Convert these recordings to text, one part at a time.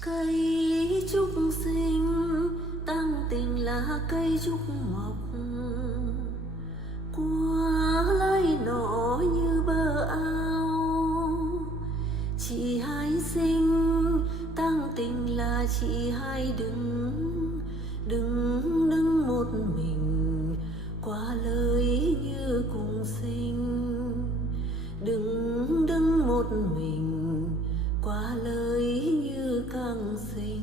Cây trúc xinh tăng tình là cây trúc mọc, qua lấy nọ như bờ ao. Chị hai xinh tăng tình là chị hai đứng một mình, qua lời như cùng xinh. Đứng một mình, qua lời như càng xinh.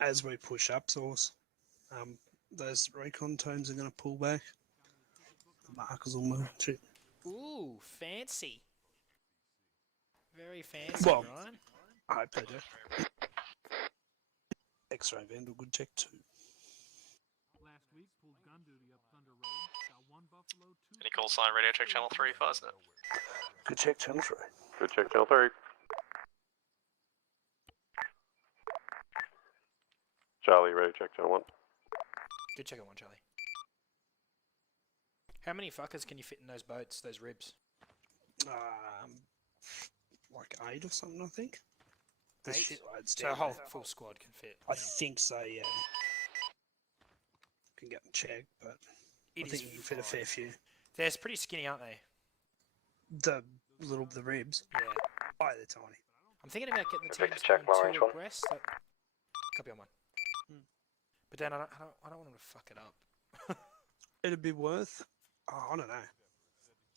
as we push up, source, those recon teams are going to pull back. The markers will move. Shit. Ooh, fancy. Very fancy, Well, Ryan. I hope they do. X-ray Vandal, good check too. Any call sign, radio check channel 3, Fastnet. Good check, channel 3. Good check, channel 3. Charlie, radio check, channel 1. Good check on one, Charlie. How many fuckers can you fit in those boats, those ribs? Like 8 or something, I think. 8? So a whole full squad can fit. I think so, yeah. Can get them checked, but I think you can fit a fair few. They're pretty skinny, aren't they? The ribs. Yeah. Oh, they're tiny. I'm thinking about getting the Take teams the check, going range two one. abreast. Copy on one. But then I don't want them to fuck it up. It'd be worth. Oh, I don't know.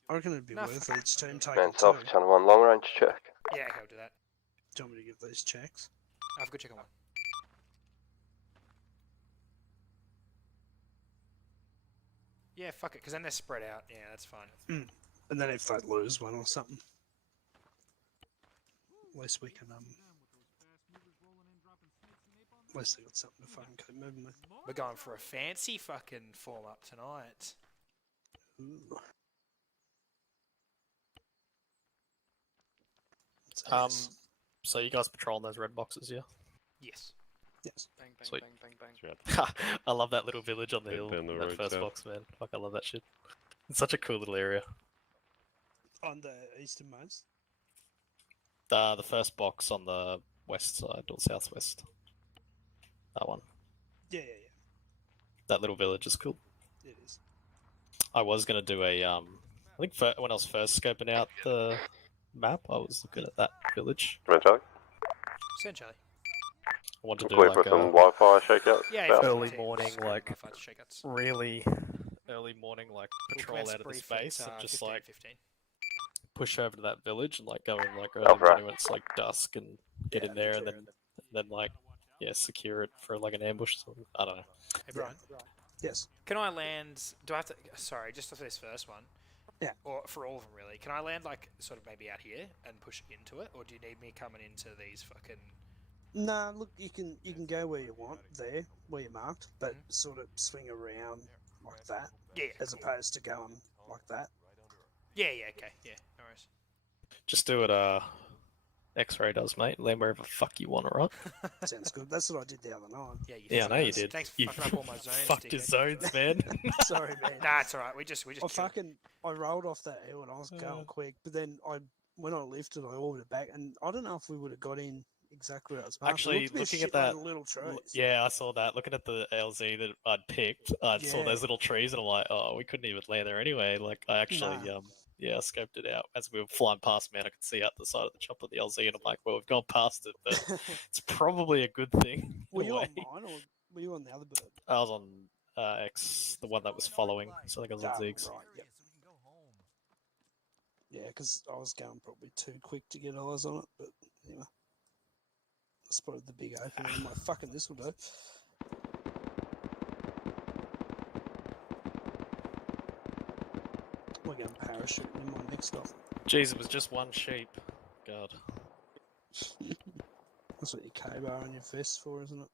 I reckon it'd be worth each team taking Man, 2. self, channel 1, long range check. Yeah, okay, I'll do that. Do you want me to give these checks? I've got check on one. Yeah, fuck it, because then they're spread out. Yeah, that's fine. And then if they lose one or something, at least we can at least they got something to fucking keep moving with. We're going for a fancy fucking form up tonight. Ooh. So you guys patrolling those red boxes, yeah? Yes. Yes. Bang, bang, Sweet. bang, bang, bang. I love that little village on the hill, down the that road, first yeah. box, man. Fuck, I love that shit. It's such a cool little area. On the easternmost? The first box on the west side, or southwest. That one. Yeah. That little village is cool. It is. I was going to do a, I think when I was first scoping out the map, I was looking at that village. Come on, Charlie. Send Charlie. I wanted to do Clear like for some a Wi-Fi shakeout. Yeah, South. early morning, like Wi-Fi shakeouts. really early morning, like patrol out of this base and just 15, like 15. push over to that village and like go in like early Alpha. morning when it's like dusk and get in there and then like secure it for like an ambush. So, I don't know. Hey, Brian. Yes. Can I land? Do I have to? Sorry, just for this first one. Yeah. Or for all of them, really. Can I land like sort of maybe out here and push into it, or do you need me coming into these fucking? Nah, look, you can go where you want there, where you're marked, but sort of swing around like that, Yeah. as opposed to going like that. Yeah. Okay. Yeah. No worries. Just do what X-Ray does, mate. Land wherever the fuck you want, alright? Sounds good. That's what I did the other night. Yeah. Yeah, I know you did. Thanks for You fucking up all my zones. fucked your dickhead. zones, man. Sorry, man. Nah, it's alright. We just. I rolled off that hill and I was going quick, but then when I lifted, I orbited back, and I don't know if we would have got in exactly where I was marked. Actually, looking at that, little trees. yeah, I saw that. Looking at the LZ that I'd picked, I saw those little trees, and I'm like, oh, we couldn't even land there anyway. Like, I actually, I scoped it out as we were flying past. Man, I could see out the side of the chopper the LZ, and I'm like, well, we've gone past it, but it's probably a good thing. Were you on mine or were you on the other bird? I was on X, the one that was following. So I think I was on Ziggs. Right, yep. Yeah, because I was going probably too quick to get eyes on it, but anyway. I spotted the big opening. I'm like, fucking this will do. We're going parachuting in my next stop. Jeez, it was just one sheep. God. That's what your K-bar on your vest for, isn't it?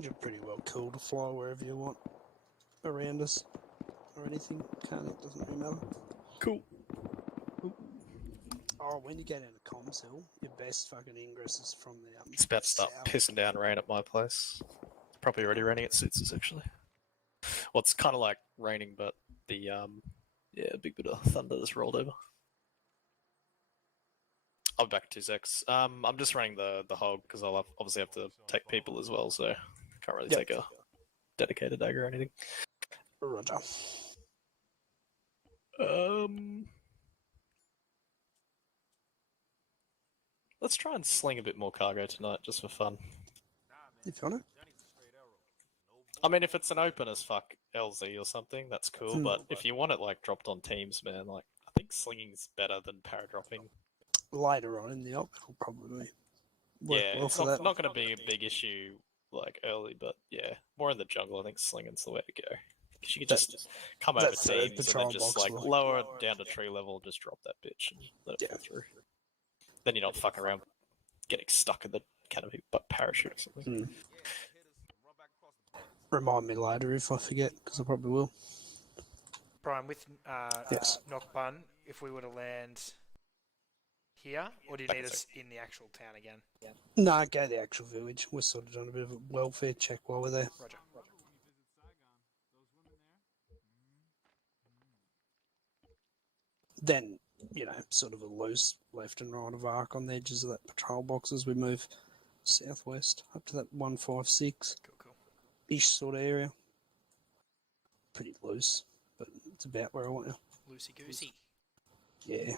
You're pretty well cool to fly wherever you want around us or anything. It doesn't really matter. Cool. Oh, when you get into Comms Hill, your best fucking ingress is from the It's about to start pissing down rain at my place. It's probably already raining at Sitz's, actually. Well, it's kind of like raining, but the, a big bit of thunder just rolled over. I'll be back at 2 secs. I'm just running the hog, because I'll obviously have to take people as well, so can't really take a dedicated dagger or anything. Roger. Let's try and sling a bit more cargo tonight, just for fun. If you want I mean, if it's an open as fuck LZ or something, that's cool. Hmm. But if you want it like dropped on teams, man, like I think slinging's better than paradropping. Later on in the op, it'll probably work Yeah, well it's for that. not going to be a big issue like early, but yeah, more in the jungle. I think slinging's the way to go. Because you can just come over that's the teams and patrol then just box like lock. lower it down to tree level, just drop that bitch and let it fall through. Then you're not fucking around getting stuck in the canopy but parachute or something. Remind me later if I forget, because I probably will. Brian, with Yes. Knockbun, if we were to land here, or do you need us in the actual town again? No, go to the actual village. We're sort of doing a bit of a welfare check while we're there. Roger. Then, sort of a loose left and right of arc on the edges of that patrol box as we move southwest up to that 156 Cool. ish sort of area. Pretty loose, but it's about where I want you. Loosey goosey. Yeah.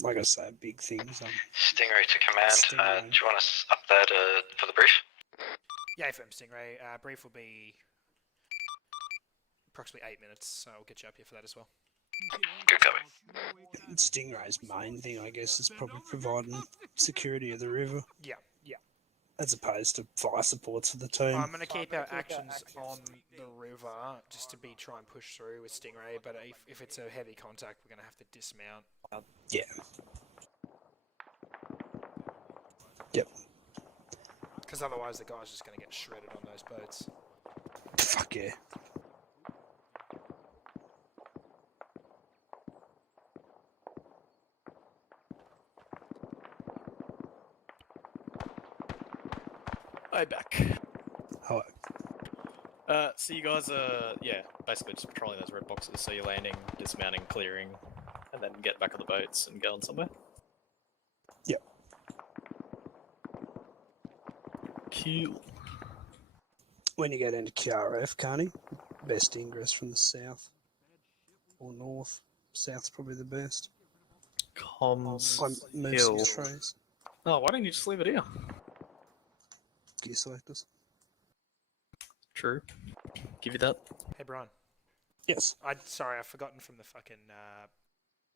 Like I say, big things. Stingray to command. Stingray. Do you want us up there for the brief? Yeah, FM Stingray. Brief will be approximately 8 minutes, so I'll get you up here for that as well. Good copy. Stingray's main thing, I guess, is probably providing security of the river. Yeah. As opposed to fire supports for the team. I'm going to keep our actions on the river just to try and push through with Stingray, but if it's a heavy contact, we're going to have to dismount. Yeah. Yep. Because otherwise the guy's just going to get shredded on those boats. Fuck yeah. Way back. Hello. So you guys are, basically just patrolling those red boxes. So you're landing, dismounting, clearing, and then get back on the boats and going somewhere? Yep. Cool. When you get into KRF, Carney, best ingress from the south or north. South's probably the best. Comms I move Hill. some trees. Oh, why don't you just leave it here? Gear selectors. True. Give you that. Hey, Brian. Yes. Sorry, I've forgotten from the fucking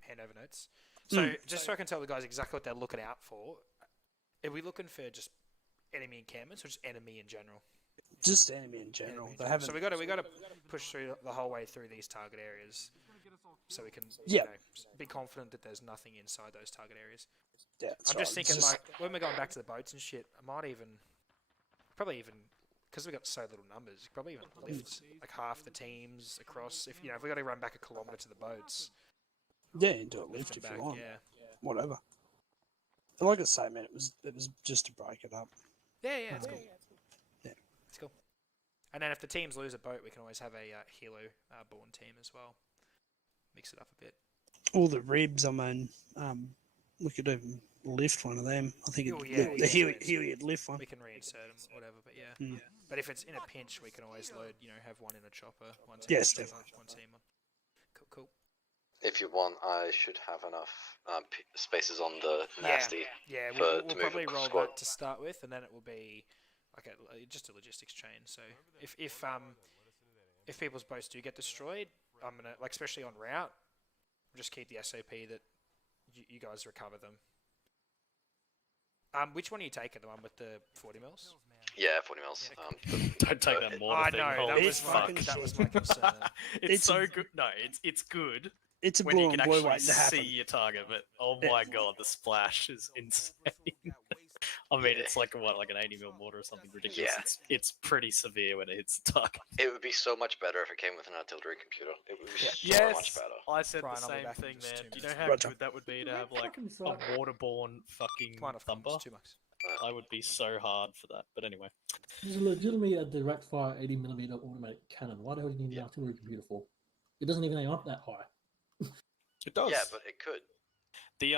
handover notes. So, just so I can tell the guys exactly what they're looking out for, are we looking for just enemy encampments or just enemy in general? Just enemy in general. They haven't. So we got to push through the whole way through these target areas, so we can be confident that there's nothing inside those target areas. Yeah, I'm just thinking like when we're going back to the boats and shit, I might probably even because we got so little numbers, probably even lift like half the teams across. If we got to run back a kilometre to the boats. Yeah, do a lift if back, you want. yeah. Whatever. But like I say, man, it was just to break it up. Yeah, it's cool. Yeah. It's cool. And then if the teams lose a boat, we can always have a helo-born team as well. Mix it up a bit. All the ribs, I mean, we could even lift one of them. I think the Heliod lift one. We can reinsert them, whatever, but yeah. Mm. But if it's in a pinch, we can always load, have one in a chopper, one team Yes, on a chopper, definitely. one team on. Cool. If you want, I should have enough spaces on the nasty. Yeah, for- we'll to move probably a roll squad. that to start with, and then it will be like just a logistics chain. So if people's boats do get destroyed, I'm gonna especially on route, just keep the SOP that you guys recover them. Which one are you taking? The one with the 40 mils? Yeah, 40 mils. Don't take that mortar I thing. know Holy It's fucking fuck. that was my concern. It's so good. No, it's good It's a when you blue can and blue actually waiting to happen. see your target, but oh my god, the splash is insane. I mean, it's like an 80 mil mortar or something ridiculous. Yeah. It's pretty severe when it hits the target. It would be so much better if it came with an artillery computer. It would be so Yes, much better. I said Brian, the I'll be same back in thing, just man. 2 Do you know minutes. how Roger. good that would be to have like a waterborne fucking Come on, of thumper? course, 2 bucks. I would be so hard for that. But anyway, This is legitimately a direct fire 80mm automatic cannon. Why the hell do you need an artillery computer for? It doesn't even aim up that high. it does. Yeah, but it could. The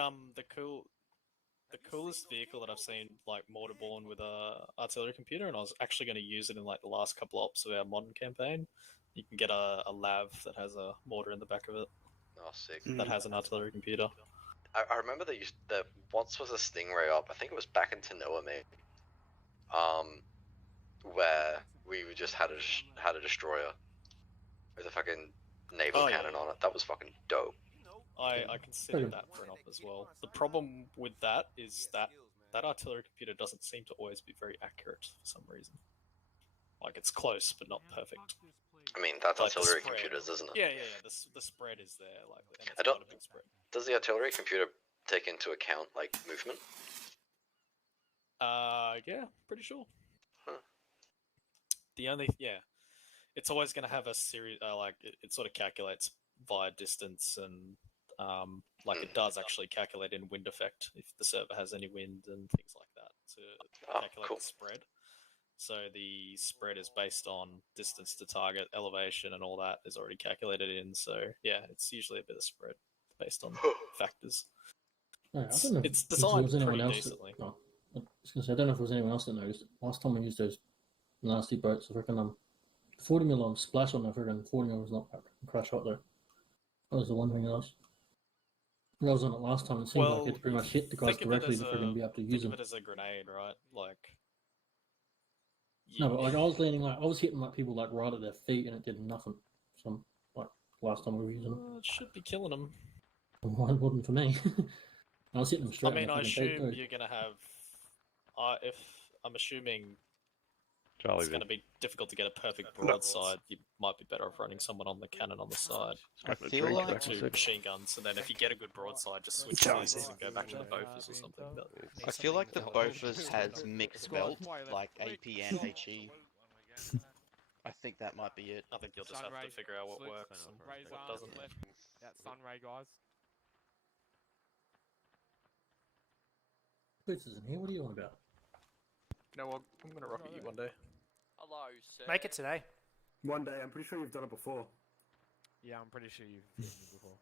coolest vehicle that I've seen like mortarborne with a artillery computer, and I was actually going to use it in like the last couple ops of our modern campaign, You can get a lav that has a mortar in the back of it Oh, sick. that has an artillery computer. I remember that once was a Stingray up. I think it was back in Tanoa, maybe. Where we just had a destroyer with a fucking naval cannon on it. That was fucking dope. I considered that for an op as well. The problem with that is that artillery computer doesn't seem to always be very accurate for some reason. Like, it's close, but not perfect. I mean, that's Like artillery computers, isn't it? Yeah. The spread is there, like, and it's I don't- quite a big spread. Does the artillery computer take into account, like, movement? Yeah, pretty sure. Huh. It's always going to have a series, it sort of calculates via distance and, it does actually calculate in wind effect if the server has any wind and things like that to calculate cool. the spread. So the spread is based on distance to target, elevation, and all that is already calculated in. So yeah, it's usually a bit of spread based on factors. I don't know It's if there designed was anyone pretty else decently. I was going to say, I don't know if there was anyone else that noticed. Last time we used those nasty boats, I reckon 40 mil on splash on the friggin' 40 mil was not crash hot though. That was the one thing else. I was on it last time. It seemed like it pretty much hit the guys directly to friggin' be able to use them. Think of it as a grenade, right? Like. No, but like I was landing, like I was hitting like people like right at their feet, and it did nothing. So like last time we were using them, It should be killing them. why wouldn't for me? I was hitting them straight. I mean, on I the friggin' assume tape, you're gonna have. If I'm assuming Charlie's it's going to be difficult to get a perfect broadside, you might be better off running someone on the cannon on the side. I feel like two machine guns, and then if you get a good broadside, just switch places and go back to the Bofors or something. I feel like the Bofors has mixed belt, like AP and HE. I think that might be it. I think you'll just have to figure out what works and what doesn't. That Sunray, guys. Boots isn't here. What are you on about? You know what? I'm going to rocket you one day. Hello, sir. Make it today. One day. I'm pretty sure you've done it before. Yeah, I'm pretty sure you've done it before.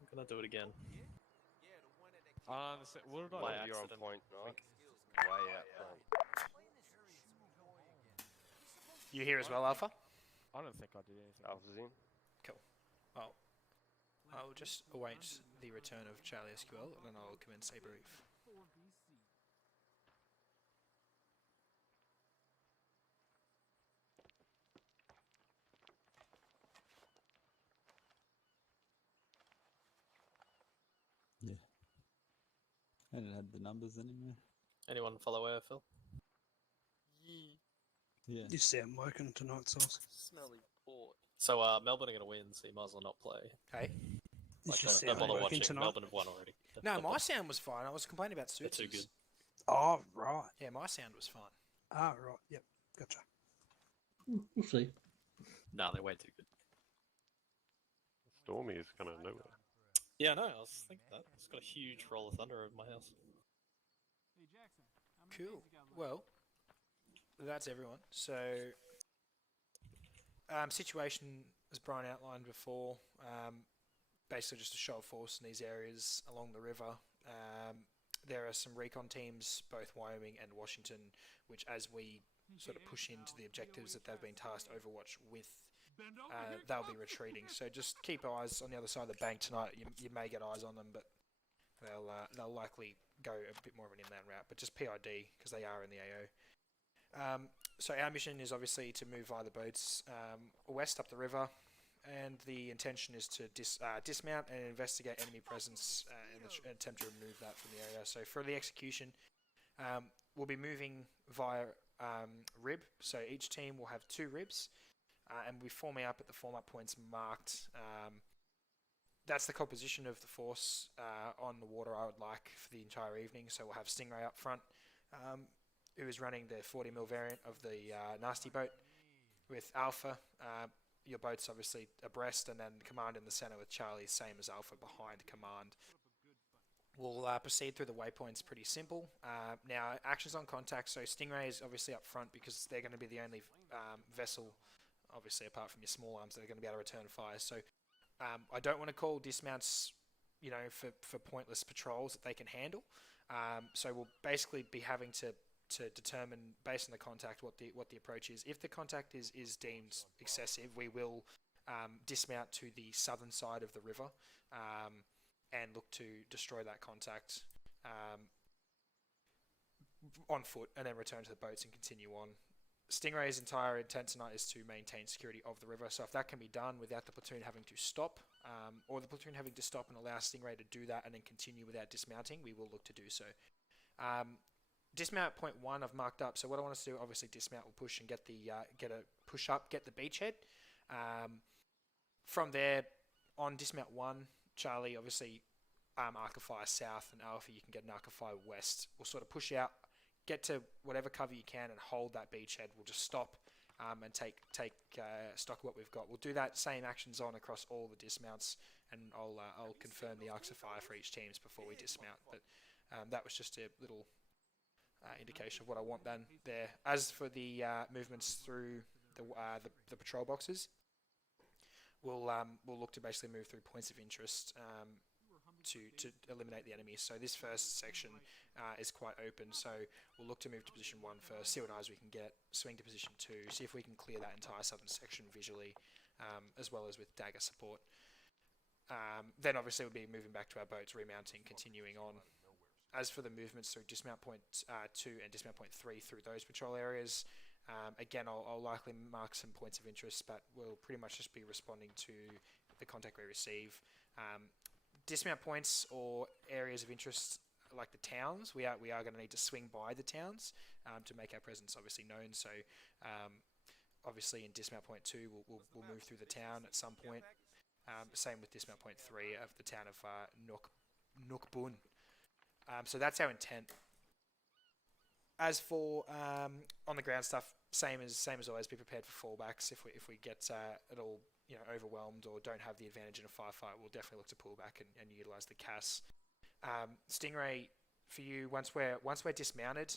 I'm going to do it again. What did I By do? accident. You're on point, right? Way out front. You here as well, Alpha? I don't think I did anything. Alpha's in. Cool. Well, I'll just await the return of Charlie SQL, and then I'll commence a brief. Yeah. I didn't have the numbers anyway. Anyone follow air, Phil? Yeah. You sound woken tonight, Sauce. Smelly port. So Melbourne are going to win, so you might as well not play. Hey? Is your Don't sound bother working watching. tonight? Melbourne have won already. No, my sound was fine. I was complaining about They're switches. too good. Oh, right. Yeah, my sound was fine. Ah, right. Yep. Gotcha. We'll see. No, they're way too good. Stormy is kind of nowhere. Yeah, no, I was thinking that. It's got a huge roll of thunder over my house. Cool. Well, that's everyone. So, situation, as Brian outlined before, basically just a show of force in these areas along the river. There are some recon teams, both Wyoming and Washington, which as we sort of push into the objectives that they've been tasked Overwatch with, they'll be retreating. So just keep eyes on the other side of the bank tonight. You may get eyes on them, but they'll likely go a bit more of an inland route, but just PID because they are in the AO. So our mission is obviously to move via the boats west up the river, and the intention is to dismount and investigate enemy presence and attempt to remove that from the area. So for the execution, we'll be moving via rib. So each team will have 2 ribs, and we're forming up at the form-up points marked. That's the composition of the force on the water I would like for the entire evening. So we'll have Stingray up front, who is running the 40mm variant of the Nasty boat, with Alpha. Your boat's obviously abreast, and then Command in the center with Charlie, same as Alpha behind Command. We'll proceed through the waypoints pretty simple. Now, actions on contact, so Stingray is obviously up front because they're going to be the only vessel, obviously apart from your small arms, that are going to be able to return fire. So I don't want to call dismounts, for pointless patrols that they can handle. So we'll basically be having to to determine, based on the contact, what the approach is. If the contact is deemed excessive, we will dismount to the southern side of the river and look to destroy that contact on foot, and then return to the boats and continue on. Stingray's entire intent tonight is to maintain security of the river, so if that can be done without the platoon having to stop, or the platoon having to stop and allow Stingray to do that and then continue without dismounting, we will look to do so. Dismount point 1 I've marked up, so what I want us to do, obviously dismount, we'll push and get the push up, get the beachhead. From there, on dismount 1, Charlie, obviously Arca Fire south, and Alpha, you can get an Arca Fire west. We'll sort of push out, get to whatever cover you can and hold that beachhead. We'll just stop and take stock of what we've got. We'll do that same actions on across all the dismounts, and I'll confirm the Arcs of Fire for each teams before we dismount. But that was just a little indication of what I want then there. As for the movements through the patrol boxes, we'll look to basically move through points of interest to eliminate the enemy. So this first section is quite open, so we'll look to move to position 1 first, see what eyes we can get, swing to position 2, see if we can clear that entire southern section visually, as well as with dagger support. Then obviously we'll be moving back to our boats, remounting, continuing on. As for the movements through dismount point 2 and dismount point 3 through those patrol areas, again, I'll likely mark some points of interest, but we'll pretty much just be responding to the contact we receive. Dismount points or areas of interest like the towns, we are going to need to swing by the towns to make our presence obviously known. So obviously in dismount point 2, we'll move through the town at some point. Same with dismount point 3 of the town of Nukbun. So that's our intent. As for on the ground stuff, same as always, be prepared for fallbacks. If we get at all overwhelmed or don't have the advantage in a firefight, we'll definitely look to pull back and utilise the CAS. Stingray, for you, once we're dismounted,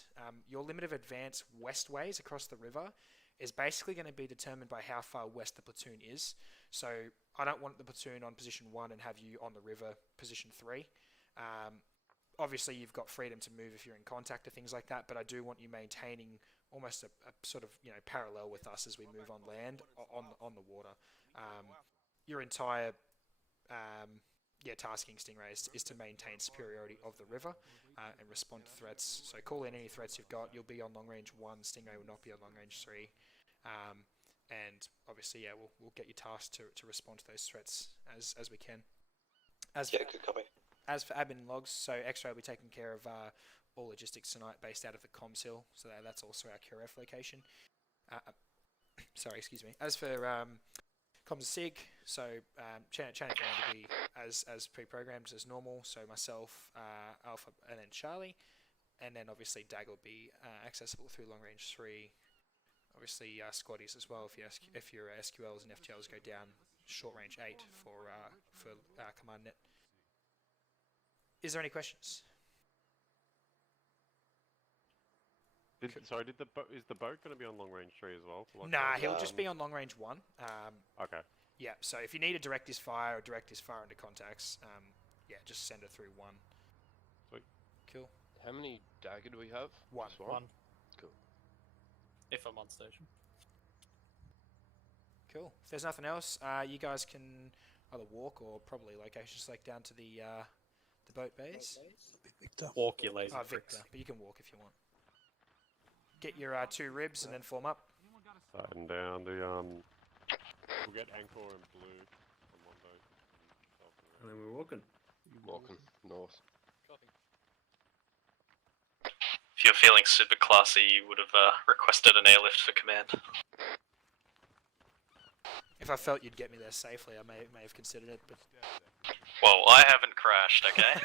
your limit of advance westways across the river is basically going to be determined by how far west the platoon is. So I don't want the platoon on position 1 and have you on the river position 3. Obviously, you've got freedom to move if you're in contact or things like that, but I do want you maintaining almost a sort of parallel with us as we move on land, on the water. Your entire tasking Stingray is to maintain superiority of the river and respond to threats. So call in any threats you've got. You'll be on long range 1. Stingray will not be on long range 3. And obviously, we'll get you tasked to respond to those threats as we can. Good copy. As for admin and logs, so X-Ray will be taking care of all logistics tonight based out of the comms hill, so that's also our QRF location. Sorry, excuse me. As for comms SIG, so chain of command will be as pre-programmed as normal, so myself, Alpha, and then Charlie, and then obviously DAG will be accessible through long range 3. Obviously squaddies as well if your SQLs and FTLs go down short range 8 for command net. Is there any questions? Is the boat going to be on long range 3 as well? Nah, he'll just be on long range 1. Okay. Yeah, so if you need a direct disfire or direct disfire into contacts, just send it through 1. Sweet. Cool. How many dagger do we have? 1. Just 1. Cool. If I'm on station. Cool. If there's nothing else, you guys can either walk or probably location select down to the boat bays. Victor. Walk your lazy Victor, but you can walk if you want. Get your 2 ribs and then form up. And down the we'll get Anchor and Blue on one boat. And then we're walking. Walking north. If you're feeling super classy, you would have requested an airlift for command. If I felt you'd get me there safely, I may have considered it, but... Well, I haven't crashed, okay?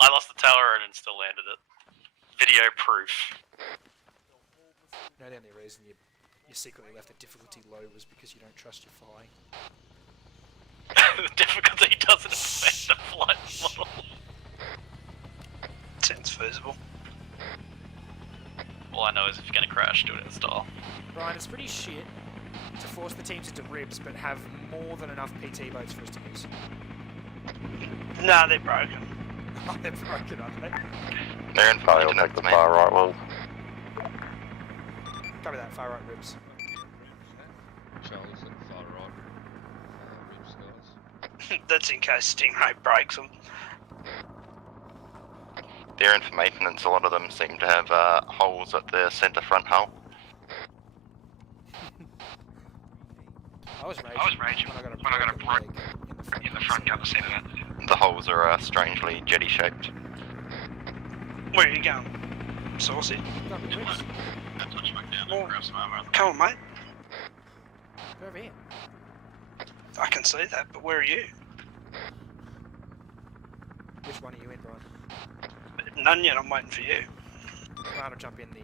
I lost the tower and still landed it. Video proof. No, the only reason you secretly left the difficulty low was because you don't trust your flying. The difficulty doesn't affect the flight model. Sounds feasible. All I know is if you're going to crash, do it in style. Brian, it's pretty shit to force the teams into ribs but have more than enough PT boats for us to use. Nah, they're broken. Oh, they're broken, aren't they? They're in fire, you'll take the far right one. Copy that, far right ribs. Charles at the far right. Ribs, guys. That's in case Stingray breaks them. They're in for maintenance. A lot of them seem to have holes at their centre front hull. I was raging when I got a broke in the front gun centre. The holes are strangely jetty shaped. Where are you going? Saucy. Well, come on, mate. Go over here. I can see that, but where are you? Which one are you in, Brian? None yet, I'm waiting for you. I'm trying to jump in the,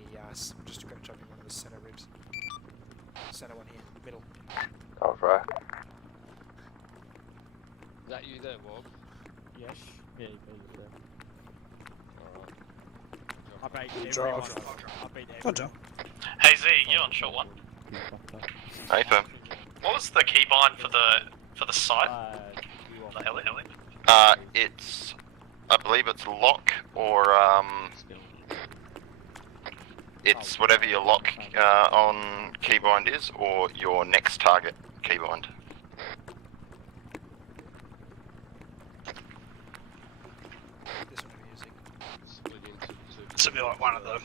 just gonna jump in one of the centre ribs. Centre one here, middle. Alright. Is that you there, Bob? Yes. Yeah, you go there. Alright. I beat Good everyone. drive. I beat everyone. Good job. Hey Z, you're on short one. Hey, firm. What was the keybind for the site? The heli? It's, I believe it's lock or it's whatever your lock on keybind is, or your next target keybind. This one I'm using. Split into two. This will be like one of the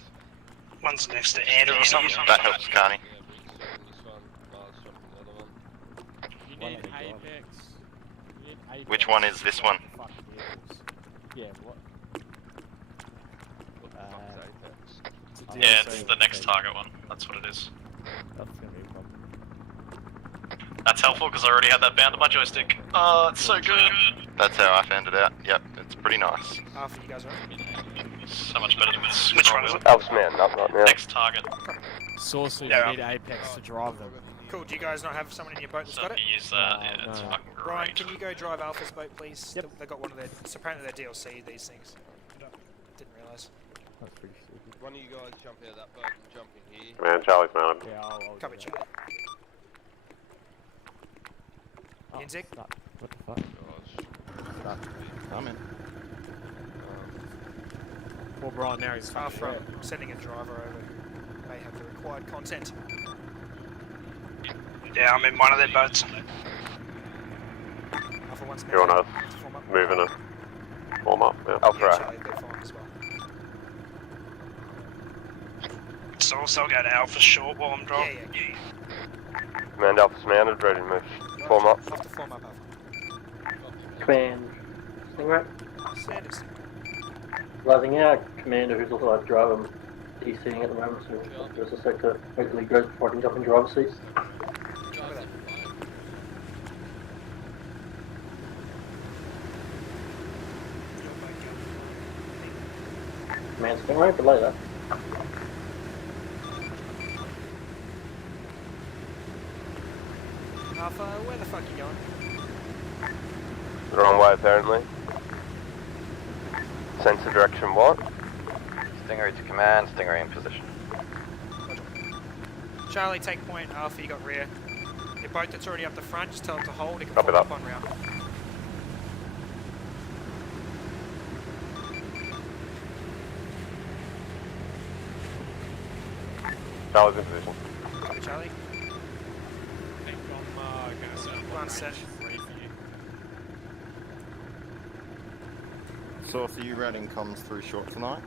ones next to Andy or something. That helps, Carney. This one, let's jump in the other one. You need Apex. You need Apex. Which one is this one? Fuck vehicles. Yeah, what? What the fuck is Apex? Yeah, it's the next target one. That's what it is. That's gonna be a problem. That's helpful because I already had that bound to my joystick. Oh, it's so good. That's how I found it out. Yep, it's pretty nice. After you guys are So much better than this. Which one is it? Alp's man, not right now. Next target. Saucy, Yeah. you need Apex to drive them. Cool, do you guys not have someone in your boat that's So got if it? you use that, yeah, it's No. fucking Brian, great. can you go drive Alpha's boat, please? Yep. They got one of their, it's apparently their DLC, these things. Didn't realise. That's pretty stupid. One of you guys jump out of that boat and jump in here. Command, Charlie's mounted. Yeah, I'll Copy, do Charlie. that. Inzik? Stop. What the fuck? Gosh. Stop. I'm in. Poor Brian now he's Far from fucking sending a driver over who may have the required content. Yeah, I'm in one of their boats. Alpha one's You're on moving. us. To form up. Moving it. Warm up, yeah. Alpha Yeah, right. Charlie, they're formed as well. So I'll go to Alpha short while I'm driving. Yeah. Command Alpha's mounted, ready to move. Form up. Off to form up, Alpha. Command. Stingray. Sanders. Rising our commander, who's also our driver, he's sitting at the moment, so just a sec to wait till he goes before I can jump in driver's seats. Copy that. Command Stingray, below that. Alpha, where the fuck are you going? The wrong way, apparently. Sense of direction, what? Stingray to command, Stingray in position. Charlie, take point. Alpha, you got rear. Your boat that's already up the front, just tell it to hold. It can Copy form that. up on route. Charlie's in position. Copy, Charlie. I think I'm gonna set up One set. free for you. So if you routing comms through short tonight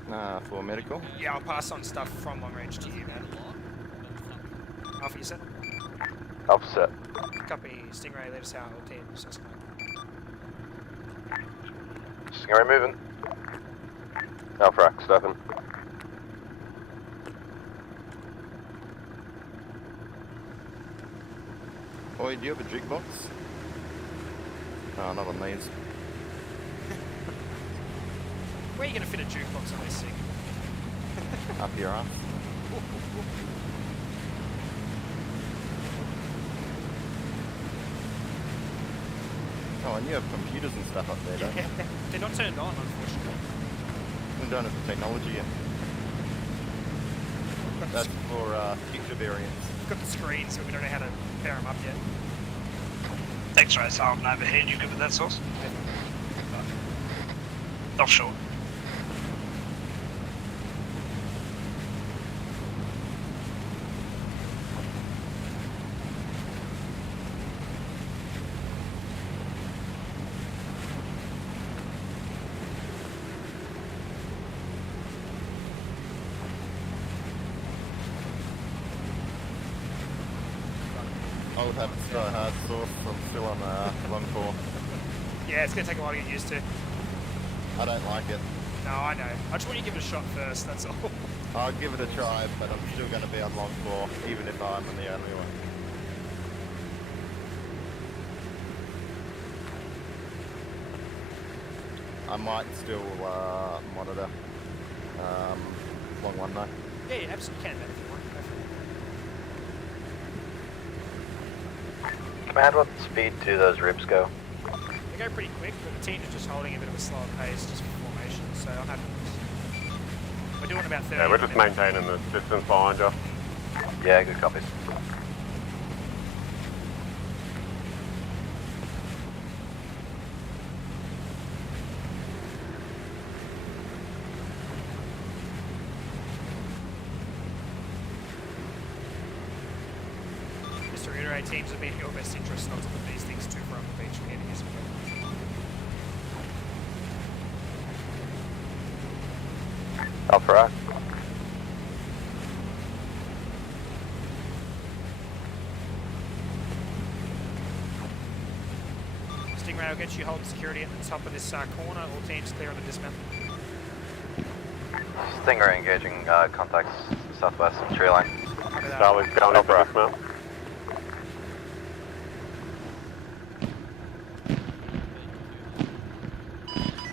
for medical? Yeah, I'll pass on stuff from long range to you, man. Alpha, you set? Alpha set. Copy. Stingray, let us out. All teams. That's fine. Stingray moving. Alpha rack, stepping. Oi, do you have a jukebox? Oh, not on these. Where are you going to fit a jukebox on this thing? Up your ass. Oh, and you have computers and stuff up there, don't you? They're not turned on, unfortunately. We don't have the technology yet. That's for future variants. We've got the screens, but we don't know how to pair them up yet. X-ray silent overhead, you good with that source? Offshore. I would have to try hard source. I'm still on long core. Yeah, it's gonna take a while to get used to. I don't like it. No, I know. I just want you to give it a shot first, that's all. I'll give it a try, but I'm still going to be on long core, even if I'm the only one. I might still monitor long one though. Yeah, you absolutely can, man, if you want. Go for it. Command, what speed do those ribs go? They go pretty quick, but the team is just holding a bit of a slower pace just for formation, so I'm happy with this. We're doing about 30. Yeah, we're just maintaining the distance behind you. Yeah, good copies. Just to reiterate, teams would be in your best interest not to put these things too far on the beach again. Alpha. Stingray will get you holding security at the top of this corner. All teams clear on the dismount. Stingray engaging contacts southwest tree line. Charlie's going up for dismount.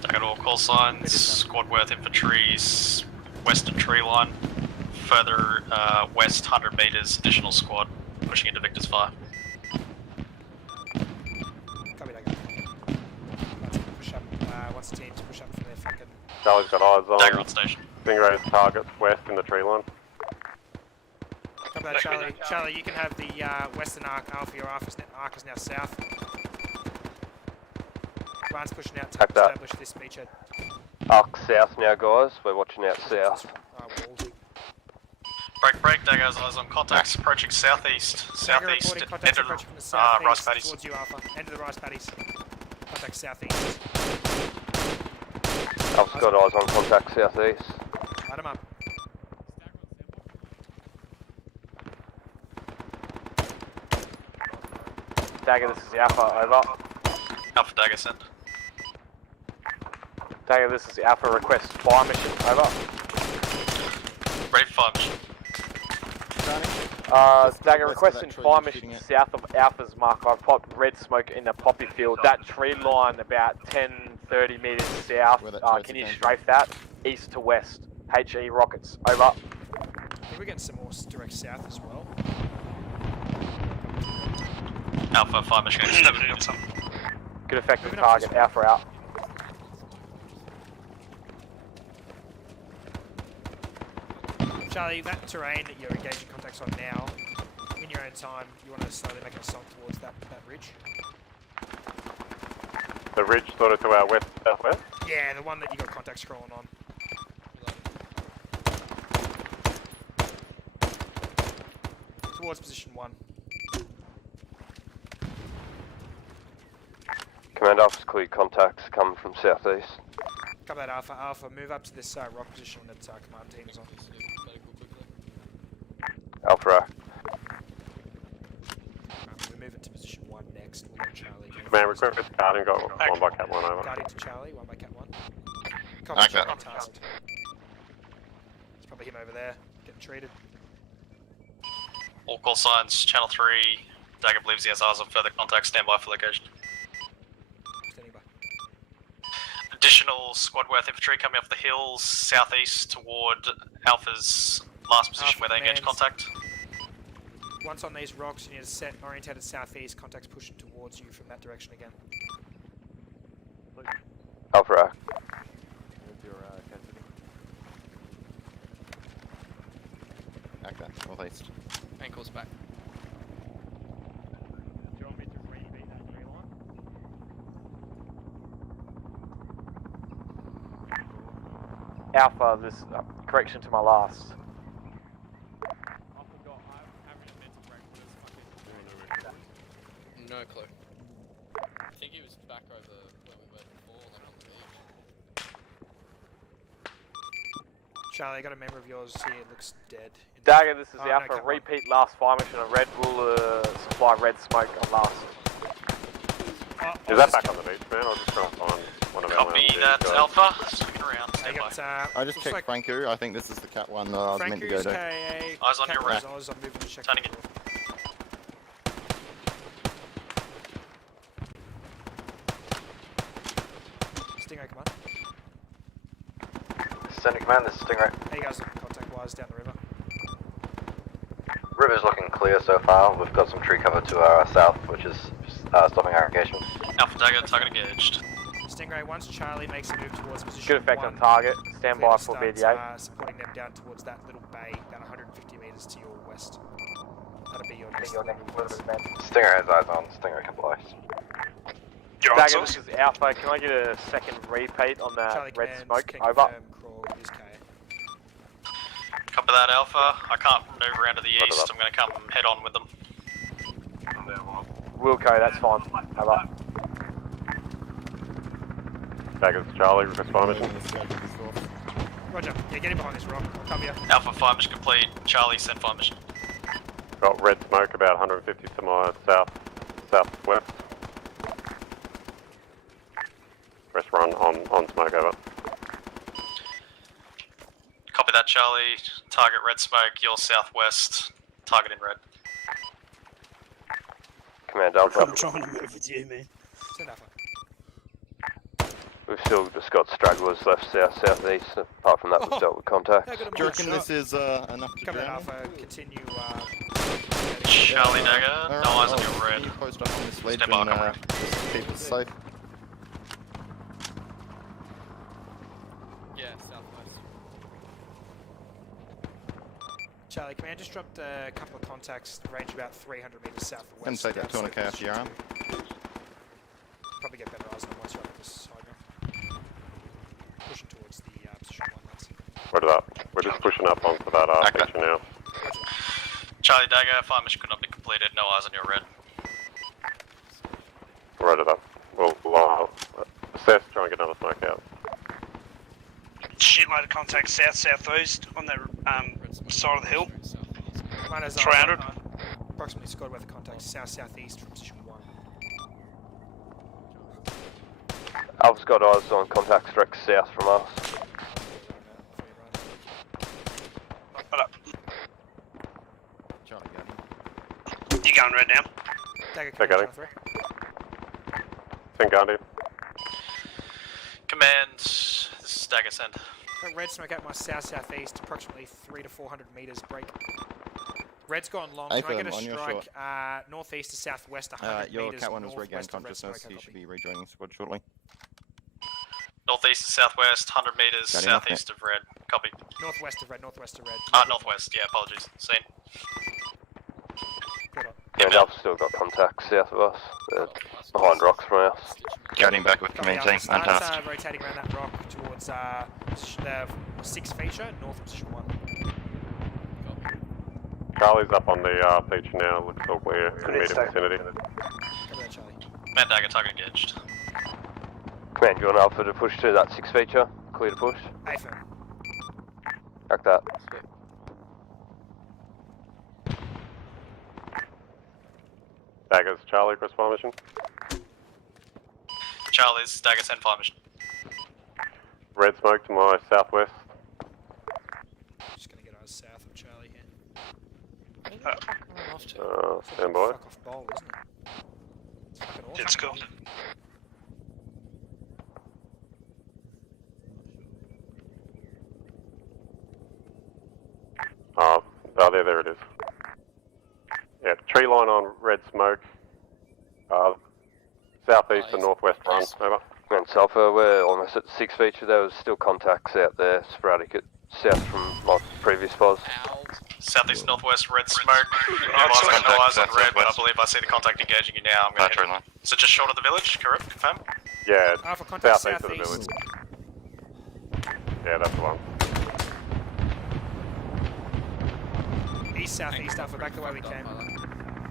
Target all call signs, squad worth infantry's western tree line. Further west 100 meters, additional squad pushing into Victor's fire. Copy that guy. Push up, once the teams push up for their fucking... Charlie's got eyes on Dagger on station. Stingray's targets west in the tree line. Copy that, Charlie. Charlie, you can have the western arc alpha. Your arc is now south. Grant's pushing out to establish this beachhead. Arc south now, guys. We're watching out south. Break, Dagger's eyes on contacts approaching southeast. Southeast, end of the rice paddies. Towards you, Alpha. End of the rice paddies. Contact southeast. Alpha's got eyes on contact southeast. Light him up. Dagger, this is the Alpha, over. Alpha Dagger sent. Dagger, this is the Alpha, request fire mission, over. Ready for fire mission. Dagger, requesting fire mission south of Alpha's mark. I've popped red smoke in the poppy field. That tree line about 10-30 meters south. Can you strafe that? East to west. HE rockets, over. I think we're getting some more direct south as well. Alpha, fire mission. Good effective target, Alpha out. Charlie, that terrain that you're engaging contacts on now, in your own time, you want to slowly make an assault towards that ridge? The ridge sort of to our west, southwest? Yeah, the one that you got contacts crawling on. Towards position 1. Command Alpha's clear contacts coming from southeast. Cover that, Alpha. Alpha, move up to this rock position that command team is on. Alpha. We're moving to position 1 next. We'll let Charlie move. Command request Guardian got 1 by Cat 1 over. Guardian to Charlie, 1 by Cat 1. Copy, Charlie tasked. It's probably him over there, getting treated. All call signs, channel 3. Dagger believes he has eyes on further contact. Stand by for location. Standing by. Additional squad worth infantry coming off the hills southeast toward Alpha's last position where they engage contact. Once on these rocks, you need to set orientated southeast. Contacts pushing towards you from that direction again. Alpha. Okay, northeast. Ankles back. Do you want me to re-beat that tree line? Alpha, this correction to my last. No clue. I think he was back over where we were before, like on the beach. Charlie, I got a member of yours here. It looks dead. Dagger, this is Oh, no, Alpha. come on. Repeat last fire mission on red. We'll supply red smoke on last. Is that back on the beach, man? I'll just try and find one of our Copy dudes, that, guys. Alpha. Swinging around. I got, I just checked Franco. I think this is the cat one I was meant to go Franco's to. KA. Eyes on your red. Oz, I'm moving to check. Turning it. Stingray, come on. Sending command, this is Stingray. Hey, you guys looking contact wise down the river? River's looking clear so far. We've got some tree cover to our south, which is stopping our engagement. Alpha Dagger, target engaged. Stingray, once Charlie makes a move towards position Good effect on 1, target. Stand by for start, BDA. supporting them down towards that little bay, about 150 meters to your west. That'll be your next Stinger has eyes on. Stinger, couple eyes. Dagger, this is Alpha. Can I get a second repeat on that Charlie red command, smoke? can Over. confirm crawl is KA. Copy that, Alpha. I can't maneuver around to the east. I'm going to come head on with them. Wilco, that's fine. Over. Daggers, Charlie, request fire mission. Roger. Yeah, get in behind this rock. I'll cover you. Alpha fire mission complete. Charlie, send fire mission. Got red smoke about 150 to my southwest. Rest run on smoke, over. Copy that, Charlie. Target red smoke, your southwest. Target in red. Command Alpha. I'm trying to move with you, man. Send Alpha. We've still just got stragglers left south, southeast. Apart from that, we've dealt with contact. How good am Do you I? reckon this is enough to Cover that drown? Alpha. Continue. Charlie Dagger, no eyes on your Can red. you post up on this ledge Stand by, and come around. just keep us safe? Yeah, southwest. Charlie, command just dropped a couple of contacts, range about 300 meters southwest. Can take that 200k off your arm. Probably get better eyes on once you're up this high ground. Pushing towards the position 1, lads. Word up. We're just pushing up onto that feature now. Charlie Dagger, fire mission could not be completed. No eyes on your red. Word it up. We'll assess, try and get another smoke out. Shitload of contact south-southeast on the side of the hill. Mine has 300. Approximately squad worth of contacts south-southeast from position 1. Alpha's got eyes on contacts direct south from us. Charlie, go. You going red now? Dagger, Take command, it. John 3. Send Guardian. Command, this is Dagger, send. Got red smoke out my south-southeast, approximately 300 to 400 meters break. Red's gone long. Can I get a on your strike northeast to southwest 100 Your meters cat one has regained northwest of red consciousness. smoke? He should be rejoining squad shortly. Northeast to southwest, 100 meters Guardian off southeast of red. Copy. Northwest of red, northwest of red. Northwest, yeah, apologies. Seen. Good on. And Alpha's still got contacts south of us. They're behind rocks from us. Guarding back with Copy, command Alpha. team. Start Fantastic. rotating around that rock towards the 6th feature, north of position 1. Charlie's up on the feature now. Looks all clear. Immediate vicinity. Copy that, Charlie. Command Dagger, target engaged. Command, you want Alpha to push to that 6th feature? Clear to push. AFM. Back that. Daggers, Charlie, request fire mission. Charlie's Dagger, send fire mission. Red smoke to my southwest. Just gonna get eyes south of Charlie here. Stand by. Fuck off bowl, isn't it? It's fucking awesome. It's cool. There it is. Yeah, tree line on red smoke. Southeast and northwest run. Over. Command Sulphur, we're almost at the 6th feature. There was still contacts out there, sporadic at south from my previous pos. Southeast, northwest, red smoke. No eyes on red, but I believe I see the contact engaging you now. I'm going to hit. So just short of the village, correct? Confirm? Yeah, Alpha, contact southeast of the village. Yeah, that's the one. East, southeast, Alpha, back the way we came.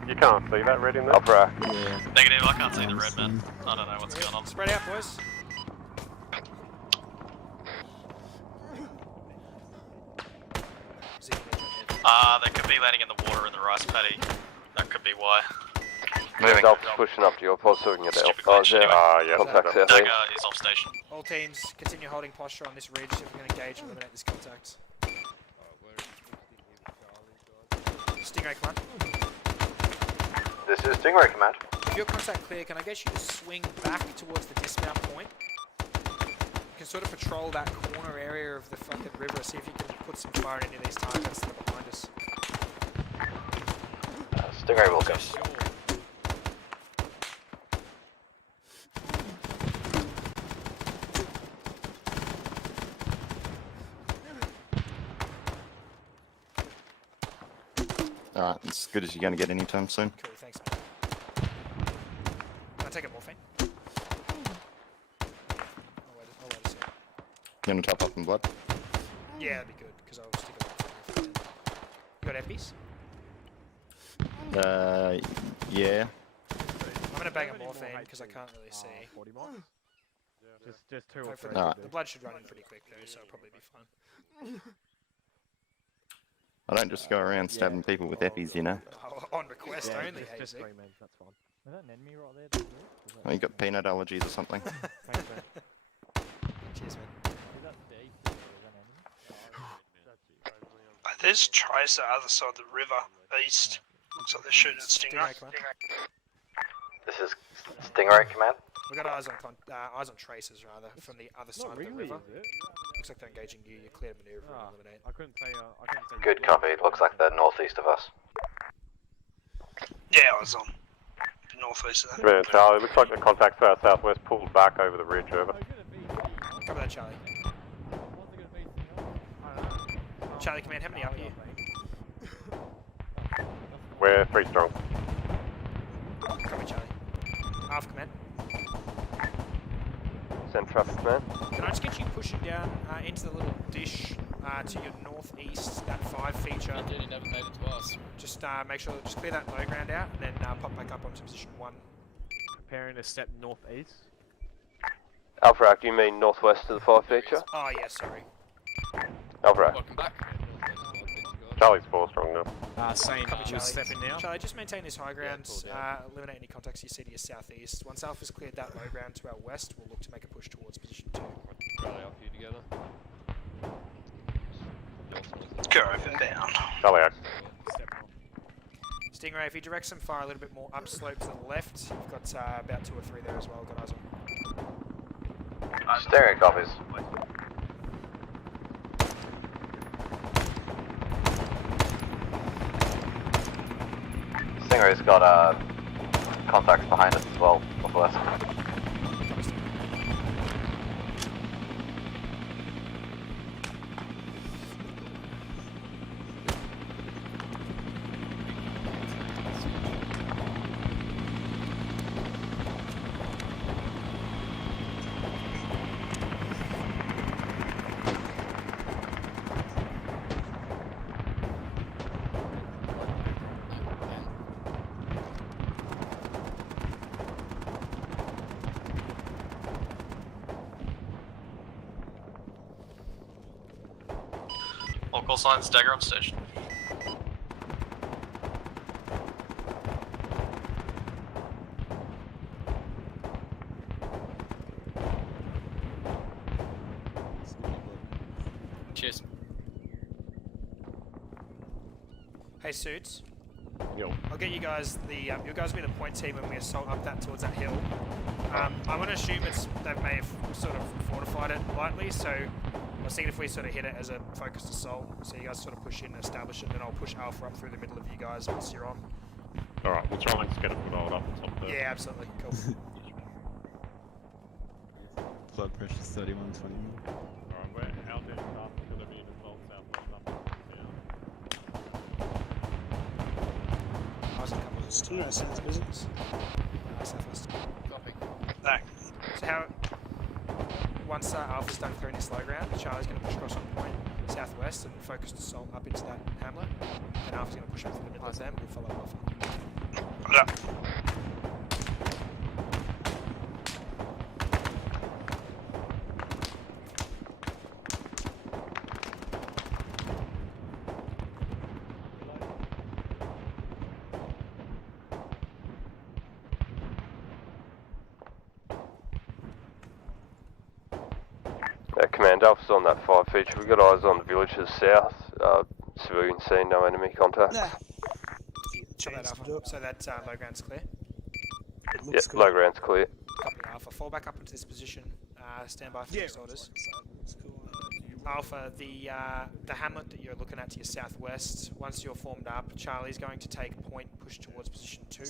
You can't see that red in there? Upper rack. Negative, I can't see the red, man. I don't know what's going on. Spread out, boys. They could be landing in the water in the rice paddy. That could be why. Moving. Delta's pushing up to your post, looking at the Stupid glitch anyway. Yeah. contact south Dagger is off station. All teams, continue holding posture on this ridge if we're going to engage and eliminate this contact. Stingray command. This is Stingray command. If your contact clear, can I get you to swing back towards the dismount point? You can sort of patrol that corner area of the fucking river, see if you can put some fire in any of these targets that are behind us. Stingray will go. Alright, as good as you're going to get anytime soon. Cool, thanks, mate. Can I take a morphine? I'll wait a sec. You want to top up in blood? Yeah, that'd be good, because I'll stick a morphine. You got FPs? Yeah. I'm gonna bang a morphine, because I can't really see. 40 miles? Just 2 or Hopefully 3. Alright. The blood should run in pretty quick, though, so it'll probably be fine. I don't just go around stabbing people with eppies, you know. Oh, on request only, Just Hazy. 3 men, that's fine. Is that an enemy right there? Oh, you got peanut allergies or something. Thanks, man. Cheers, man. Is that the east or is that an enemy? There's trace the other side of the river, east. Looks like they're shooting at Stingray. This is Stingray command. We got eyes on traces rather from the other side of the river. Looks like they're engaging you. You're clear to maneuver and eliminate. I couldn't say. Good copy. Looks like they're northeast of us. Yeah, I was on the northeast of that. Man, Charlie, looks like the contact to our southwest pulled back over the ridge, over. Cover that, Charlie. Charlie, command, how many up here? We're 3 strong. Copy, Charlie. Half command. Send traffic, man. Can I just get you pushing down into the little dish to your northeast, that 5 feature? That dude never made it to us. Just make sure, just clear that low ground out, and then pop back up onto position 1. Preparing to step northeast. Alpha, do you mean northwest to the 5 feature? Oh yeah, sorry. Alpha. Welcome back. Charlie's 4 strong now. Saying Copy, we're Charlie. stepping now. Charlie, just maintain this high ground, eliminate any contacts you see to your southeast. Once Alpha's cleared that low ground to our west, we'll look to make a push towards position 2. Rally up here together. Go up and down. Charlie, out. Stingray, if you direct some fire a little bit more upslope to the left, you've got about 2 or 3 there as well. Got eyes on. Stingray copies. Stingray's got contacts behind us as well, northwest. All call signs, dagger on station. Cheers. Hey, Suits. Yo. I'll get you guys the. You guys will be the point team when we assault up that towards that hill. I'm gonna assume they may have sort of fortified it lightly, so I was thinking if we sort of hit it as a focused assault, so you guys sort of push in and establish it, and then I'll push Alpha up through the middle of you guys once you're on. Alright, we'll try and get a foothold up on top of the... Yeah, absolutely. Cool. Blood pressure's 3120. Alright, we're out there after the being involved southwest up I was a couple of Stingray sounds business. southwest. Copy. Back. So how? Once Alpha's done clearing this low ground, Charlie's going to push across on point southwest and focus assault up into that hamlet. And Alpha's going to push up through the middle of them. We'll follow Alpha. Yeah. Command, Alpha's on that 5 feature. We've got eyes on the village to the south. Civilian scene, no enemy contact. So that low ground's clear. Yep, low ground's clear. Copy Alpha. Fall back up into this position. Stand by for next orders. Alpha, the hamlet that you're looking at to your southwest, once you're formed up, Charlie's going to take point, push towards position 2.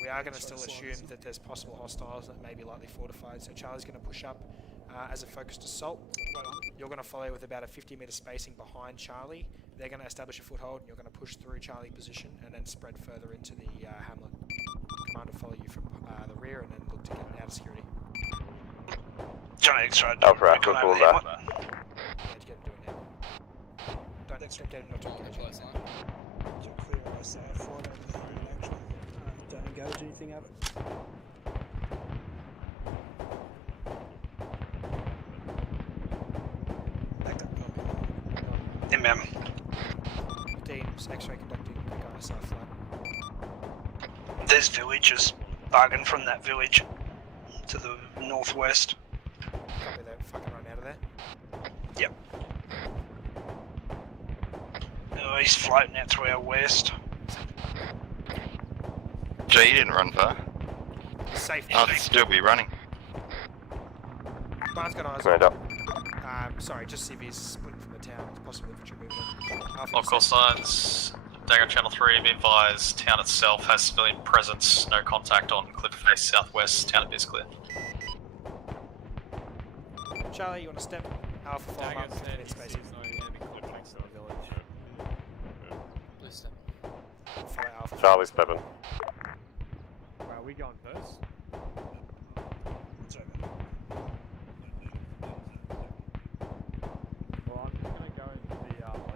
We are going to still assume that there's possible hostiles that may be lightly fortified, so Charlie's going to push up as a focused assault. You're going to follow with about a 50-meter spacing behind Charlie. They're going to establish a foothold, and you're going to push through Charlie position and then spread further into the hamlet. Command will follow you from the rear and then look to get out of security. Johnny X-ray. Alpha, Alpha, pull that. Don't get him not to engage. Clear OSA, flight over the front actually. Don't engage anything of it. Teams, X-ray conducting quick ISR flight. There's villages bargain from that village to the northwest. Copy that, fucking run out of there. Yep. Oh, he's floating out through our west. Gee, you didn't run far. Safe. I'll still be running. Barnes got eyes Command up. Sorry, just civvies splitting from the town. It's possible infantry movement. Lock call signs. Dagger Channel 3, be advised, town itself has civilian presence, no contact on cliff face southwest, town appears clear. Charlie, you want to step? Alpha 5 up, mid space. Please step. Follow Alpha. Charlie stepping. Are we going first? Well, I'm just going to go into the logo.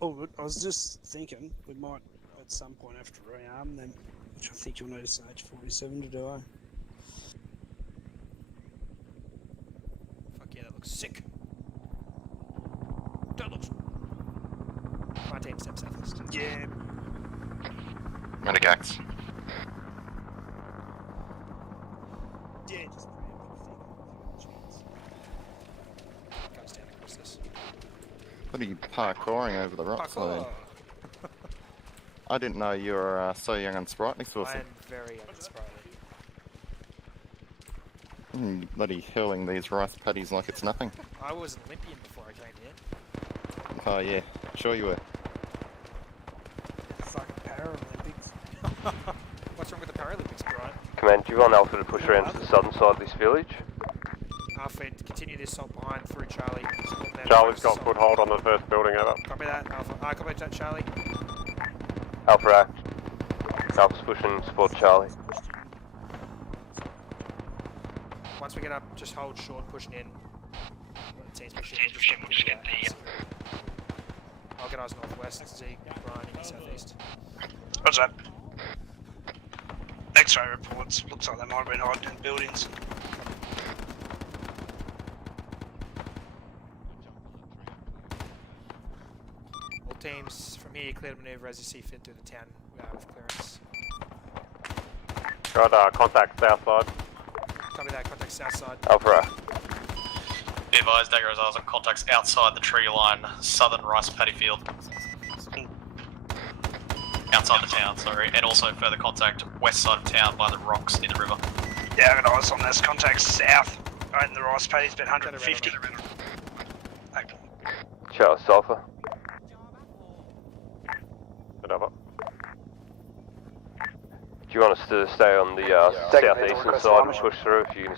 Oh, I was just thinking we might at some point have to rearm them, which I think you'll need a Sage 47 to do, eh? Fuck yeah, that looks sick. That looks... My team steps southwest. Yeah. Medigax. Yeah, just Go stand across this. What are you parkouring over the rock slide? I didn't know you were so young and sprightly, I Saucy. am very unsprightly. Bloody hurling these rice paddies like it's nothing. I was an Olympian before I came here. Oh yeah, sure you were. fucking Paralympics. What's wrong with the Paralympics, Brian? Command, do you want Alpha to push around to the southern side of this village? Alpha, continue this assault behind through Charlie. Charlie's got foothold on the first building, over. Copy that, Alpha. Copy that, Charlie. Alpha act. Alpha's pushing, support Charlie. Once we get up, just hold short, pushing in. I'll get eyes northwest, Zeke, Brian, in the southeast. What's that? X-ray reports. Looks like they might have been hiding in buildings. All teams from here, clear to maneuver as you see fit through the town with clearance. Got contact south side. Copy that, contact south side. Alpha. Be advised, Dagger has eyes on contacts outside the tree line, southern rice paddy field. Outside the town, sorry, and also further contact west side of town by the rocks near the river. Yeah, I got eyes on this. Contacts south. Right in the rice paddy's about 150. Charlie Alpha. Over. Do you want us to stay on the southeastern side and push through if you can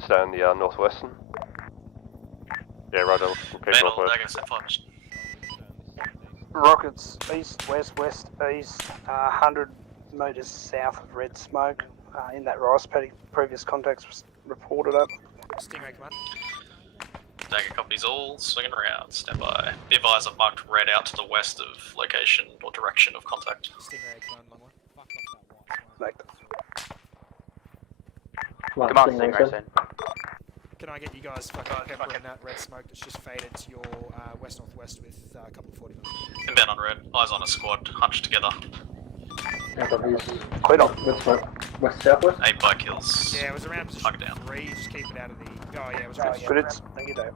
stay on the northwestern? Yeah, right, we'll keep northwest. Dagger, set fire mission. Rockets east, west, west, east, 100 metres south of red smoke. In that rice paddy, previous contacts was reported up. Stingray command. Dagger copies all, swinging around, stand by. Be advised, I've marked red out to the west of location or direction of contact. Stingray command, long one. Come on, Stingray. Can I get you guys fucking pepper in that red smoke that's just faded to your west-northwest with a couple of 40 mils? Inbound on red, eyes on a squad, hunched together. Clean up. Good smoke. West southwest. 8 bike hills. Yeah, it was around position Hug it down. 3. Just keep it out of the. Oh yeah, it was around. Good. Thank you, Dave.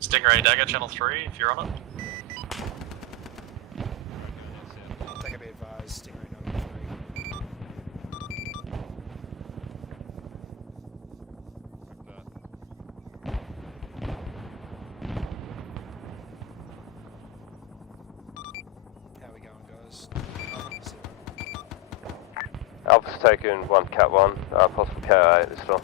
Stingray Dagger, channel 3, if you're on it. Take a bit advised. Stingray not on 3. How we going, guys? Alpha's taken 1 Cat 1, possible KA this time.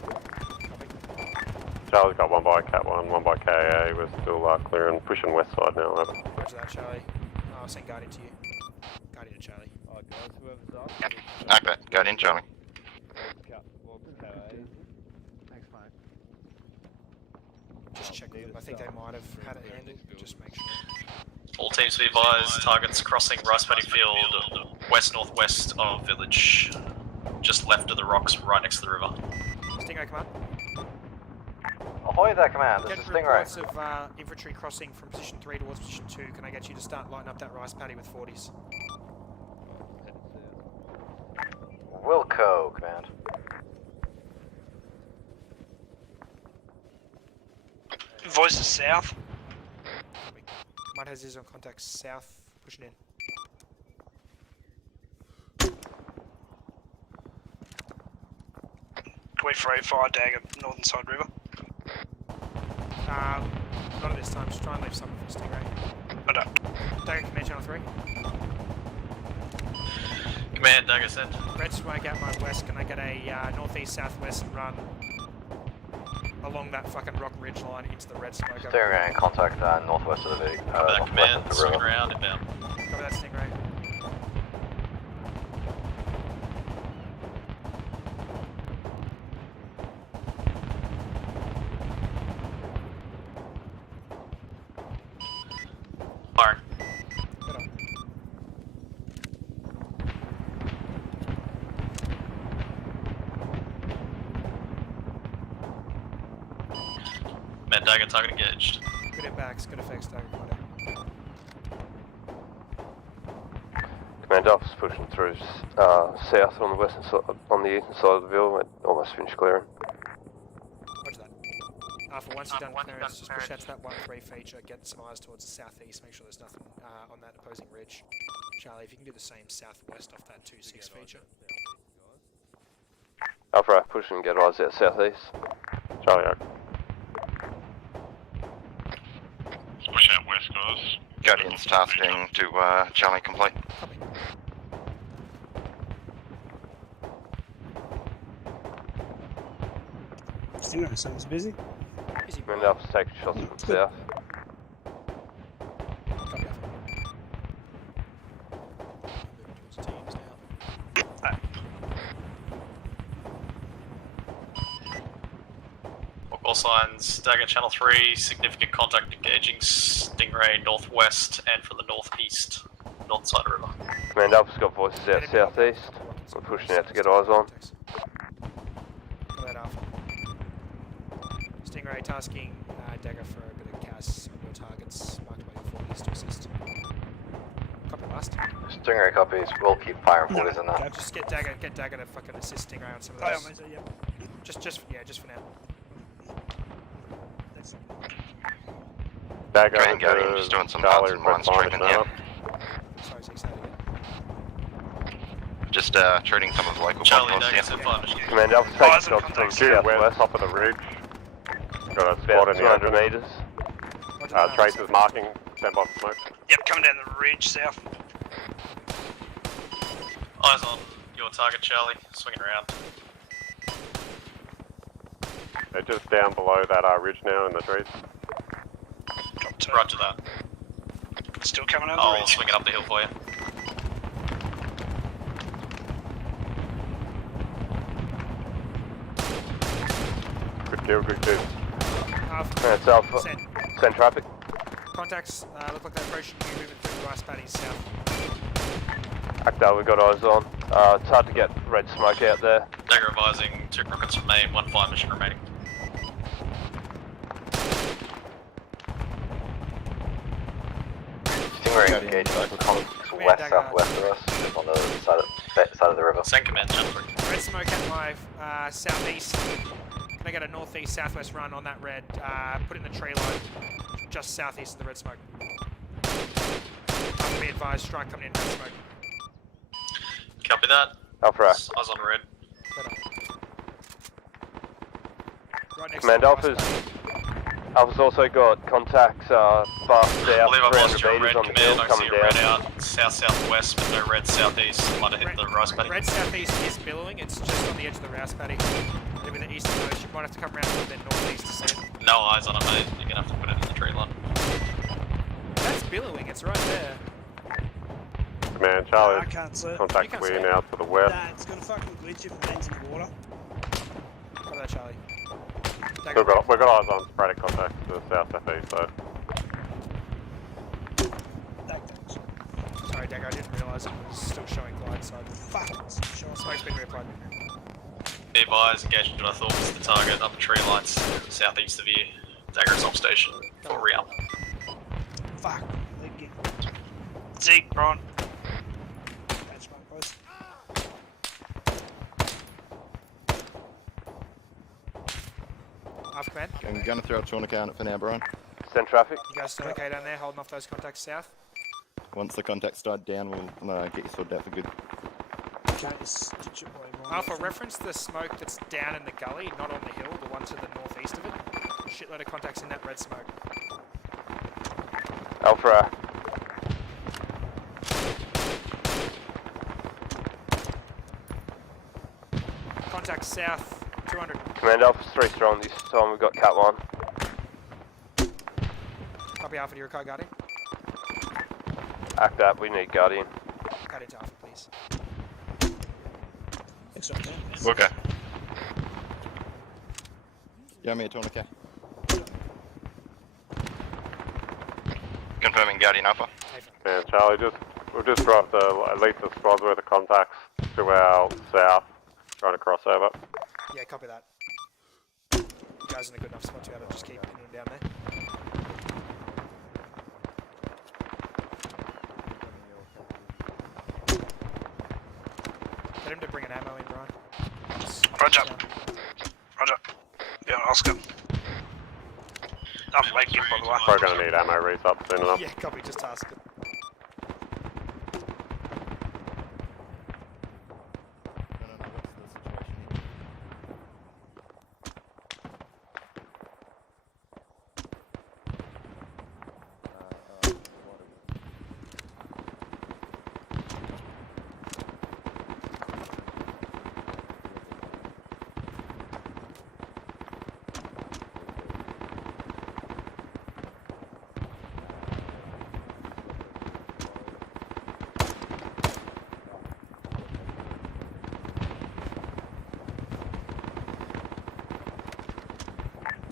Charlie's got 1 by Cat 1, 1 by KA. We're still clearing, pushing west side now. Over. Roger that, Charlie. Oh, I'll send Guardian to you. Guardian to Charlie. Alright guys, whoever's up. Okay, go in, Charlie. Thanks, mate. Just check with them. I think they might have had it handled. Just make sure. All teams be advised, targets crossing Rice Paddy Field, west-northwest of village. Just left of the rocks, right next to the river. Stingray, come on. Ahoy there, command. This Get is Stingray. reports of infantry crossing from position 3 towards position 2. Can I get you to start lighting up that rice paddy with 40s? Wilco, command. Voices south. Command has his on contact south, pushing in. 23, fire Dagger, northern side river. Not at this time, just try and leave something for Stingray. Dagger, command channel 3. Command, Dagger sent. Red smoke out my west, can I get a northeast-southwest run along that fucking rock ridge line into the red smoke? Stingray in contact northwest of the That command, of the swing river. around, inbound. Copy that, Stingray. Fire. Good on. Command, Dagger, target engaged. Good impacts, good effects, Dagger, come on. Command Alpha's pushing through south on the western side, on the eastern side of the ville. We're almost finished clearing. Roger that. Alpha, once you've done clearance, just push out to that 1-3 feature, get some eyes towards the southeast, make sure there's nothing on that opposing ridge. Charlie, if you can do the same southwest off that 2-6 feature. Alpha, push and get eyes out southeast. Charlie, out. Let's push out west, guys. Guardian's tasking to Charlie complete. Copy. Stingray sounds busy. Busy boy. Command Alpha's taking shots from south. Copy, Alpha. Moving towards the teams now. All signs, Dagger channel 3, significant contact engaging Stingray northwest and from the northeast, north side of the river. Command Alpha's got voices out southeast. We're pushing out to get eyes on. Copy that, Alpha. Stingray tasking Dagger for a bit of CAS on your targets, marked by your 40s to assist. Copy last. Stingray copies. We'll keep firing 40s in that. Just get Dagger to fucking assist Stingray on some of Oh, those. yeah, Just for now. Dagger, Command Guardian, just doing some Charlie, parts and lines request tracking, line yeah. up. Sorry, say that again. Just treating some of the local Charlie, podcasts, Dagger yeah. sent 5. Command Alpha's taking shots from Due west, southwest. top of the ridge. Got a spot About in the 200 open. metres. Roger that, Traces Alpha. marking, stand by for smoke. Yep, coming down the ridge south. Eyes on your target, Charlie, swinging around. They're just down below that ridge now in the trees. Drop two. Roger that. Still coming down the I'll ridge. swing it up the hill for you. Good kill, good kill. Alpha. That's Alpha. Send. Send traffic. Contacts look like they're approaching you, moving through the rice paddies south. Acta, we've got eyes on. It's hard to get red smoke out there. Dagger advising 2 rockets from main, 1 fire mission remaining. Stingray engaged west southwest of us on the side of the river. Send command, jump. Red smoke at my southeast. Can I get a northeast southwest run on that red? Put in the tree line just southeast of the red smoke. Be advised, strike coming in red smoke. Copy that. Alpha. I was on red. Right next Command to Alpha's also got contacts far south, I believe I've lost 300 your meters red on the command. hill I see coming your red down. out. South-southwest, but no red southeast. Might have hit the rice paddy. Red southeast is billowing, it's just on the edge of the rouse paddy. Maybe the eastern coast, you might have to come around to the northeast to see it. No eyes on it, mate. You're gonna have to put it in the tree line. That's billowing, it's right there. Command Charlie, I can't see it. contact You can't clear see it. now to the west. Nah, it's gonna fucking glitch if it lands in the water. Copy that, Charlie. We've got eyes on sporadic contacts to the south-southeast, so. Sorry, Dagger, I didn't realise it was still showing glide side. Fuck, Smoke's been reapplied. Be advised, engaged what I thought was the target up the tree lines southeast of you. Dagger's off station for real. Fuck. Zeke, Ron. Catch my boys. Half command. I'm going to throw a tourniquet on it for now, Brian. Send traffic. You guys still okay down there, holding off those contacts south? Once the contacts died down, we'll get you sorted out for good. Alpha, reference the smoke that's down in the gully, not on the hill, the one to the northeast of it. Shitload of contacts in that red smoke. Alpha. Contact south, 200. Command Alpha's 3 strong this time, we've got Cat 1. Copy Alpha to your car, Guardian. Act that, we need Guardian. Guardian to Alpha, please. Okay. Yeah, me a tourniquet. Confirming Guardian Alpha. And Charlie, we've just dropped at least a squad's worth of contacts to our south, trying to cross over. Yeah, copy that. You guys in a good enough spot to be able to just keep pinning them down there. Get him to bring an ammo in, Brian. Roger. Roger. Yeah, Oscar. I'm waking by the way. We're going to need ammo resup soon enough. Yeah, copy, just task it.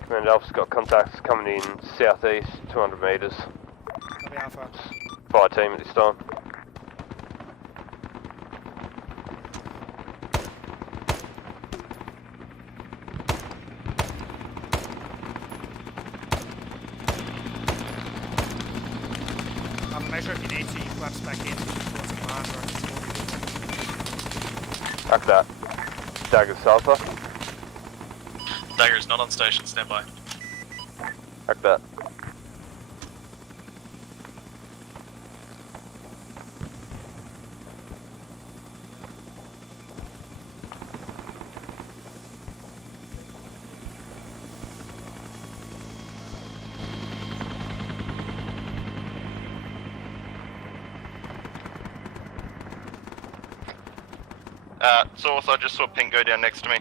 Command Alpha's got contacts coming in southeast, 200 metres. Copy Alpha. Fire team at this time. Make sure if you need to, you collapse back in towards the command or I can support you. Act that. Dagger's Alpha. Dagger is not on station, stand by. Act that. Source, I just saw Pink go down next to me.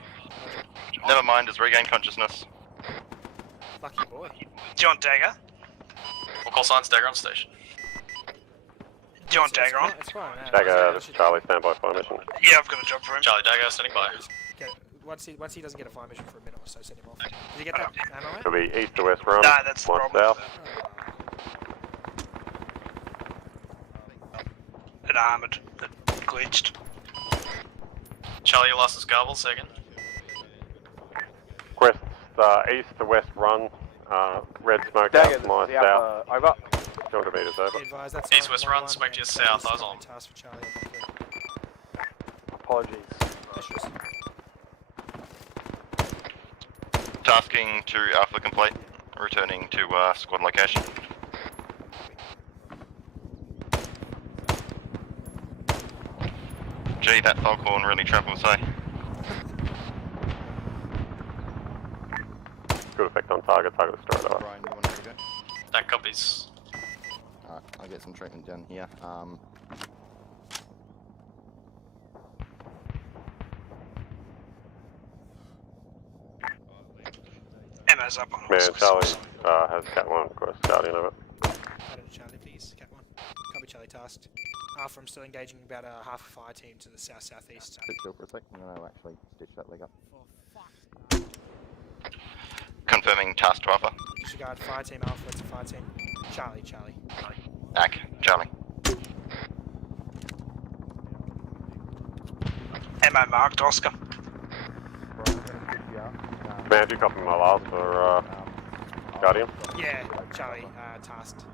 Never mind, has regained consciousness. Lucky boy. Do you want Dagger? We'll call signs, Dagger on station. Do you want Dagger on? It's fine. Dagger, this is Charlie, standby fire mission. Yeah, I've got a job for him. Charlie, Dagger, standing by. Once he doesn't get a fire mission for a minute or so, send him off. Did you get that ammo out? Could be east to west run, Nah, that's the north problem. south. It armoured. It glitched. Charlie, your last is garble, second. Quest east to west run, red smoke Dagger, out to my this is south. Alpha. Over. 200 meters over. Advise, that's East west run, smoke to your south, eyes on. Task for Charlie. Apologies. Tasking to Alpha complete. Returning to squad location. Gee, that foghorn really travels, eh? Good effect on target. Target destroyed. Brian, you want to go? That copies. Alright, I'll get some treatment down here. Emma's up on Man, us. Charlie has Cat 1, of course, Guardian of it. Charlie, please. Cat 1. Copy Charlie tasked. Alpha, I'm still engaging about half a fire team to the south-southeast. Sit still for a sec. I'm going to actually stitch that leg up. Confirming task to Alpha. Disregard fire team Alpha, it's a fire team. Charlie. Ac, Charlie. Emma marked Oscar. Man, do you copy my last for Guardian? Yeah, Charlie, tasked.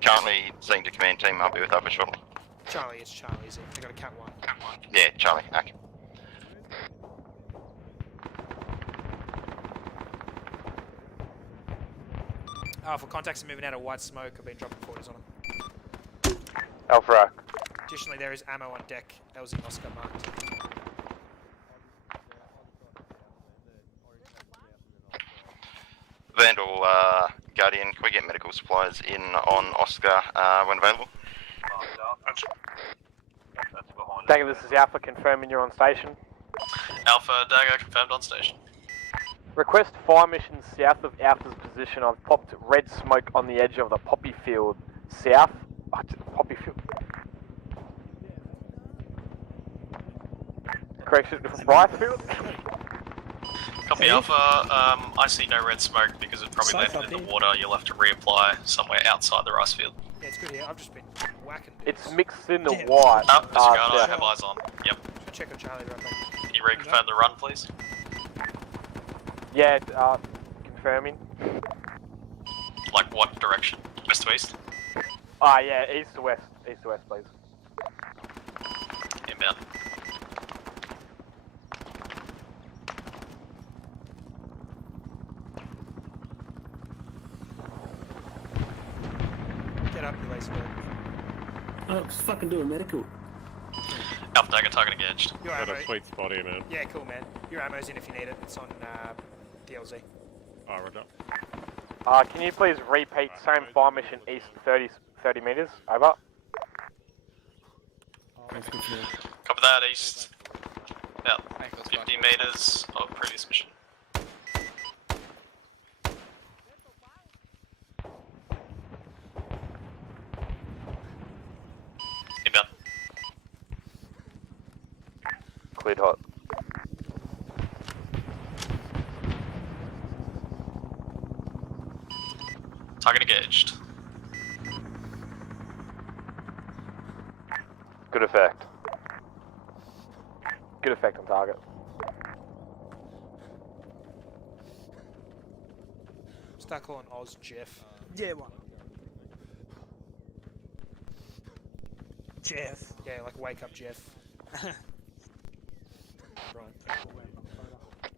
Currently seeing to command team. I'll be with Alpha shortly. Charlie, it's Charlie, is it? I got a Cat 1. Yeah, Charlie. Ac. Alpha, contacts are moving out of white smoke. I've been dropping quarters on them. Alpha Rack. Additionally, there is ammo on deck. LZ Oscar marked. Vandal, Guardian, can we get medical supplies in on Oscar when available? Dagger, this is Alpha confirming you're on station. Alpha, Dagger, confirmed on station. Request fire mission south of Alpha's position. I've popped red smoke on the edge of the poppy field south. Poppy field. Correction, rice field? Copy Alpha, I see no red smoke because it probably landed in the water. You'll have to reapply somewhere outside the rice field. Yeah, it's good here. I've just been whacking. It's mixed in the white. Disregard, I have eyes on. Yep. Check on Charlie right back. Can you reconfirm the run, please? Yeah, confirming. Like what direction? West to east? Yeah, east to west. East to west, please. Inbound. Get up, you lazy bird. Oh, just fucking doing medical. Alpha Dagger, target engaged. Your Got ammo. a sweet spot here, man. Yeah, cool, man. Your ammo's in if you need it. It's on DLZ. Oh, Roger. Can you please repeat same fire mission east 30 meters? Over. Copy that, east. About 50 meters of previous mission. Inbound. Cleared hot. Target engaged. Good effect. Good effect on target. Start calling Oz Jeff. Yeah, one. Jeff. Yeah, like wake up Jeff.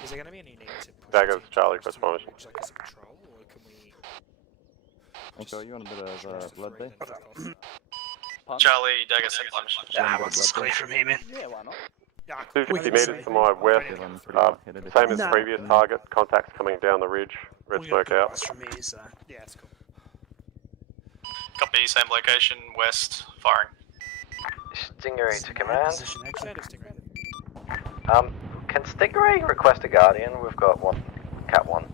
Is there going to be any need to push Daggers, the team Charlie, towards first formation. like as a patrol, or can we... Okay, you want a bit of blood there? Charlie, Dagger, second line mission. Ah, what's this clear from here, man? Yeah, why not? 250 meters to my west. Same as previous target. Contacts coming down the ridge. Red smoke out. From here, so. Yeah, that's cool. Copy, same location, west, firing. Stingray to command. Position, actually. Can Stingray request a Guardian? We've got one, Cat 1.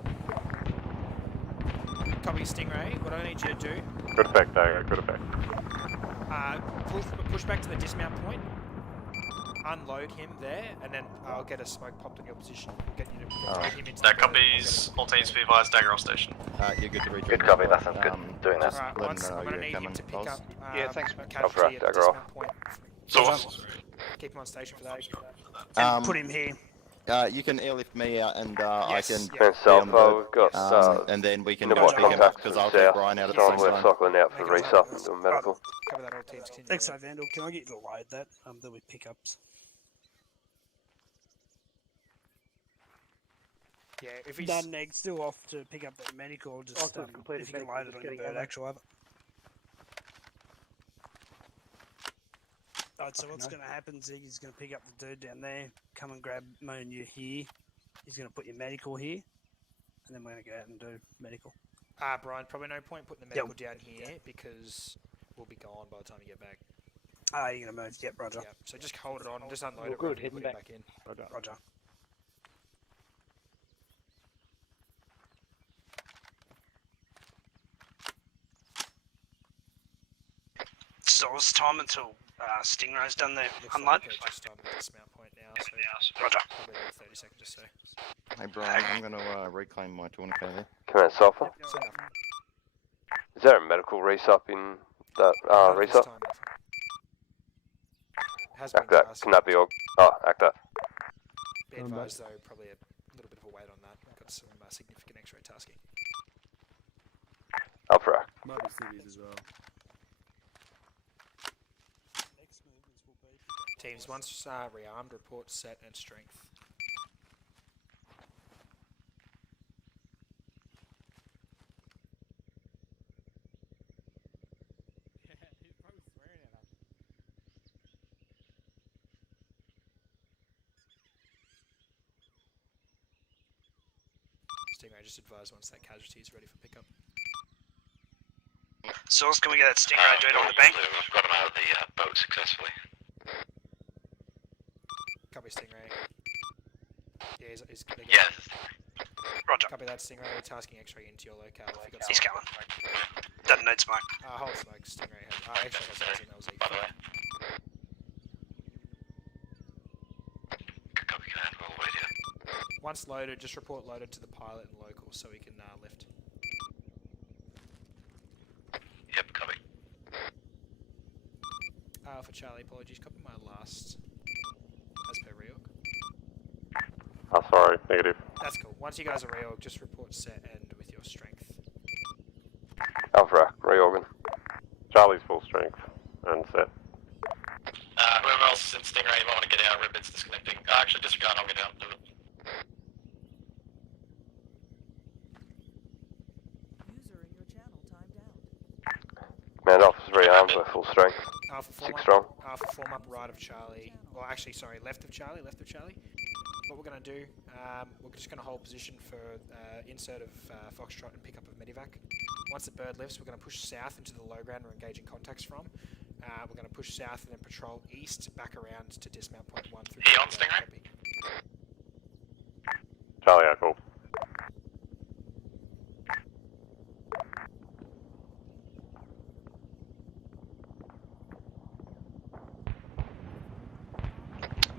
Copy Stingray. What I need you to do, Good effect, Dagger. Good effect. push back to the dismount point, unload him there, and then I'll get a smoke popped in your position. Get you to drag him into That the building. copies, all teams be advised, Dagger off station. You're good to reach. Good copy, that sounds good. Doing that. Alright, once I'm going to need him to pick up Yeah, thanks, a man. casualty at the Dagger off. dismount point. So, Keep him on station for that. Put him here. You can airlift me out, and I can. Yes, Command South, we've got and then we can Norwest pick him up contacts because from I'll take south. Brian out at the John, same we're time. cycling out for Make it resup right. and doing medical. Cover that all teams continue. Thanks, Vandal. Can I get you to load that? There'll be pickups. Yeah, if he's... Done, Neg, still off to pick up that medical, just if you can load it on your bird actual other. Alright, so what's going to happen, Zig, is going to pick up the dude down there, come and grab Moon, you here. He's going to put your medical here, and then we're going to go out and do medical. Brian, probably no point putting the medical down here because we'll be gone by the time you get back. You're going to move. Yep, roger. Yeah, so just hold it on, just unload it. Good, and heading put it back. in. Roger. So what's the time until Stingray's done their unload? Okay, just on the dismount point now, so Roger. probably another 30 seconds or so. Hey Brian, I'm going to reclaim my tourniquet here. Command Sulphur. So enough. Is there a medical resup in that Not at this resup? time, Alpha. Has been Act that. tasked. Can that be all? Oh, act that. Be advised though, probably a little bit of a weight on that. Got some significant X-ray tasking. Alpha act. Might be cities as well. Teams, once rearmed, report set and strength. Stingray, just advise once that casualty is ready for pickup. Source, can we get that Stingray dude on the bank? We've got him out of the boat successfully. Copy Stingray. Yeah, he's Yeah. Roger. Copy that Stingray, tasking X-ray into your locale. If you got He's someone- going. Doesn't need smoke. Hold smoke, Stingray has. X-ray has in LZ. By the way. Good copy, command. We'll wait here. Once loaded, just report loaded to the pilot and local so we can lift. Yep, copy. For Charlie, apologies. Copy my last as per reorg. Oh, sorry, negative. That's cool. Once you guys are reorg, just report set and with your strength. Alpha act. Reorgan. Charlie's full strength and set. Whoever else is in Stingray, you might want to get out. Ribbon's disconnecting. Actually, disregard. I'll get out. Do it. Command officer rearmed. We're full strength. Alpha form 6 up, strong. Alpha form up right of Charlie. Well, actually, sorry, left of Charlie. What we're going to do, we're just going to hold position for insert of Foxtrot and pick up of Medivac. Once the bird lifts, we're going to push south into the low ground we're engaging contacts from. We're going to push south and then patrol east, back around to dismount point 1 through He on Stingray? Charlie, cool.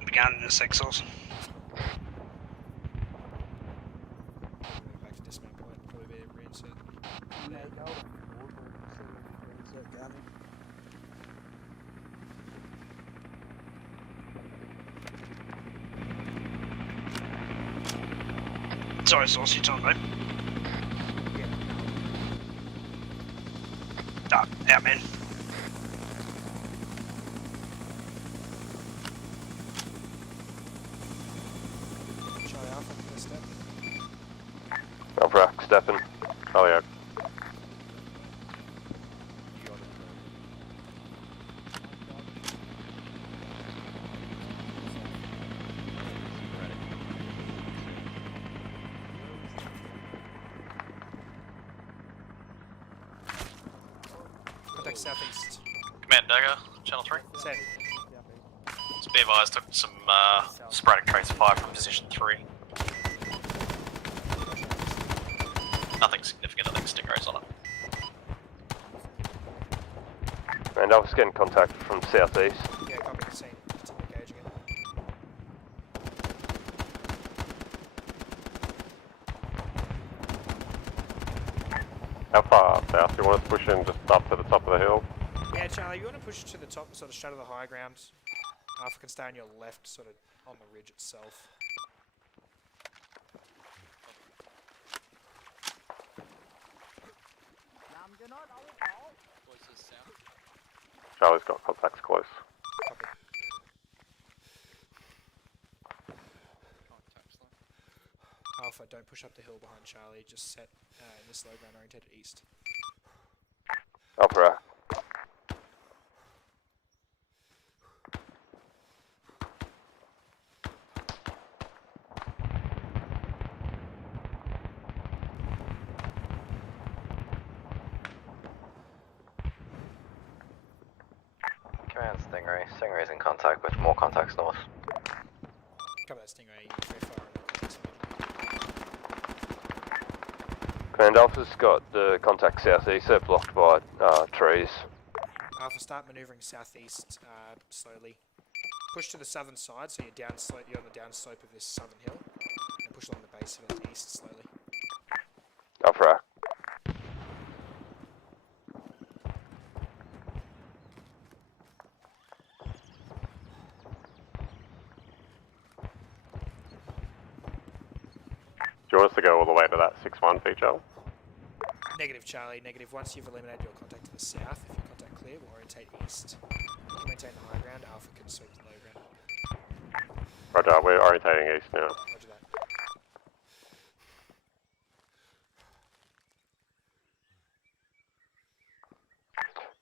Begun in the sexos. Back to dismount point, probably be a reinsert. Sorry, Source, you telling me? Out, man. Charlie Alpha, first step. Alpha act. Stepping. Charlie act. Contact southeast. Command Dagger, Channel 3. Set. So be advised, took some sporadic tracer fire from position 3. Nothing significant, I think Stingray's on it. Command officer getting contact from southeast. Yeah, copy the scene. It's engaging it. How far south? You want us to push in just up to the top of the hill? Yeah, Charlie, you want to push to the top, sort of shadow the high ground. Alpha can stay on your left, sort of on the ridge itself. Charlie's got contacts close. Alpha, don't push up the hill behind Charlie, just set in this low ground orientated east. Alpha. Command Stingray. Stingray's in contact with more contacts north. Cover that Stingray, you can fire on the contacts. Command Alpha's got the contact southeast, they're blocked by trees. Alpha, start manoeuvring southeast slowly. Push to the southern side, so you're on the down slope of this southern hill, and push along the base of it east slowly. Alpha. Do you want us to go all the way to that 6-1 feature? Negative, Charlie, negative. Once you've eliminated your contact to the south, if your contact clear, we'll orientate east. You can maintain the high ground, Alpha can sweep the low ground. Roger, we're orientating east now. Roger that.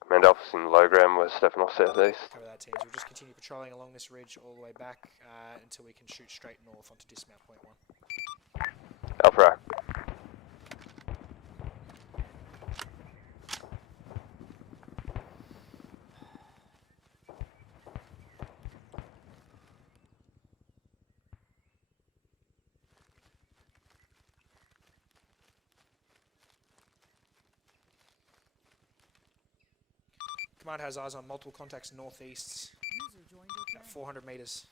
Command Alpha's in low ground, we're stepping off southeast. Cover that, teams. We'll just continue patrolling along this ridge all the way back until we can shoot straight north onto dismount point 1. Alpha. Command has eyes on multiple contacts northeast, at 400 meters.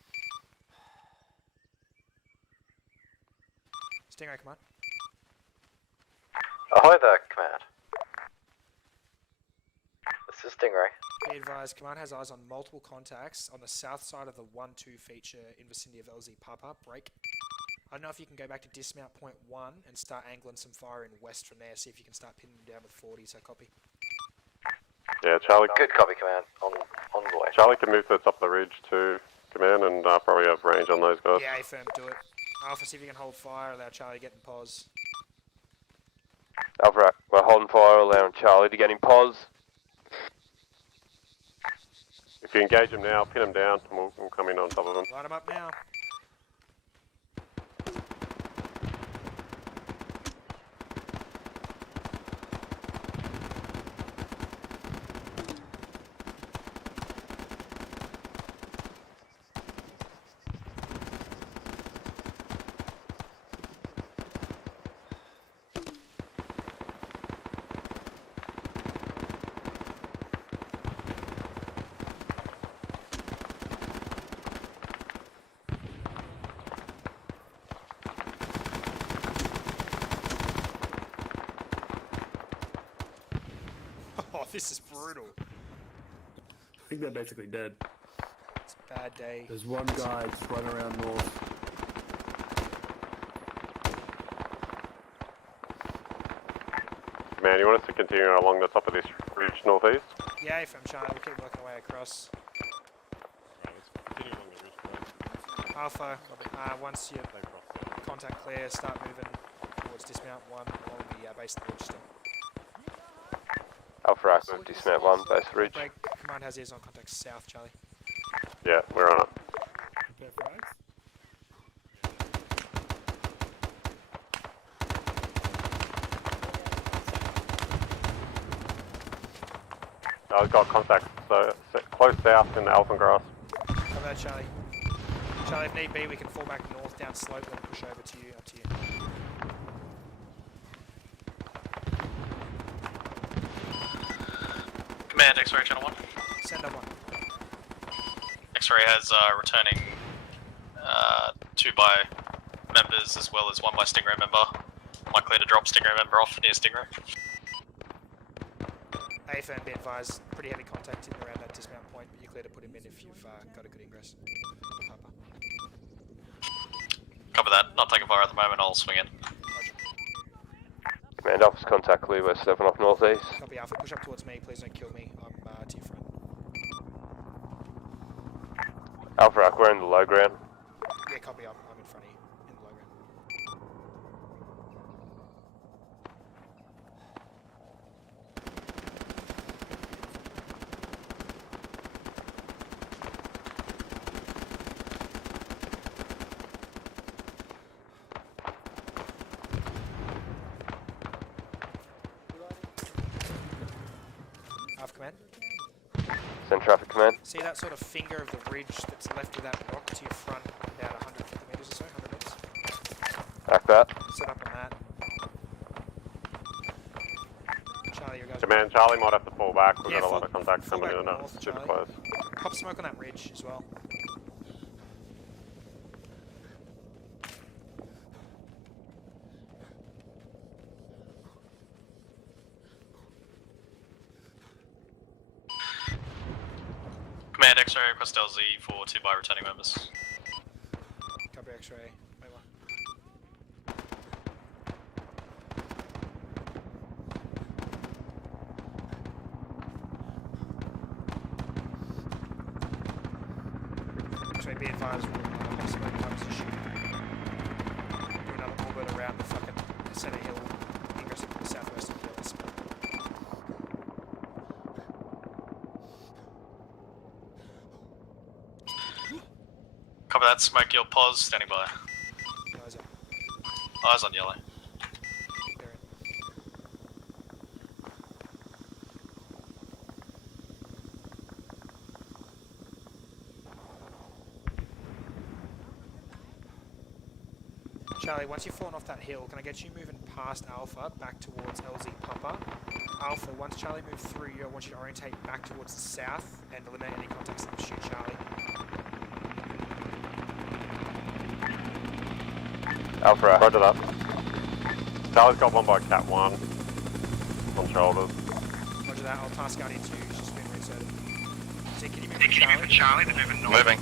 Stingray, command. Ahoy there, Command. This is Stingray. Be advised, command has eyes on multiple contacts on the south side of the 1-2 feature in vicinity of LZ Papa. Break. I don't know if you can go back to dismount point 1 and start angling some fire in west from there, see if you can start pinning them down with 40, so copy. Yeah, Charlie. Good copy, Command. On the way. Charlie can move to the top of the ridge to command and probably have range on those guys. Yeah, A-firm, do it. Alpha, see if you can hold fire, allow Charlie to get in pause. Alpha, we're holding fire, allowing Charlie to get in pause. If you engage him now, pin him down, and we'll come in on top of him. Light him up now. Oh, this is brutal. I think they're basically dead. It's a bad day. There's one guy just running around north. Man, you want us to continue along the top of this ridge northeast? Yeah, from China, we'll keep working our way across. Alpha, once you contact clear, start moving towards dismount 1 along the base of the ridge still. Alpha, dismount 1, base ridge. Break. Command has ears on contact south, Charlie. Yeah, we're on it. Prepare for ice. I've got contacts, so close south in the Alpha Grass. Cover that, Charlie. Charlie, if need be, we can fall back north down slope, then push over to you, up to you. Command, X-ray channel 1. Send up 1. X-ray has returning 2 by members as well as 1 by Stingray member. Am I clear to drop Stingray member off near Stingray? AFM, be advised, pretty heavy contact in around that dismount point, but you're clear to put him in if you've got a good ingress. Cover that, not taking fire at the moment, I'll swing in. Command Office, contact clear, we're stepping off northeast. Copy Alpha, push up towards me, please don't kill me, I'm to your front. Alpha Rock, we're in the low ground. Yeah, copy. I'm in front of you in the low ground. Alpha command. Send traffic command. See that sort of finger of the ridge that's left of that rock to your front, about 150 metres or so, 100 metres? Back that. Set up on that. Charlie, your guys. Command, Charlie might have to fall back. We've Yeah, got a lot of contacts fall coming in back and north, super Charlie. close. Pop smoke on that ridge as well. Command X-ray request LZ for 2 by returning members. Copy X-ray. Wait one. X-ray, be advised, we're going to smoke comes to shoot. Do another orbit around the fucking centre hill, ingress into the southwest of the hill. Copy that, smoke yield pause, standing by. Eyes up. Eyes on yellow. They're in. Charlie, once you've fallen off that hill, can I get you moving past Alpha, back towards LZ Papa? Alpha, once Charlie moves through you, I want you to orientate back towards the south and eliminate any contacts that will shoot Charlie. Alpha Rock. Roger that. Charlie's got one by Cat 1 on shoulders. Roger that, I'll task Guardian 2, she's just been reinserted. So can you move Can you Charlie? move Charlie? They're moving north. Moving.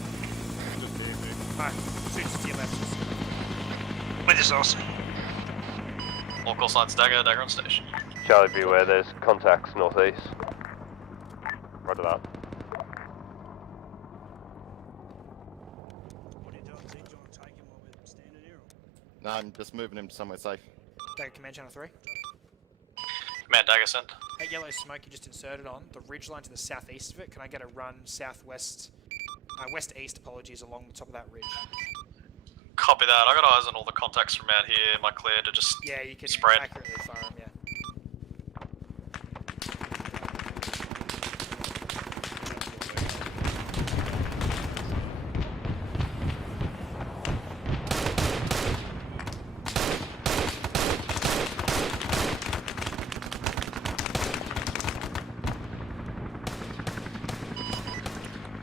Alright, suits to your left. With this awesome. All call signs dagger, dagger on station. Charlie, be aware there's contacts northeast. Roger that. What are you doing, Zeke? Do you want to take him while we're standing here? No, I'm just moving him somewhere safe. Dagger command channel 3. Command dagger sent. That yellow smoke you just inserted on, the ridge line to the southeast of it, can I get a run southwest, west-east, apologies, along the top of that ridge? Copy that. I got eyes on all the contacts from out here. Am I clear to just Yeah, you can spread? accurately fire them, yeah.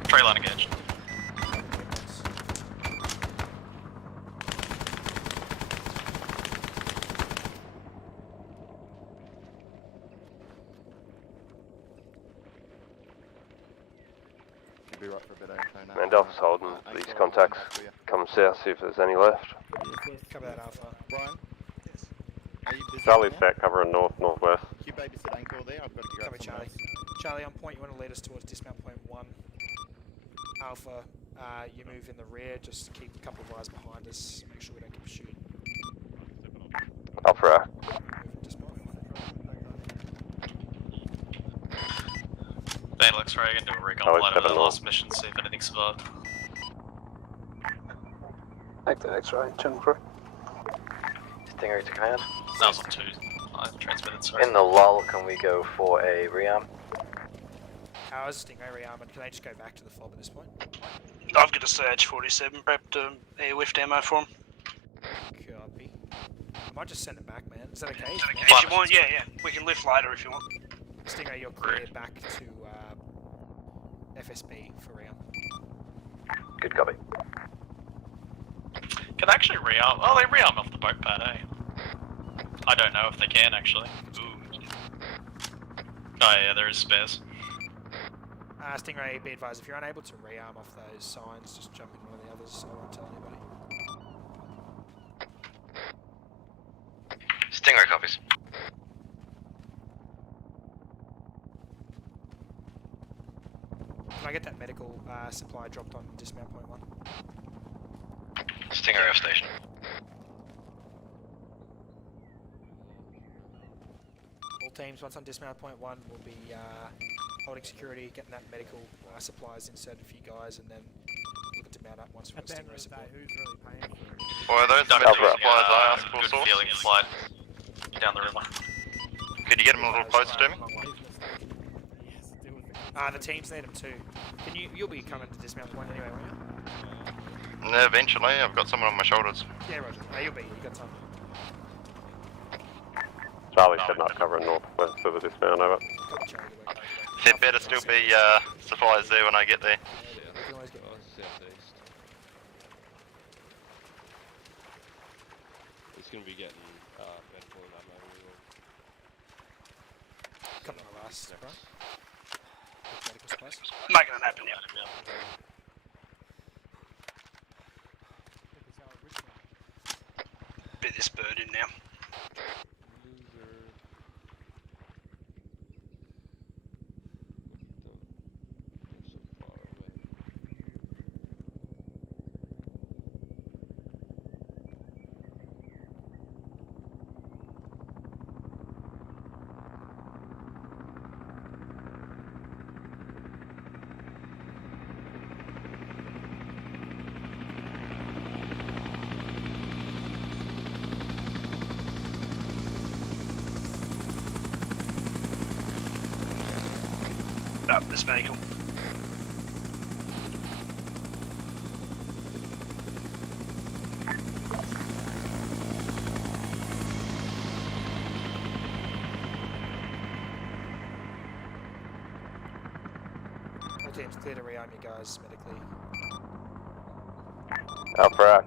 Tree line engaged. Be right for a bit, okay, now. Randolph's holding these contacts. Come south, see if there's any left. Cover that Alpha. Brian? Are you busy? Charlie's now? set covering north, northwest. You babysit anchor there, I've got to grab Cover someone Charlie. else. Charlie, on point, you want to lead us towards dismount point 1. Alpha, you move in the rear, just keep a couple of eyes behind us, make sure we don't get shooting. Alpha Rock. Vandal X-ray, I can do a recon Oh, flight over it's that last mission, see if anything survived. Take the X-ray, channel 3. Stinger to command. That was on 2. I transmitted, sorry. In the lull, can we go for a rearm? Ours, Stingray rearmored, can I just go back to the fob at this point? I've got a Surge 47 prepped air whiff ammo for him. Copy. I might just send it back, man. Is that okay? If you want, yeah. We can lift later if you want. Stingray, you're clear back to FSB for rearm. Good copy. Can they actually rearm? Oh, they rearm off the boat pad, eh? I don't know if they can, actually. Ooh. Oh yeah, there is spares. Stingray, be advised, if you're unable to rearm off those signs, just jump in one of the others, I won't tell anybody. Stingray copies. Can I get that medical supply dropped on dismount point 1? Stingray off station. All teams, once on dismount point 1, will be holding security, getting that medical supplies inserted for you guys, and then looking to mount up once we've got Stingray support. Who's really paying for it? Well, those medical supplies I asked for, good feeling flight down the river. Could you get them a little closer to me? The teams need them too. You'll be coming to dismount point anyway, won't you? Eventually, I've got someone on my shoulders. Yeah, Roger. You'll got time. Charlie said not covering northwest of the dismount, over. There better still be supplies there when I get there. It's going to be getting medical and ammo. Couple of us, right? Medical supplies. Making it happen, yeah. Bit this bird in now. Up this vehicle. All teams clear to rearm you guys medically. Alpha.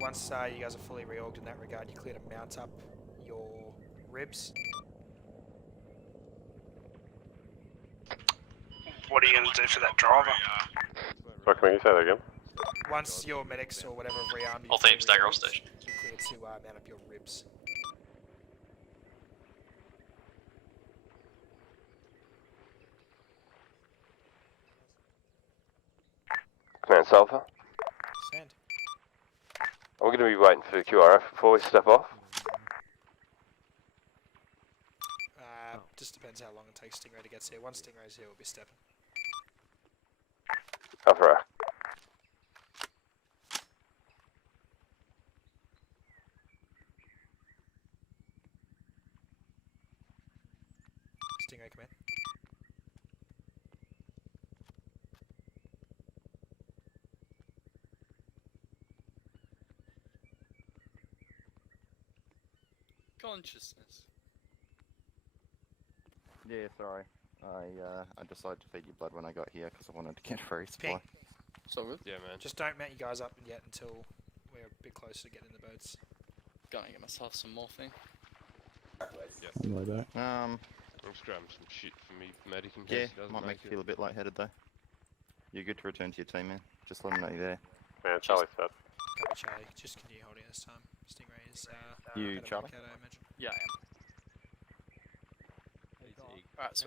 Once you guys are fully reorged in that regard, you clear to mount up your ribs. What are you going to do for that driver? Sorry, can you say that again? Once your medics or whatever rearm you, All teams stagger off station. you're clear to mount up your ribs. Command Sulphur. Sand. Are we going to be waiting for QRF before we step off? Just depends how long it takes Stingray to get here. Once Stingray's here, we'll be stepping. Alpha. Stingray, come in. Consciousness. Yeah, sorry. I decided to feed you blood when I got here because I wanted to get free supply. So good. Yeah, man. Just don't mount you guys up yet until we're a bit closer to getting in the boats. Gonna get myself some morphine. Yeah. Um, I'm just grabbing some shit for me medic in yeah, case it doesn't might make make you feel a bit lightheaded though. You're good to return to your team, man. Just let them know you're there. Man, Charlie said. Copy, Charlie. Just continue holding this time. Stingray is You, better Charlie? back out, I imagine. Yeah, I am. Alright, so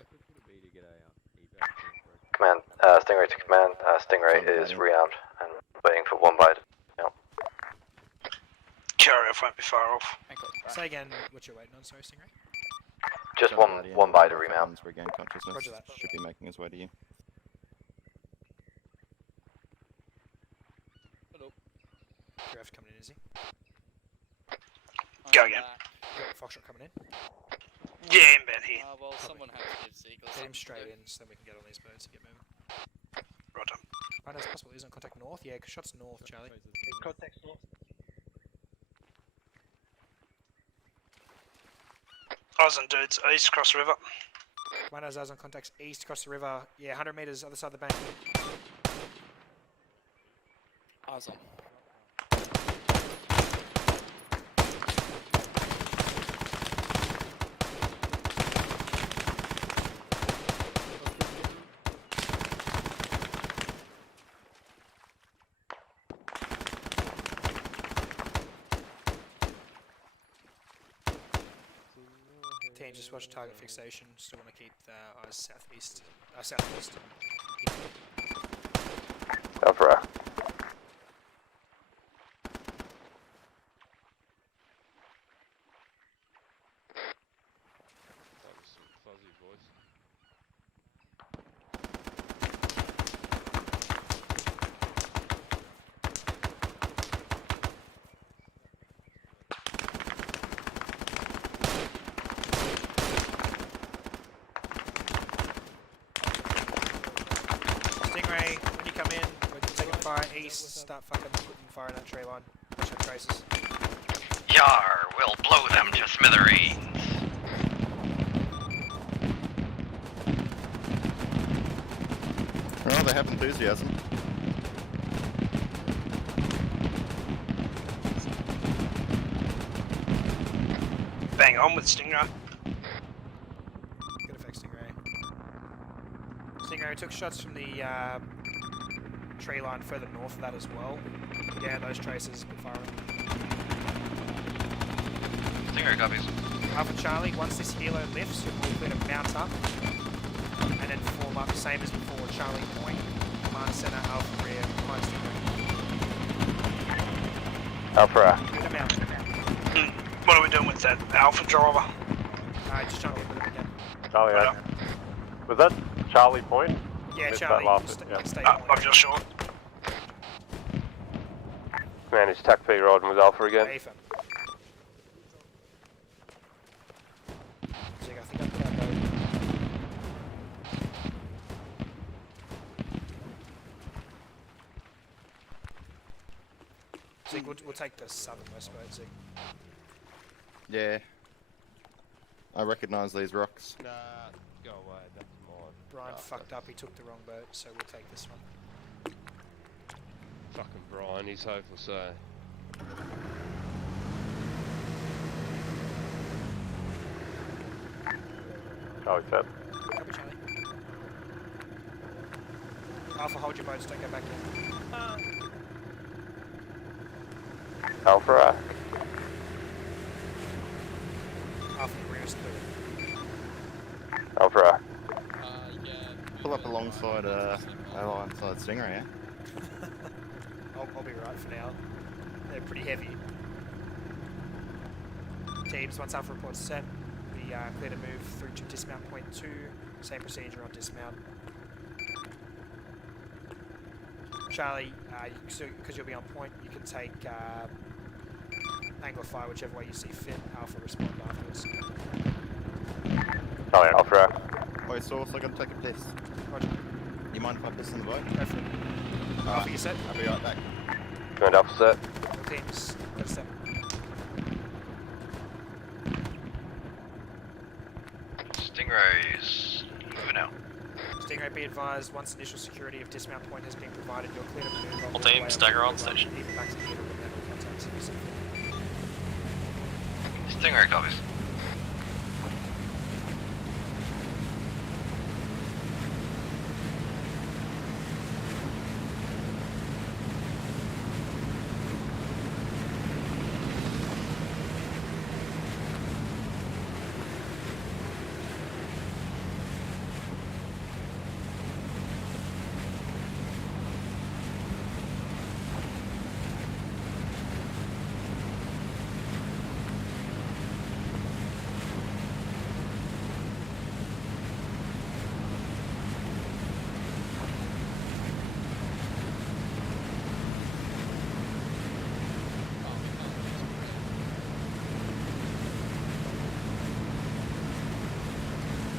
Command, Stingray to command. Stingray is rearmed and waiting for one bite. Yep. QRF won't be far off. Say again what you're waiting on, sorry, Stingray. Just one bite to remount. Regain consciousness. Roger that. Should be making his way to you. Hello. QRF coming in, is he? Go again. You got Foxtrot coming in? Yeah, inbound here. Well, someone has to give Seagulls. Get him straight in so then we can get on these boats and get moving. Roger. Right, it's possible he's on contact north. Yeah, shots north, Charlie. Contact north. Eyes on dudes, east across the river. Commando's eyes on contacts east across the river. Yeah, 100 metres other side of the bank. Eyes on. Team, just watch target fixation. Still want to keep the eyes southeast. Southwest. Alpha Rock. That was some fuzzy voice. Stingray, when you come in, we're taking fire east, start fucking putting fire in that tree line. Watch out traces. Yar, we'll blow them to smithereens. Oh, they have enthusiasm. Bang on with Stinger. Good effect, Stingray. Stingray, we took shots from the tree line further north of that as well. Yeah, those traces, put fire on. Stingray copies. Alpha Charlie, once this helo lifts, you'll be clear to mount up and then form up, same as before. Charlie point, command center, Alpha rear, command Stingray. Alpha Rock. Good amount. What are we doing with that Alpha driver? Just jump in with it again. Charlie, was that Charlie Point? Yeah, Missed Charlie, that last stay bit, I'm just short. Managed TAC P riding with Alpha again. Hey, fam. Zig, I think I put our boat. Zig, we'll take the southernmost boat, Zig. Yeah. I recognise these rocks. Nah, go away, that's mine. Brian fucked up, he took the wrong boat, so we'll take this one. Fucking Brian, he's hopeless, eh? Charlie set. Copy, Charlie. Alpha, hold your boats, don't go back in. Alpha Rock. Alpha, rear is clear. Alpha Rock. Pull up alongside alongside Stingray, yeah? I'll be right for now. They're pretty heavy. Teams, once Alpha reports set, be clear to move through to dismount point 2. Same procedure on dismount. Charlie, because you'll be on point, you can take angle of fire whichever way you see fit. Alpha respond afterwards. Charlie, Alpha Rock. Wait, Source, I'm gonna take a piss. Roger. You mind if I piss in the boat? Go for it. Alpha, you set? I'll be right back. Command Alpha set. All teams, go to 7. Stingrays, moving out. Stingray, be advised, once initial security of dismount point has been provided, you're clear to maneuver. All teams, stagger on station. Even back to the middle with metal contacts if you see fit. Stingray copies.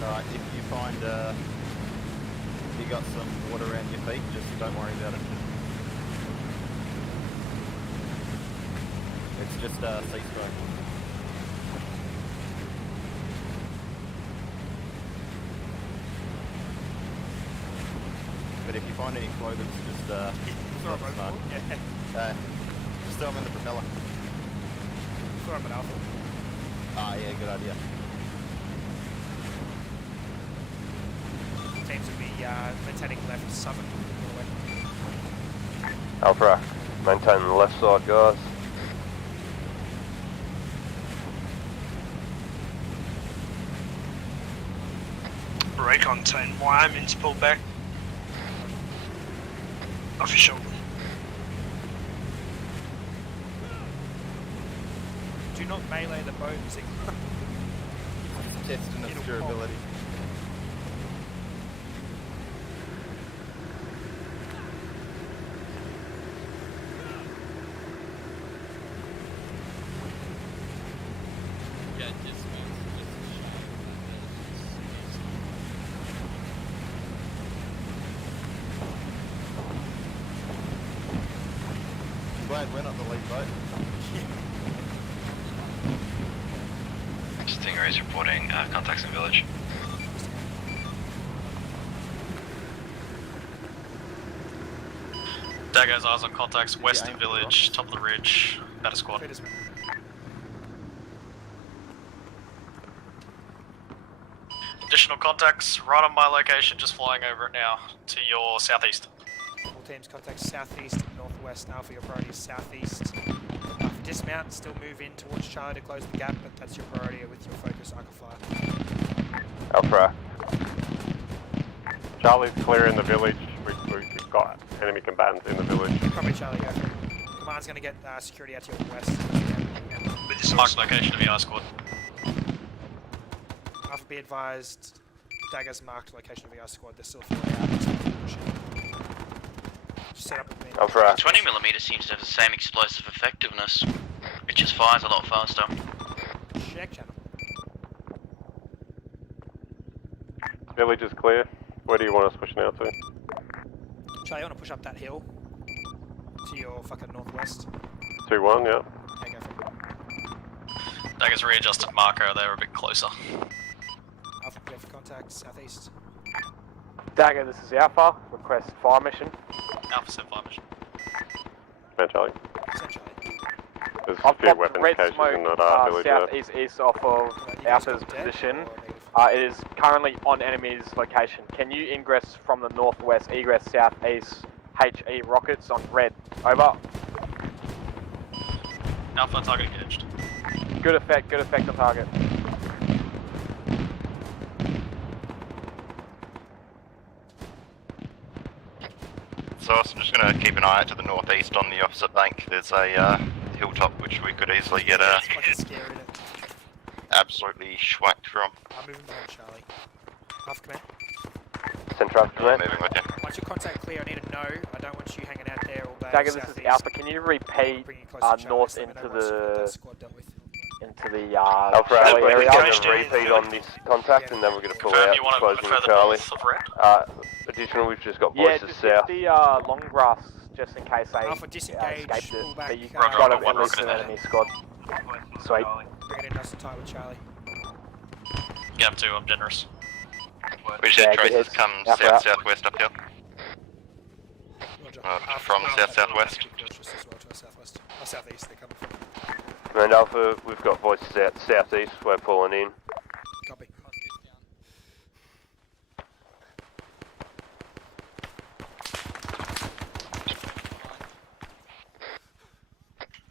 Alright, if you find you got some water around your feet, just don't worry about it. It's just sea spray. But if you find any floaters, just let us know. Just throw them in the propeller. Throw them at Alpha. Ah, yeah, good idea. Teams will be maintaining left southern. Alpha Rock. Maintaining the left side, guys. Recon team, Wyoming's pulled back. Official. Do not melee the boat, Sigma. Testing its durability. Yeah, just Glad we're not the lead boat. Stingray is reporting contacts in village. Dagger's eyes on contacts west of village, top of the ridge, battle squad. Additional contacts right on my location, just flying over it now to your southeast. All teams contact southeast and northwest. Alpha, your priority is southeast. Alpha, dismount, still move in towards Charlie to close the gap, but that's your priority with your focus arc of fire. Alpha. Charlie's clearing the village. We've got enemy combatants in the village. Copy, Charlie, go for it. Command's going to get security out to your west. Mark location of your squad. Alpha, be advised, Dagger's marked location of your squad. They're still flying out. Just set up with me. Alpha. 20mm seems to have the same explosive effectiveness. It just fires a lot faster. Check channel. Village is clear. Where do you want us pushing out to? Charlie, you want to push up that hill to your fucking northwest? 2-1, yeah. Okay, go for it. Dagger's readjusted marker, they were a bit closer. Alpha, clear for contact, southeast. Dagger, this is Alpha. Request fire mission. Alpha sent fire mission. Man, Charlie. Send Charlie. There's I've a few got weapons red caches smoke in that village there. southeast off of Alpha's position. It is currently on enemy's location. Can you ingress from the northwest, egress southeast, HE rockets on red? Over. Alpha target engaged. Good effect on target. So I'm just going to keep an eye out to the northeast on the opposite bank. There's a hilltop which we could easily get absolutely schwacked from. I'm moving behind Charlie. Alpha command. Central command. Moving with you. Once your contact clear, I need to know. I don't want you hanging out there all day. Dagger, this is Alpha. Can you repeat north into the Alpha, Charlie we're area? going to repeat on this contact and then we're going to pull out and close in Charlie. Additional, we've just got voices just south. the long grass, just in case they Alpha, disengage, escaped it. pull back, But you've Roger, got one at least rocket an in there. enemy squad. Sweet. Bring it in nice and tight with Charlie. Gap 2, I'm generous. We should Yeah, traces good hits. come Alpha out. south-southwest up here. Roger. From south-southwest. As well to our southwest. Or southeast, they're coming from. Command Alpha, we've got voices out southeast, we're pulling in. Copy.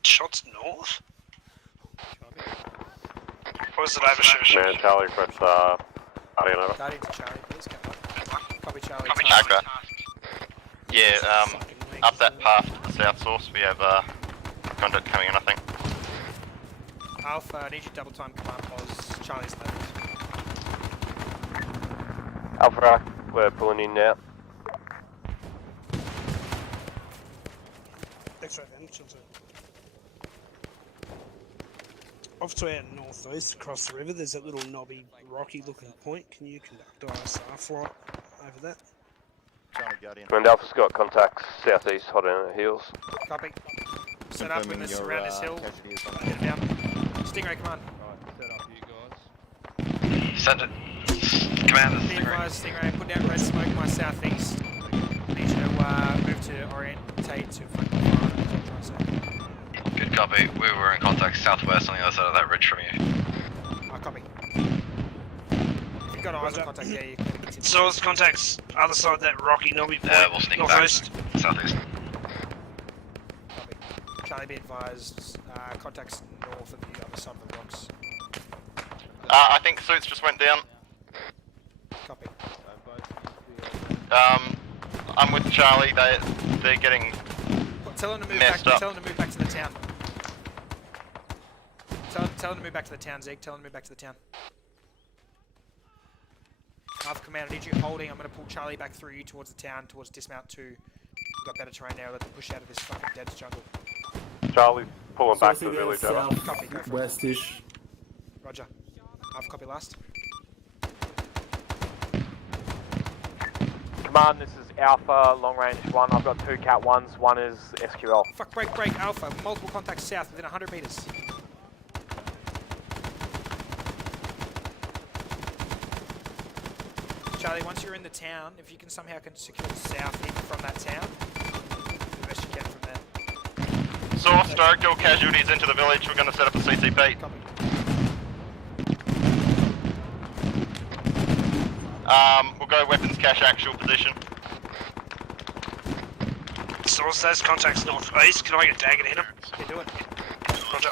Shots north? Or is it overshoot? Man, Charlie, press Guardian over. Guardian to Charlie, please. Copy Charlie. Accurate. Yeah, up that path to the south source, we have conduct coming in, I think. Alpha, I need you double time command pause. Charlie's left. Alpha, we're pulling in now. X-ray then, chill to. Off to our northeast across the river, there's that little knobby, rocky looking point. Can you conduct ISR flight over that? Command Alpha's got contacts southeast, hot on our heels. Copy. Set up in this, around this hill. Get down. Stingray command. Set up, you guys. Send it. Commander, Be advised, Stingray, put down red smoke my southeast. I need you to move to orientate to fucking fire. That's what I'm trying to say. Good copy. We were in contact southwest on the other side of that ridge from you. Copy. If you've got eyes on contact, yeah, you can continue. Source contacts, other side of that rocky knobby point, We'll sneak northwest. back. Southeast. Copy. Charlie, be advised, contacts north of the other side of the rocks. I think suits just went down. Copy. I'm with Charlie. They're getting Tell them to move messed back. up. Tell them to move back to the town. Tell them to move back to the town, Zeke. Tell them to move back to the town. Alpha Command, I need you holding. I'm going to pull Charlie back through you towards the town, towards dismount 2. We've got better terrain now. Let them push out of this fucking dense jungle. Charlie's pulling back to So the village. south, Over. Copy, go for it. westish. Roger. Alpha copy last. Command, this is Alpha, long range 1. I've got 2 Cat 1s. One is SQL. Fuck, break, Alpha. Multiple contacts south within 100 meters. Charlie, once you're in the town, if you can somehow secure the south even from that town, do the best you can from there. Source, direct all casualties into the village. We're going to set up a CCP. We'll go weapons cache actual position. Source, those contacts northeast. Can I get a dagger to hit them? Yeah, do it. Roger.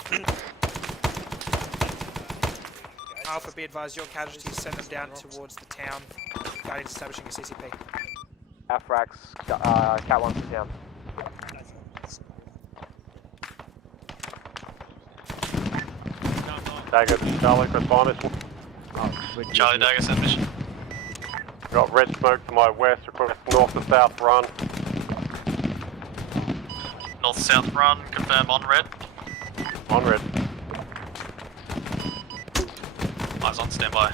Alpha, be advised, your casualties send them down towards the town. Guardians establishing a CCP. Afrax, Cat 1's to town. Dagger, Charlie, respond. Charlie Dagger, send mission. Got red smoke to my west, across north to south run. North-south run, confirm on red. On red. Eyes on standby.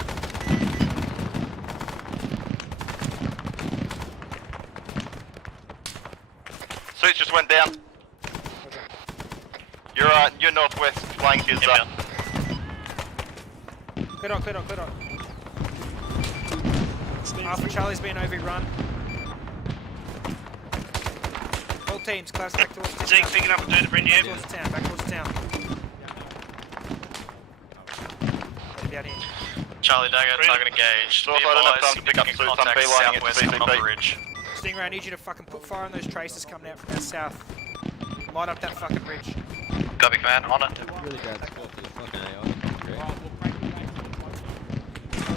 Suits just went down. Your northwest flank is up. Clear on. Alpha Charlie's being overrun. All teams, close back towards the town. Zeke picking up a dude to bring you in. Back towards the town. Down here. Charlie Dagger, target engaged. Source, I don't have time to pick up suits. I'm beelining it to CCP. Stingray, I need you to fucking put fire on those tracers coming out from that south. Light up that fucking ridge. Copy, command, on it. Really bad spot there. Fucking AI.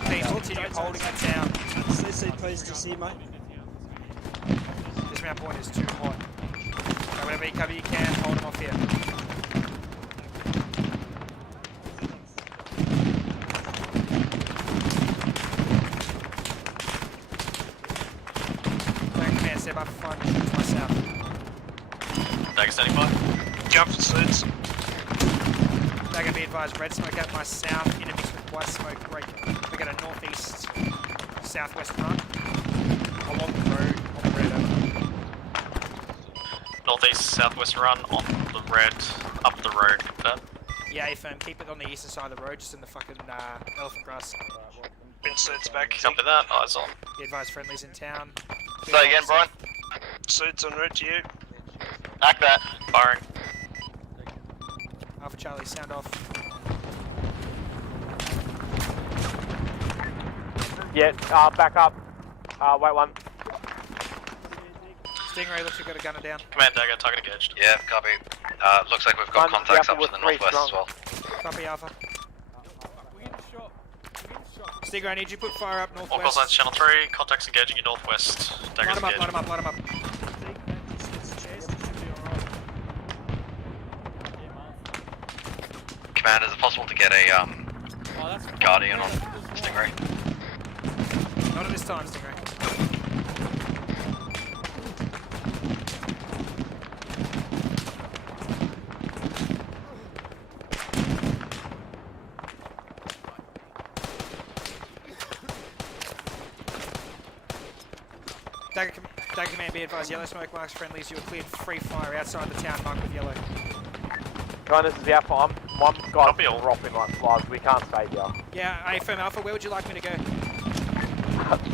Teams, continue holding the town. CCP's just here, mate. This round point is too hot. So whatever cover you can, hold them off here. Back command, step up for 5 missions to my south. Dagger standing by. Jump for suits. Dagger, be advised, red smoke out my south, intermixed with white smoke, break. We got a northeast, southwest run. Along the road, on the red over. Northeast, southwest run on the red, up the road, confirm. Yeah, firm, keep it on the eastern side of the road, just in the fucking elephant grass. Been suits back. Copy that, eyes on. Be advised, friendlies in town. Say again, Brian. Suits en route to you. Act that. Firing. Alpha Charlie, sound off. Yeah, back up. Wait one. Stingray looks like you got a gunner down. Command Dagger, target engaged. Yeah, copy. Looks like we've got contacts up to the northwest as well. Copy, Alpha. Stingray, I need you to put fire up All call northwest. signs channel 3, contacts engaging your northwest. Daggers Light engaged. him up. Command, is it possible to get a Guardian on Stingray? Not at this time, Stingray. Dagger Command, be advised, yellow smoke marks friendlies. You are cleared free fire outside the town marked with yellow. Guys, this is Alpha. I'm guys dropping like flies. We can't stay here. Yeah, AFM Alpha, where would you like me to go?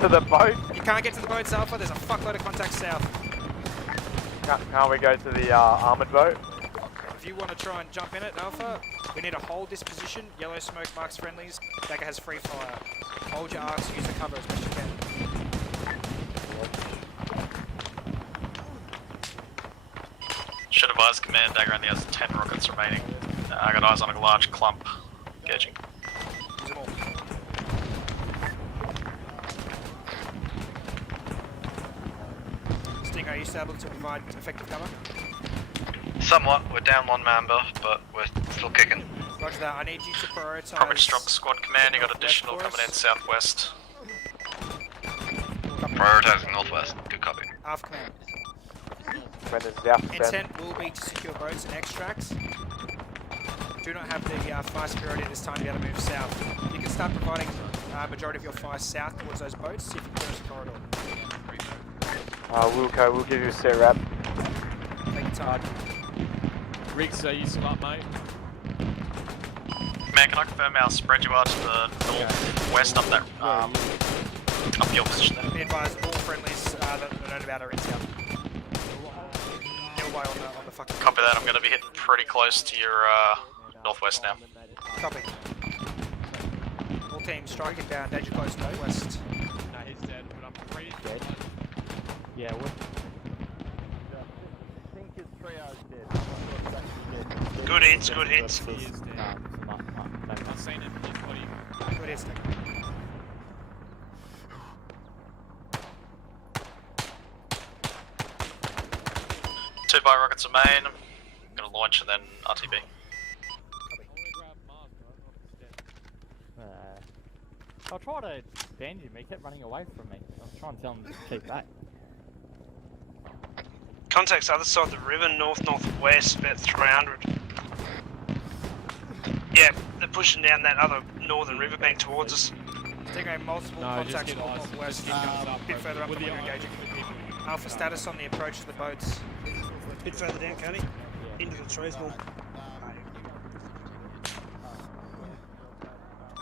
To the boat? You can't get to the boats, Alpha. There's a fuckload of contacts south. Can't we go to the armoured boat? If you want to try and jump in it, Alpha, we need to hold this position. Yellow smoke marks friendlies. Dagger has free fire. Hold your arcs, use the cover as best you can. Should advise Command Dagger only has 10 rockets remaining. I got eyes on a large clump. Engaging. Use them all. Stingray, are you still able to provide effective cover? Somewhat. We're down one member, but we're still kicking. Roger that. I need you to prioritise. Bromwich Strong Squad Command, you got additional coming in southwest. Prioritising northwest. Good copy. Half command. Brendan's south. Intent will be to secure boats and extracts. Do not have the fire superiority at this time to be able to move south. You can start providing majority of your fire south towards those boats. See if you can clear us a corridor. Wilco, we'll give you a set rep. Take your time. Riggs, are you still up, mate? Man, can I confirm how spread you are to the northwest up that, up your position there? Be advised, all friendlies that are known about are in town. Nearby on the fucking... Copy that, I'm going to be hitting pretty close to your northwest now. Copy. All teams striking down, danger close northwest. No, he's dead, but I'm pretty dead. Yeah, what? Good hits, good hits. He is dead. I've seen him, his body. Good hits, Nick. Two by rockets of main. I'm going to launch and then RTB. I'll try to band him, he kept running away from me. I was trying to tell him to keep back. Contacts other side of the river, north-northwest, about 300. Yeah, they're pushing down that other northern riverbank towards us. Stingray, multiple contacts northwest, a bit further up than we're engaging. Alpha status on the approach to the boats. A bit further down, Coney. Into the trees more.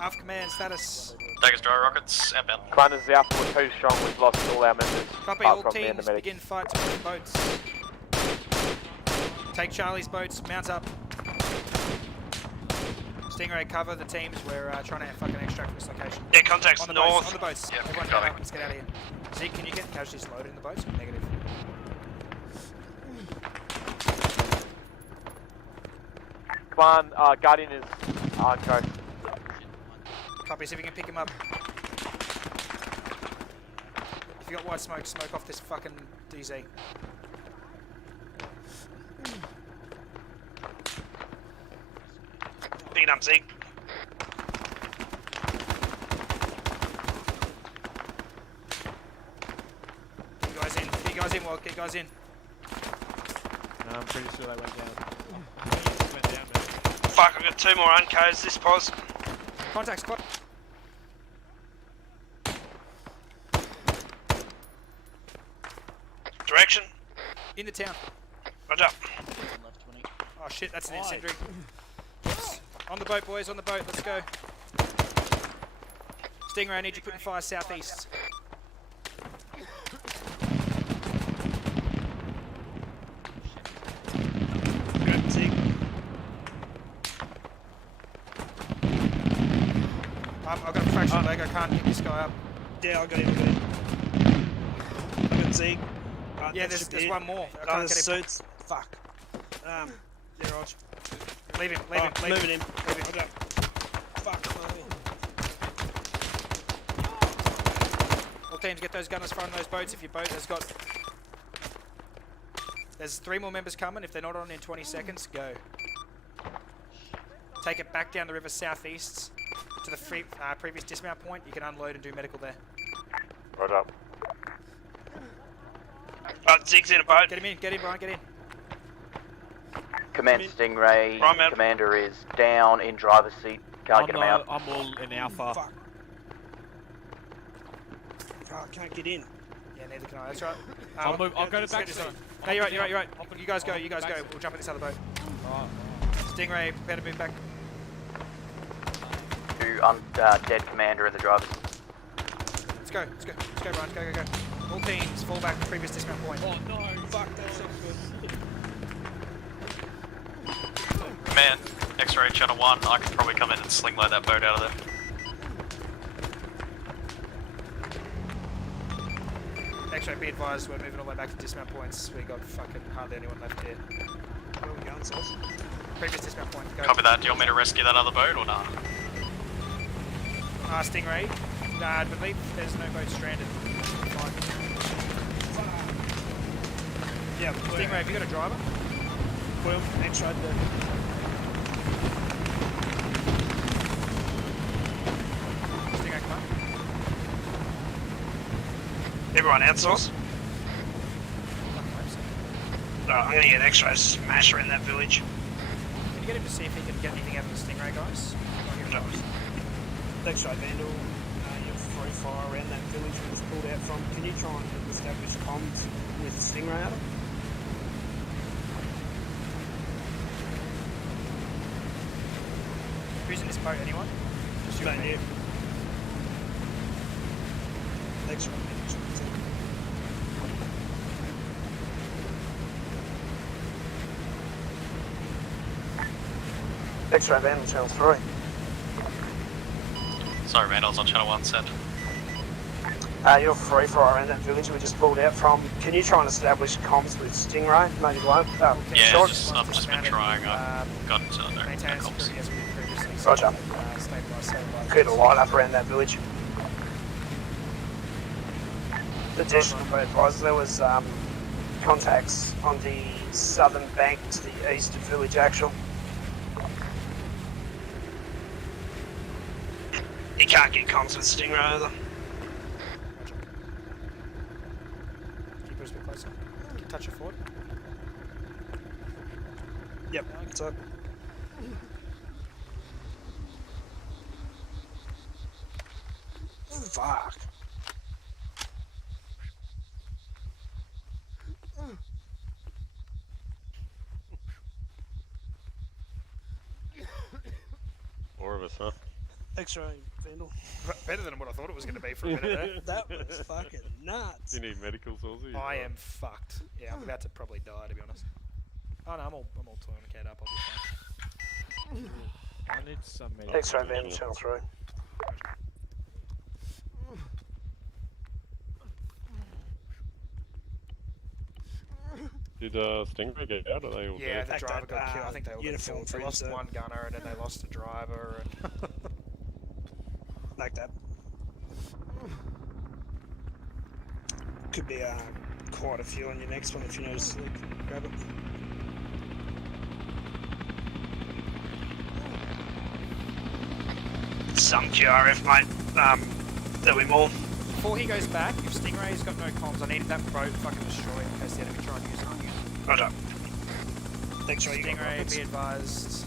Alpha command status. Daggers dry rockets, outbound. Commander's the Alpha, we're too strong, we've lost all our members. Copy, all teams begin fight towards the boats. Take Charlie's boats, mount up. Stingray, cover the teams, we're trying to fucking extract from this location. Yeah, contacts on the north. Boats, on the boats. Yep, Everyone get up, let's get out of here. Zeke, can you get casualties loaded in the boats? Negative. Command, Guardian is on coast. Copy, see if you can pick him up. If you got white smoke, smoke off this fucking DZ. Pick it up, Zeke. Get guys in, Walt, get guys in. No, I'm pretty sure they went down. Fuck, I've got two more uncodes this pos. Contact squad. Direction? Into town. Roger. Oh shit, that's an incendiary. Oops. On the boat, boys, on the boat, let's go. Stingray, I need you putting fire southeast. Good, Zeke. I've got a fractured leg, I can't pick this guy up. Yeah, I got him, Good, Zeke. Yeah, there's one more. I Oh, can't there's get him. suits. Fuck. Yeah, right. Leave him. Moving him. Leave him. Okay. Fuck. All teams, get those gunners front of those boats. If your boat has got... There's 3 more members coming. If they're not on in 20 seconds, go. Take it back down the river southeast to the previous dismount point. You can unload and do medical there. Right up. Zeke's in a boat. Get him in, Brian, get in. Command Stingray, Right, man. Commander is down in driver's seat. Can't get him out. I'm all in Alpha. Fuck. Oh, I can't get in. Yeah, neither can I. That's right. I'll go to let's back get this seat. on. No, you're right. You guys go. We'll jump in this other boat. Stingray, prepare to move back. Dead Commander in the driver's seat. Let's go, Brian. Go. All teams, fall back to previous dismount point. Oh no, fuck, that's so good. Command, X-ray channel 1, I could probably come in and sling load that boat out of there. X-ray, be advised, we're moving all the way back to dismount points. We got fucking hardly anyone left here. Where are we going, Sauce? Previous dismount point, go. Copy that, do you want me to rescue that other boat or not? Stingray, I believe there's no boat stranded. Fine. Yeah, Stingray, have you got a driver? Boom, X-ray the... Stingray, come on. Everyone outsource. Alright, I'm gonna get X-ray smash around that village. Can you get him to see if he can get anything out of the Stingray, guys? X-ray Vandal, you're free fire around that village we just pulled out from. Can you try and establish comms with Stingray out? Who's in this boat, anyone? Just you and me. X-ray Vandal. X-ray Vandal, channel 3. Sorry, Randall's on channel 1, send. You're free fire around that village we just pulled out from. Can you try and establish comms with Stingray? No, you won't. Yeah, I've just been trying. I've got no comms. Roger. Clear the light up around that village. Additional advisor, there was contacts on the southern bank to the east of village actual. You can't get comms with Stingray either. Keep us a bit closer. Touch your forward. Yep, it's up. Fuck. More of us, huh? X-ray Vandal. Better than what I thought it was going to be for a minute there. That was fucking nuts. You need medical sources? I am fucked. Yeah, I'm about to probably die, to be honest. Oh no, I'm all tourniquet up, I'll be fine. I need some medical. X-ray Vandal, channel 3. Did Stingray get out? Or they all Yeah, dead? the driver got killed. I think they all got uniform killed. They lost one gunner and then they lost the driver. And Like that. Could be quite a few on your next one if you notice. Grab it. Some QRF, mate. There'll be more. before he goes back, if Stingray's got no comms, I need that boat fucking destroyed in case the enemy try and use it. Roger. Thanks, Roger. Stingray, be advised.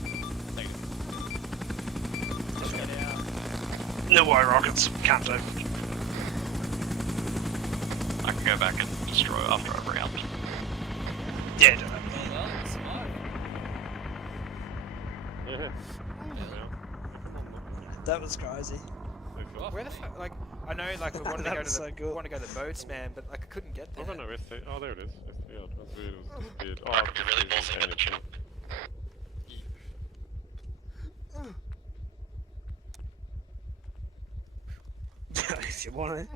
Just get out. No way rockets. Can't do. I can go back and destroy after I've round. Yeah, do it. Yeah. That was crazy. Where the fuck? Like, I know, like, we wanted to go to the so boats, man, but like, I couldn't get there. Oh no, ST. Oh, there it is. ST. Oh, that's weird. It was weird. Oh, I could really balls into the chin. If you want it.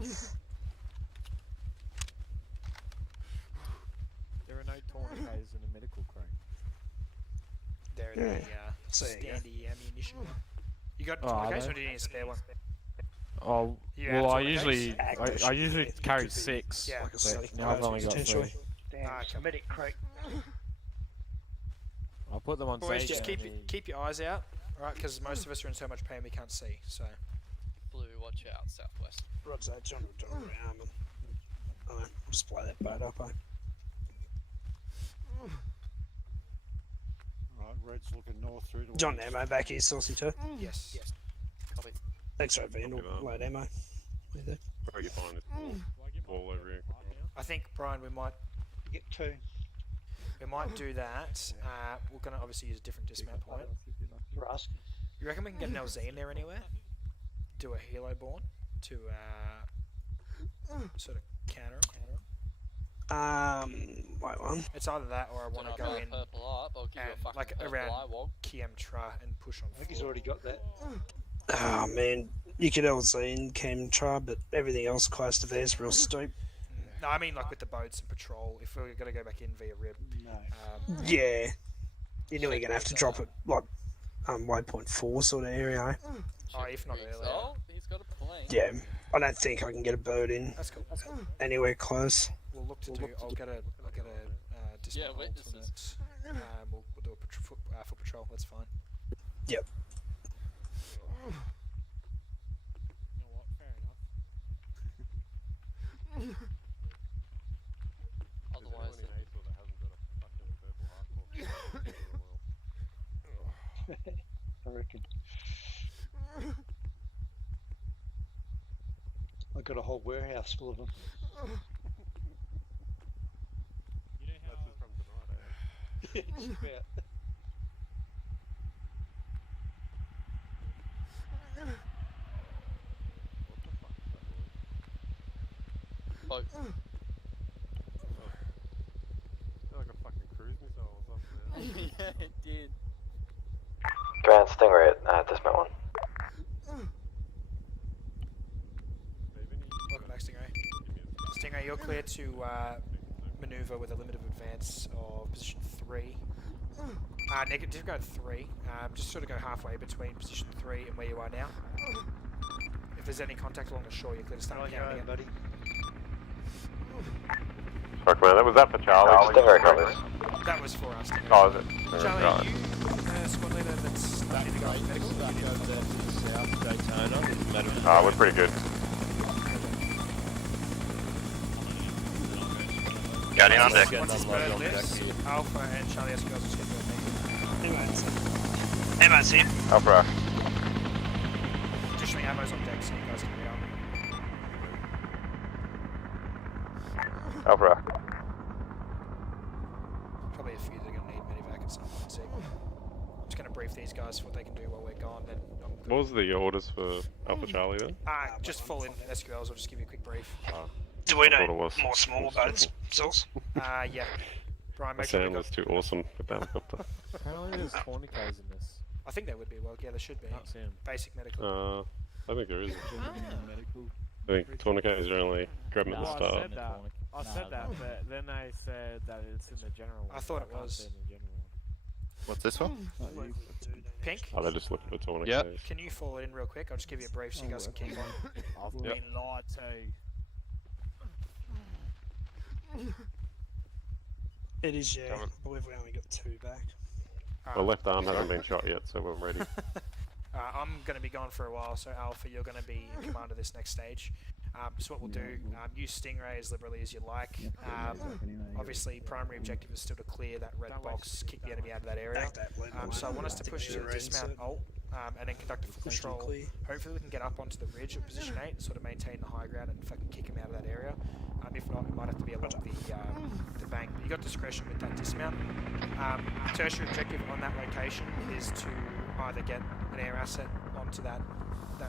There are no tourniquets in a medical crane. They're the standy ammunition one. You got tourniquets or do you need a spare one? Oh, You well, have I usually tourniquets? I usually carry 6. Yeah. But now I've only got 3. Medic crate. I'll put them on Boys, stage. just keep your eyes out, alright? Because most of us are in so much pain we can't see. So. Blue, watch out, southwest. Roger that, John. I'll just play that boat up, eh? Right, red's looking north through to John, ammo back here, Saucy too. Yes. Yes. Copy. Thanks, right, Vandal. Load ammo. Where you find this ball over here? I think, Brian, we might. Get 2. We might do that. We're gonna obviously use a different dismount point. Rusk. You reckon we can get an LZ in there anywhere? Do a helo born to sort of counter him? Wait one. It's either that or I want to go in Purple up, I'll give you a and, fucking like purple around eye wog. Kiemtra and push on. I think he's already got that. Oh man, you could LZ in Chemtra, but everything else close to there's real steep. No, I mean like with the boats and patrol. If we're gonna go back in via rib. No. Yeah. You know you're gonna have to drop it like waypoint 4 sort of area, eh? Oh, if not earlier. Oh, he's got a plane. Yeah. I don't think I can get a bird in That's cool. That's cool. anywhere close. We'll look to do. I'll get a dismount hold witnesses. from it. We'll do a foot patrol. That's fine. Yep. You know what? Fair enough. Otherwise, I reckon. I got a whole warehouse full of them. You know how... That's just from tonight, eh? Just about. boat. Like a fucking cruise missile or something. Yeah, it did. Ground Stingray at dismount 1. Welcome back, Stingray. Stingray, you're clear to manoeuvre with a limit of advance of position 3. Negative, go 3. Just sort of go halfway between position 3 and where you are now. If there's any contact along the shore, you're clear to start counting it. Buddy. Sorry, Commander, was that for Charlie? Stingray covers. That was for us. Stingray. Oh, is it? Charlie, Right. are you squad leader that's need to go to medical? We're pretty good. Guardian on deck. Once it's bird lifts, Alpha and Charlie has to go to schedule a MILSIM. Alpha. Additionally, ammo's on deck, so you guys can be out. Alpha. Probably a few that are going to need medevac at some point. So I'm just going to brief these guys for what they can do while we're gone. Then I'm good. What was the orders for Alpha Charlie then? Just fall in SQLs. I'll just give you a quick brief. Do we I thought need it was. more small boats, Sauce? Yeah. Brian, The make sure we sound got... was too awesome with the helicopter. Apparently there's tourniquets in this. I think there would be. Well, yeah, there should be. Can't see 'em. Basic medical. I think there is. Medical. I think tourniquets are only grab them at the I start. said that. I said that, but then they said that it's in the general one. I thought it can't was. see in the general one. What's this one? Pink? Oh, they're just looking for tourniquets. Can you fall in real quick? I'll just give you a brief so you guys can keep on. I've been lied to. It is, yeah. I believe we only got 2 back. Well, left arm hasn't been shot yet, so we're ready. I'm going to be gone for a while, so Alpha, you're going to be in command of this next stage. So what we'll do, use Stingray as liberally as you like. Obviously, primary objective is still to clear that red box, kick the enemy out of that area. So I want us to push to dismount alt, and then conduct a full patrol. Hopefully we can get up onto the ridge at position 8 and sort of maintain the high ground and fucking kick him out of that area. If not, it might have to be along the bank. But you got discretion with that dismount. Tertiary objective on that location is to either get an air asset onto that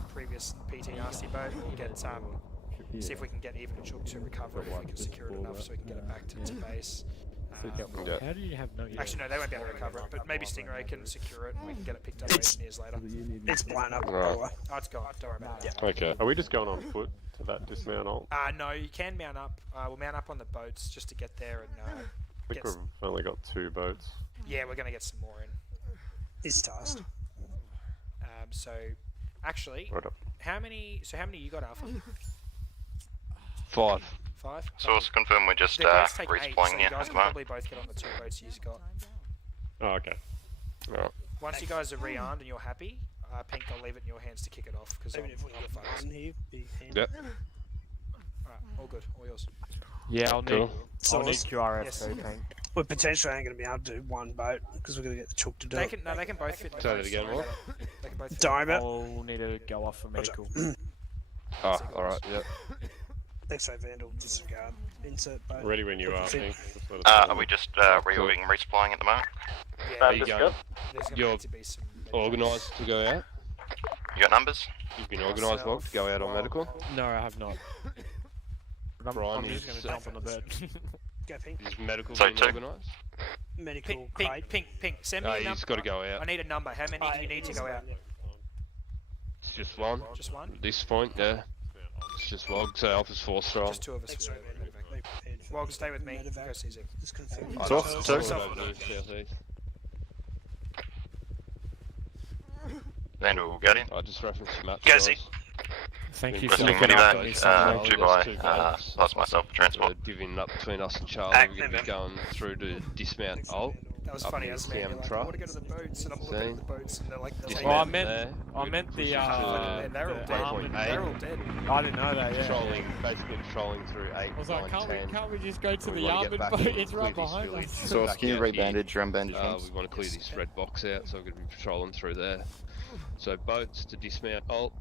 previous PTRC boat, or get see if we can get even a chook to recover it if we can secure it enough so we can get it back to base. How do you have no... Actually, no, they won't be able to recover it, but maybe Stingray can secure it and we can get it picked up 8 years later. It's blown up. Right. Oh, it's gone. Don't worry about it. Okay. Are we just going on foot to that dismount alt? No, you can mount up. We'll mount up on the boats just to get there and I think we've only got 2 boats. Yeah, we're going to get some more in. It's tasked. So, actually, how many you got, Alpha? 5. 5? Source confirm we're just They both take 8, respawning so you here guys at the can moment. probably both get on the 2 boats you've got. Oh, okay. Alright. Once you guys are rearmed and you're happy, Pink, I'll leave it in your hands to kick it off. Because Even if we got fires in here, be handy. Yep. Alright, all good, all yours. Yeah, I'll need Sauce. QRF Yes. too, Pink. We potentially ain't going to be able to do 1 boat because we're going to get the chook to do They it. can, they can both fit in the Say that boats, again, don't worry what? about it. They can both fit. Don't worry about it. I'll need to go off for medical. Oh, alright, yep. Thanks, Vandal. Disregard. Insert boat. Ready when you are, Fit. Pink. Just let us know. Are we just reordering and respawning at the moment? Yeah, you there's going? going to You're need to be some... organised to go out? You got numbers? You've been organised, Log, to go out on medical? No, I have not. I'm Brian just going is- to jump on the bed. Go Pink. Is medical So being two. organised? Medical crate. Pink, send me No, a number. he's got to go I out. need a number. How many do you need to go out? It's just one. Just one? At this point, yeah. It's just Log, so Alpha's 4 strong. Just 2 of us. Thanks, for Vandal. Be prepared for Well, stay with me. medevac. Go see Zig. Just confirm. It's off, two. Southeast. Vandal Guardian. I just referenced the maps. Go, guys. Zig. Thank you West for Wing looking medevac, after me, Sunday. 2 by, plus myself, transport. Divvying up between us and Charlie. Act, We're going to be going through to dismount alt. That was up funny near as man. You're Cam like, I truck. want to go to the boats, and I'm looking at the boats, and they're like, Well, Dismount I meant, there. I meant the, and they're all the dead. armored They're all dead. I didn't know that, yeah. Patrolling, basically patrolling through 8, I was 9, like, 10. can't we just go to We the wanna get armored back boat? in, It's clear right this behind village, us. Source, back can you out re-bandage your unbandaged here. ones? We want to clear this red box out, so we're going to be patrolling through there. So boats to dismount alt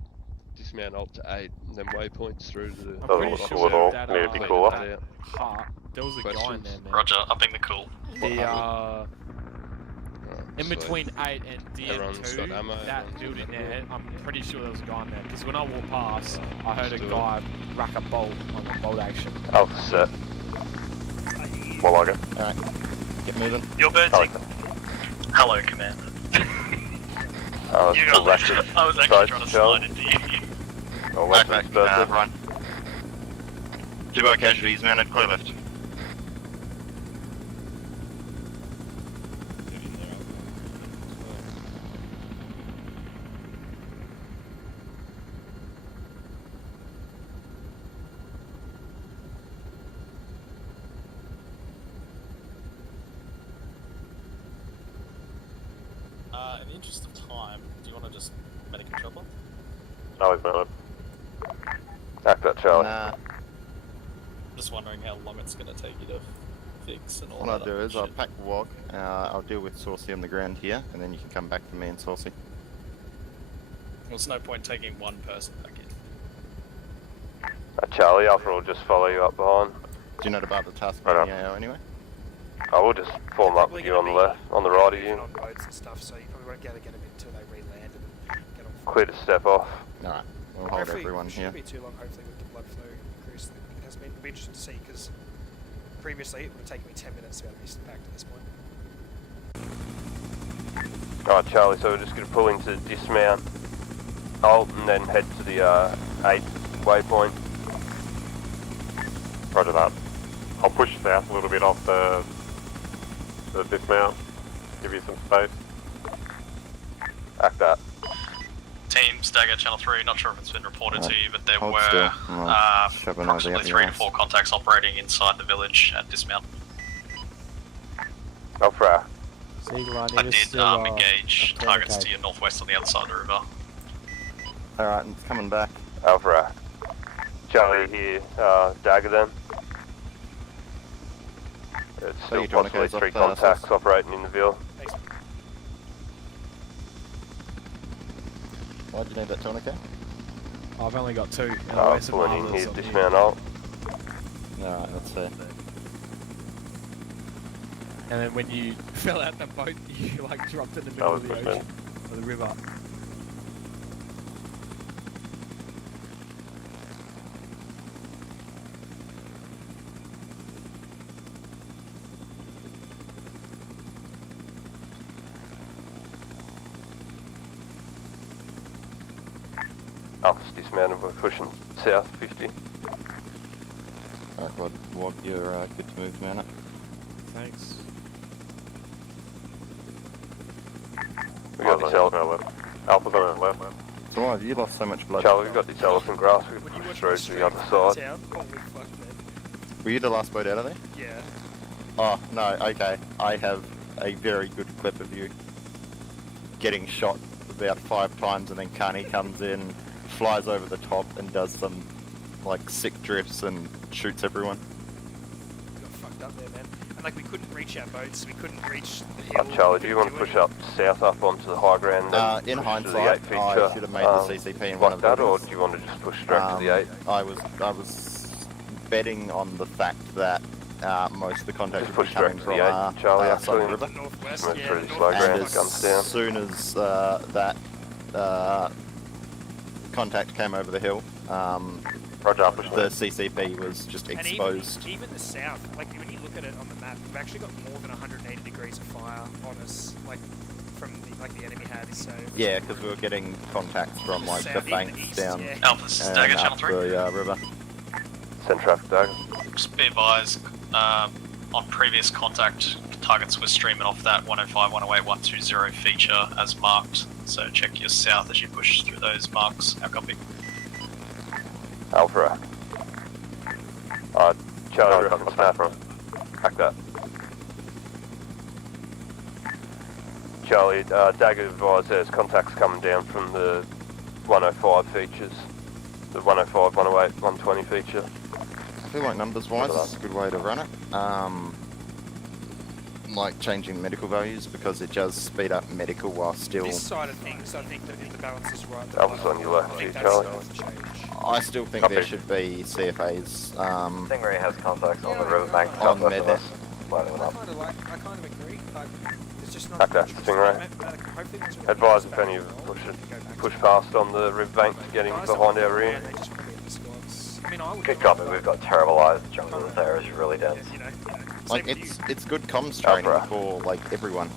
to 8, and then waypoints through to the... I'm pretty sure that, Need to be that cooler. heart, there was a guy in Questions? there, man. Roger, upping the cool. The, in so between 8 and everyone's got DM2, ammo, that everyone's building got there, I'm pretty sure there was a guy in there. Because when I walked past, I heard a Let's do guy rack a bolt on the bolt action. Alpha set. More like it. Alright, get moving. Your bird's Hello, Commander. You got left. I was actually trying to slide into you. Oh, Back, run. 2 by casualties mounted, clear left. In the interest of time, do you want to just medic a chopper? No, he's mounted. Act that, Charlie. Nah. Just wondering how long it's going to take you to fix and all What that. I'll do is I'll shit. pack WOG, I'll deal with Saucy on the ground here, and then you can come back to me and Saucy. There's no point taking one person back in. Charlie, Alpha will just follow you up behind. Do you know about the task Right on up. the AO anyway? I will just form up with you on the left, on the right of you. On boats and stuff, so you probably won't be able to get them until they re-land and get off. Clear to step off. Alright, we'll hold Hopefully, everyone it here. shouldn't be too long, hopefully, with the blood flow increase. It has been, it'll be interesting to see, because previously it would have taken me 10 minutes to be able to be back to this point. Alright, Charlie, so we're just going to pull into dismount alt and then head to the 8 waypoint. Roger that. I'll push south a little bit off the dismount, give you some space. Act that. Team Stagger Channel 3, not sure if it's been reported to you, but there Hold were still. Shoving over the approximately other 3 to guys. 4 contacts operating inside the village at dismount. Alpha. I did engage targets to your northwest on the other side of the river. Alright, it's coming back. Alpha. Charlie here, Dagger then. It's So still you're trying to possibly close 3 off, contacts Sus? operating in the Ville. Why'd you need that tourniquet? I've only got 2. And Oh, where's some pulling in others here, on dismount alt. Alright, that's fair. And then when you fell out the boat, you like dropped in the middle of the ocean or the river. Alpha's dismounted, we're pushing south 50. Alright, WOG, you're good to move, man. Thanks. We got this elephant. Alpha's on our left. So why have you lost so much blood? Charlie, we've got this elephant grass, we can push through to the other side. Holy fuck, man. Were you the last boat out of there? Yeah. Oh, no, okay. I have a very good clip of you getting shot about 5 times, and then Carney comes in, flies over the top and does some like sick drifts and shoots everyone. We got fucked up there, man. And like we couldn't reach our boats, we couldn't reach the hill. Charlie, do you want to push up south up onto the high ground? And In push hindsight, to the 8 feature, I should have made the CCP in one like of that, the or buildings. do you want to just push straight to the 8? I was betting on the fact that most of the contacts Just would be push straight coming to from the 8, Charlie, side of the actually. river. Northwest, Move yeah, through the slow And ground, as guns down. soon as that contact came over the hill, Roger, push the CCP was just And exposed. even the south, like when you look at it on the map, we've actually got more than 180 degrees of fire on us, like from the enemy had. So Yeah, because we were getting contacts from like the South, even banks east, down yeah. Alpha Stagger and Channel up 3. the river. Send traffic, Dagger. Just be advised, on previous contact, targets were streaming off that 105, 108, 120 feature as marked, so check your south as you push through those marks. Our copy. Alpha. Charlie, no, snap from. Hack that. Charlie, Dagger advised there's contacts coming down from the 105 features. The 105, 108, 120 feature. I feel like numbers wise, it's a good way to run it. Like changing medical values because it does speed up medical while still. This side of things, I think that if the balance is right, Alpha's on your left here, Charlie. I still think there should be CFAs. Stingray has contacts on the riverbank on southwest of Mednet. us. Lighting them up. I kind of agree. Like, it's just not. Hack that, Stingray. Advise if any of you push past on the riverbank to get him behind our rear. Good copy, we've got terrible eyes. The jungle in this area is really dense. Like it's good comms training for like everyone.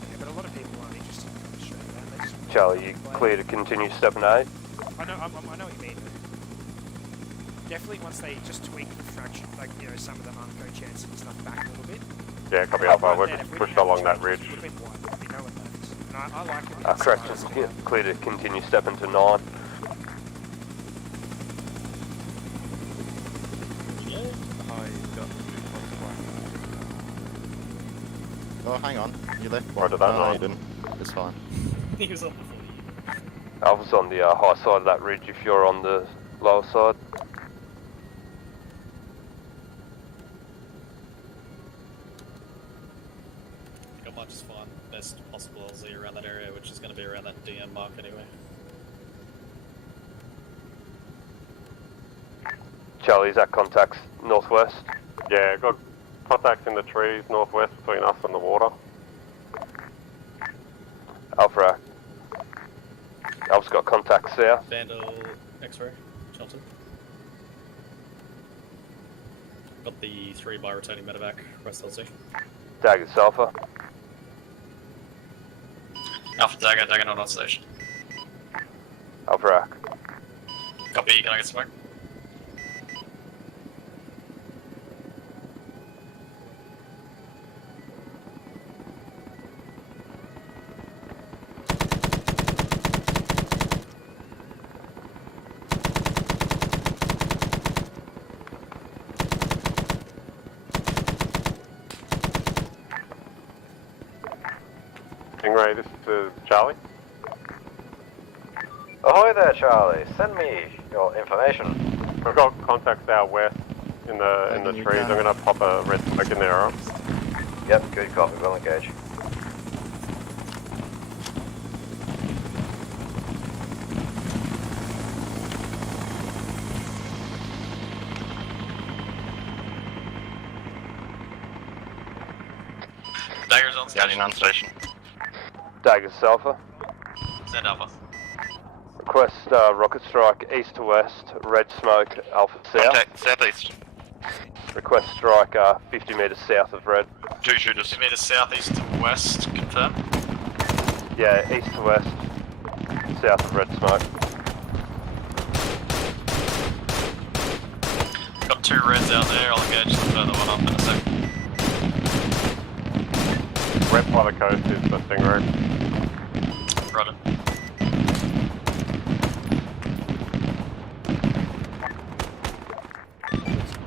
Charlie, you clear to continue stepping 8? I know what you mean. Definitely once they just tweak the fraction, like, you know, some of the Unco chance and stuff back a little bit. Yeah, copy Alpha, we're pushed along that ridge. I like it. Correct, just clear to continue stepping to 9. Oh, hang on. You left one. Right at that no, line. you didn't. It's fine. He was on before you. Alpha's on the high side of that ridge if you're on the lower side. I think I might just find the best possible LZ around that area, which is going to be around that DM mark anyway. Charlie's at contacts northwest. Yeah, got contacts in the trees northwest between us and the water. Alpha. Alpha's got contacts south. Vandal, X-ray, Shelton. Got the 3 by returning medevac, West LZ. Dagger's Alpha. Alpha Dagger, Dagger not on station. Alpha. Copy, can I get smoke? Stingray, this is Charlie. Ahoy there, Charlie. Send me your information. We've got contacts out west in the trees. I'm gonna pop a red smoke in there, alright? Yep, good copy. We'll engage. Dagger's on station. Guardian on station. Dagger's Alpha. Send Alpha. Request rocket strike east to west, red smoke, Alpha south. Contact southeast. Request strike 50 metres south of red. 2 shooters. 50 meters southeast to west, confirm. Yeah, east to west, south of red smoke. Got 2 reds out there, I'll engage the further one up in a sec. Red by the coast is the Stingray. Roger.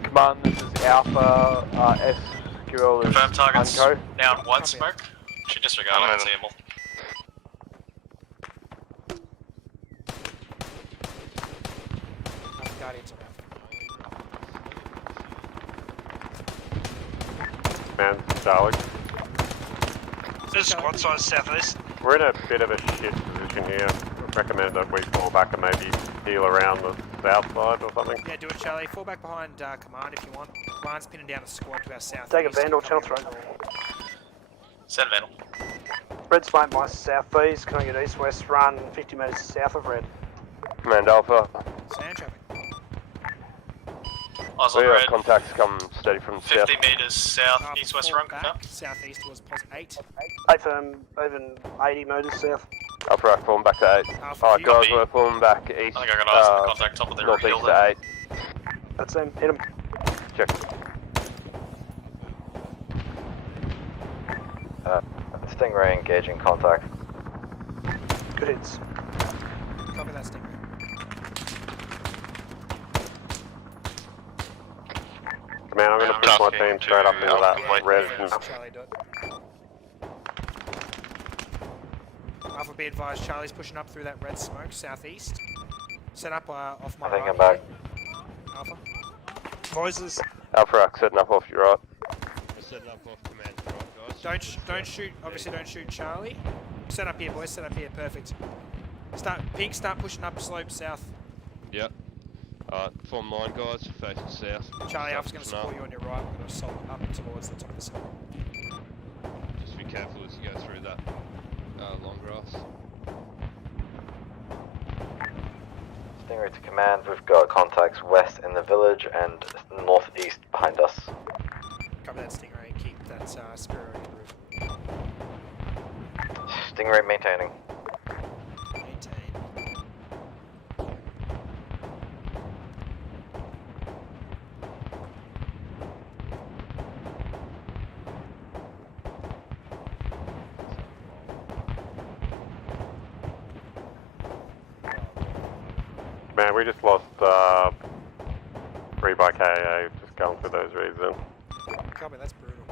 Command, this is Alpha, SQL is Confirm targets Unco. now on 1 smoke. Should disregard, I can see them all. Guardians Man, Charlie. This is squad size southeast. We're in a bit of a shit position here. Recommend that we fall back and maybe heal around the south side or something. Yeah, do it, Charlie. Fall back behind command if you want. Ryan's pinning down a squad to our south. Take a Vandal, channel 3. Send Vandal. Red smoke my southeast, can I get east-west run 50 metres south of red. Command Alpha. Sand traffic. Eyes We on have red. contacts come steady from the south. 50 meters south, east-west run, confirm. Southeast was pos 8. 8 firm, even 80 metres south. Alpha, falling back to 8. Alright guys, we're falling back east. I think I got eyes on the contact top of the northeast hill to there. 8. That's them, hit them. Check. Stingray engaging contact. Good hits. Copy that, Stingray. my team straight up into that res. Charlie, do it. Alpha, be advised, Charlie's pushing up through that red smoke, southeast. Set up off my right. I'm back. Alpha. Voices. Alpha, setting up off your right. We're setting up off command right, guys. Don't shoot, obviously don't shoot Charlie. Set up here, boys, set up here, perfect. Pink, start pushing up slope south. Yep. Alright, form line, guys, facing south. Charlie, Alpha's going to support you on your right. We're going to assault up towards the top of the cell. Just be careful as you go through that long grass. Stingray to command, we've got contacts west in the village and northeast behind us. Cover that Stingray and keep that Spiro in the roof. Stingray maintaining. Man, we just lost 3 by KA, just going through those reads then. Copy, that's brutal.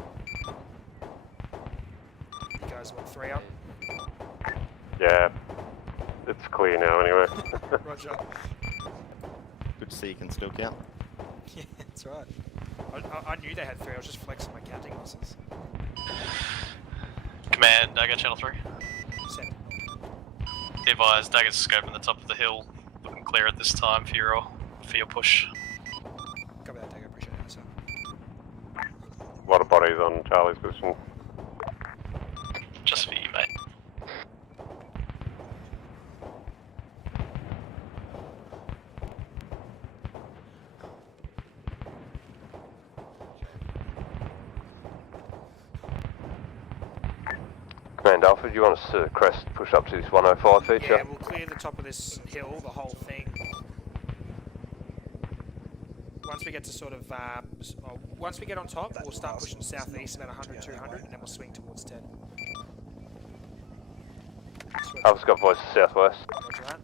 You guys want 3 up? Yeah, it's clear now anyway. Roger. Good to see you can still count. Yeah, that's right. I knew they had 3, I was just flexing my counting muscles. Command, Dagger, channel 3. Set. Be advised, Dagger's scoping the top of the hill. Looking clear at this time for your push. Copy that, Dagger, appreciate it, sir. A lot of bodies on Charlie's position. Just for you, mate. Command Alpha, do you want us to crest push up to this 105 feature? Yeah, we'll clear the top of this hill, the whole thing. Once we get to sort of, once we get on top, we'll start pushing southeast about 100, 200, and then we'll swing towards 10. Alpha's got voice southwest. Roger that.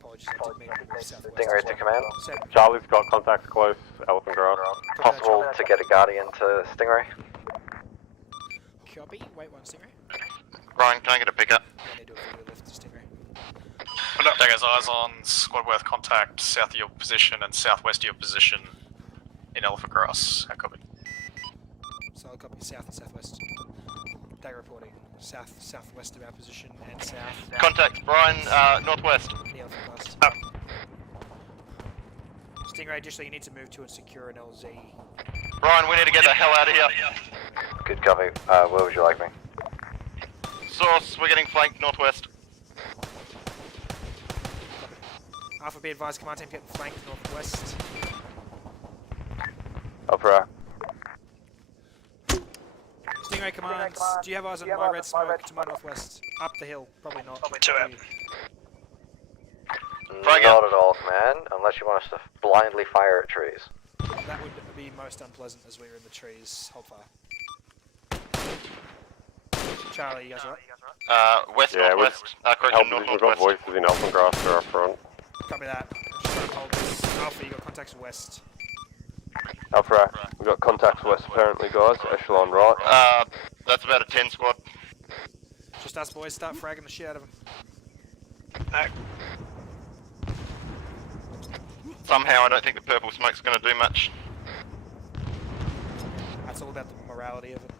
Apologies, I didn't mean to move southwest. Stingray to command. Charlie's got contacts close, Elephant Grass. Possible to get a Guardian to Stingray? Copy, wait 1 Stingray. Ryan, can I get a pickup? Yeah, they do a video lift to Stingray. Dagger's eyes on squad worth contact south of your position and southwest of your position in Elephant Grass. How copy? Solid copy, south and southwest. Dagger reporting southwest of our position and south. Contact, Brian, northwest. The Elephant Blast. Stingray, additionally, you need to move to and secure an LZ. Brian, we need to get the hell out of here. Good copy. Where would you like me? Source, we're getting flanked northwest. Alpha, be advised, command team getting flanked northwest. Alpha. Stingray commands, do you have eyes on my red smoke to my northwest? Up the hill, probably not. 2 out. Not at all, command, unless you want us to blindly fire at trees. That would be most unpleasant as we were in the trees. Hold fire. Charlie, you guys alright? West, yeah, northwest. We've got voices in Elephant Grass to our front. Copy that. I'm just trying to hold this. Alpha, you got contacts west. Alpha, we've got contacts west apparently, guys. Echelon right. That's about a 10 squad. Just us boys, start fragging the shit out of them. Somehow I don't think the purple smoke's going to do much. That's all about the morality of it.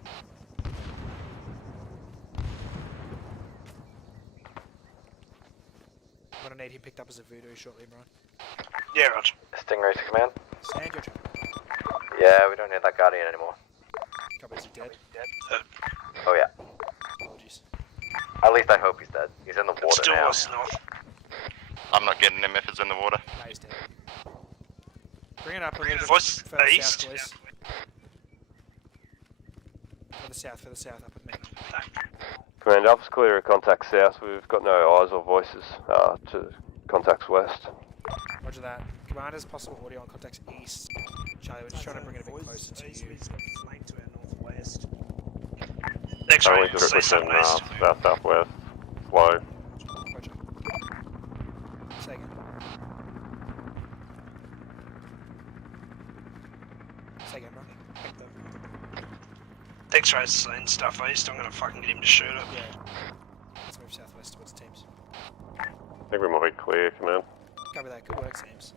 I'm gonna need him picked up as a voodoo shortly, Brian. Yeah, Roger. Stingray to command. Stand your turn. Yeah, we don't need that Guardian anymore. Copy, is he dead? Oh yeah. Apologies. At least I hope he's dead. He's in the water Still now. us north. I'm not getting him if it's in the water. No, he's dead. Bring it up a little bit Voice further east. south, please. Further south, up with me. Command Alpha's clear of contacts south. We've got no eyes or voices to contacts west. Roger that. Commanders, possible audio on contacts east. Charlie, we're just trying to bring it a bit closer to you. Flank to our northwest. X-ray, say southwest. Southwest. Slow. Roger. Say again. X-ray's seen stuff east. I'm gonna fucking get him to shoot it. Yeah. Let's move southwest towards the teams. I think we might be clear, command. Cover that. Good work, teams.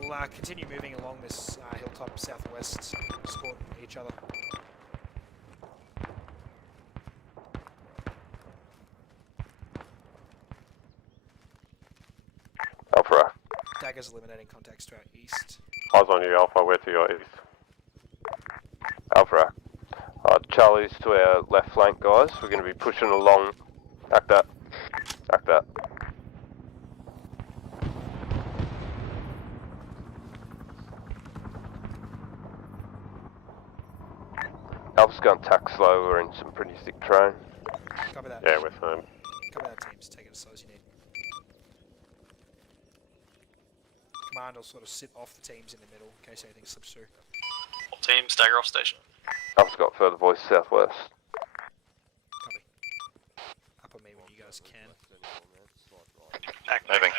We'll continue moving along this hilltop southwest, support each other. Alpha. Daggers eliminating contacts to our east. Eyes on you, Alpha. We're to your east. Alpha. Charlie's to our left flank, guys. We're going to be pushing along. Act that. Act that. Alpha's going tack slow. We're in some pretty thick terrain. Cover that. Yeah, we're fine. Cover that, teams. Take it as slow as you need. Command will sort of sit off the teams in the middle in case anything slips through. All teams, stagger off station. Alpha's got further voice southwest. Copy. Up on me when you guys can. Moving.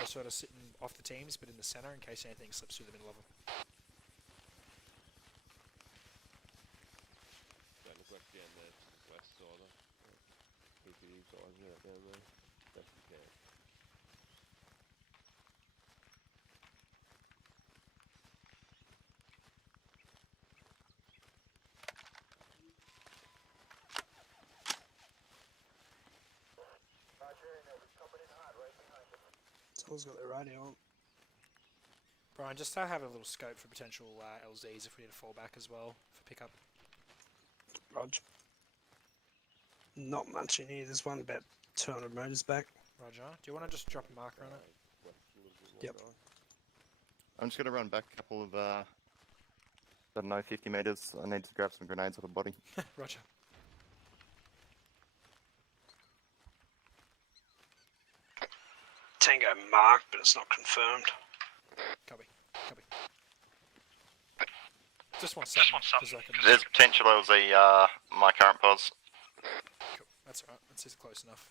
We're sort of sitting off the teams, but in the centre in case anything slips through the middle of them. Don't look like down there to the west either. Keep your eyes out down there. Best you can. Someone's got their radio on. Brian, just have a little scope for potential LZs if we need to fall back as well for pickup. Roger. Not much in here. There's one about 200 metres back. Roger. Do you want to just drop a marker on it? Yep. I'm just going to run back a couple of, I don't know, 50 metres. I need to grab some grenades off the body. Roger. Tango marked, but it's not confirmed. Copy. Copy. Just want something. There's potential LZ, my current pos. Cool. That's alright. That's close enough.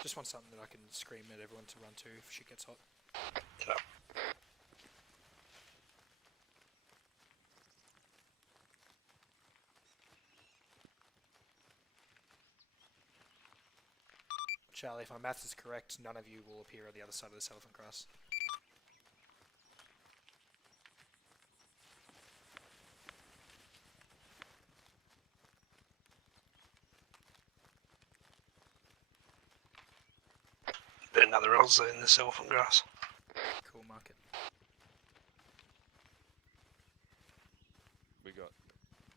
Just want something that I can scream at everyone to run to if shit gets hot. Yeah. Charlie, if my maths is correct, none of you will appear on the other side of this elephant grass. Bit another LZ in this elephant grass. Cool market. We got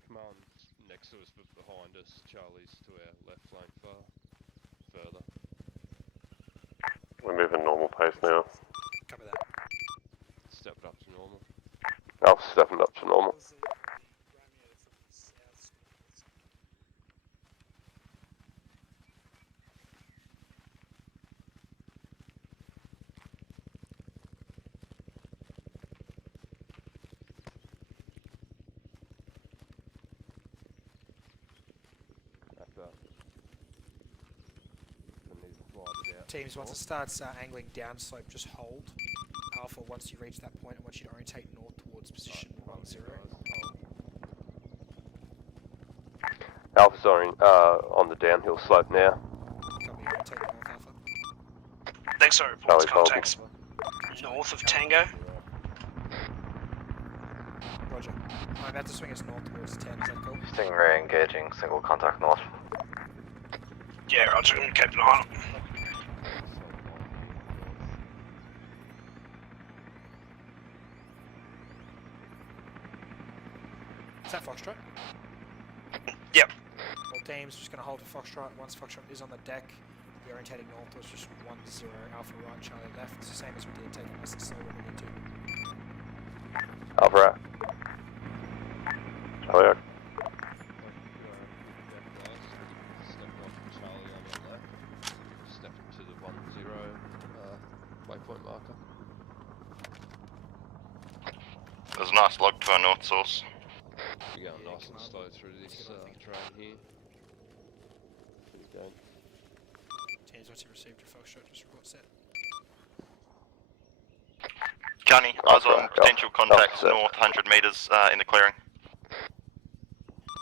command next to us but behind us. Charlie's to our left flank further. We're moving normal pace now. Cover that. Step it up to normal. Alpha's stepping up to normal. Teams, once it starts angling downslope, just hold. Alpha, once you reach that point, I want you to orientate north towards position 10. Alpha's on the downhill slope now. Copy, orientate north, Alpha. Thanks for reports, contacts north of Tango. Roger. I'm about to swing us north towards 10, is that cool? Stingray engaging, single contact north. Yeah, Roger, I'm gonna keep an eye on it. Is that Foxtrot? Yep. All teams just going to hold for Foxtrot. Once Foxtrot is on the deck, we're orientating north towards just 10 Alpha right, Charlie left. It's the same as we did, taking us slow when we need to. Alpha right. Charlie right. Charlie on the left. Step to the 10 waypoint marker. There's a nice log to our north source. We're going nice and slow through this terrain here. Pretty good. James, once you received your Foxtrot, just report set. Gunny, eyes on potential contacts north 100 metres in the clearing.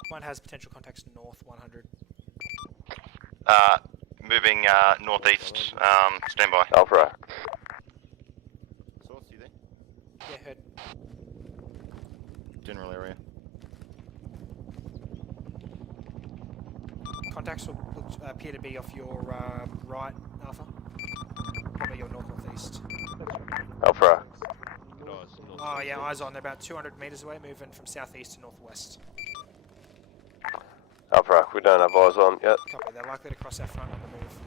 One has potential contacts north 100. Moving northeast, stand by. Alpha. Source, you there? Yeah, heard. General area. Contacts will appear to be off your right, Alpha. Probably your north-northeast. Alpha. Oh yeah, eyes on. They're about 200 metres away, moving from southeast to northwest. Alpha, we don't have eyes on yet. Copy. They're likely to cross our front on the move.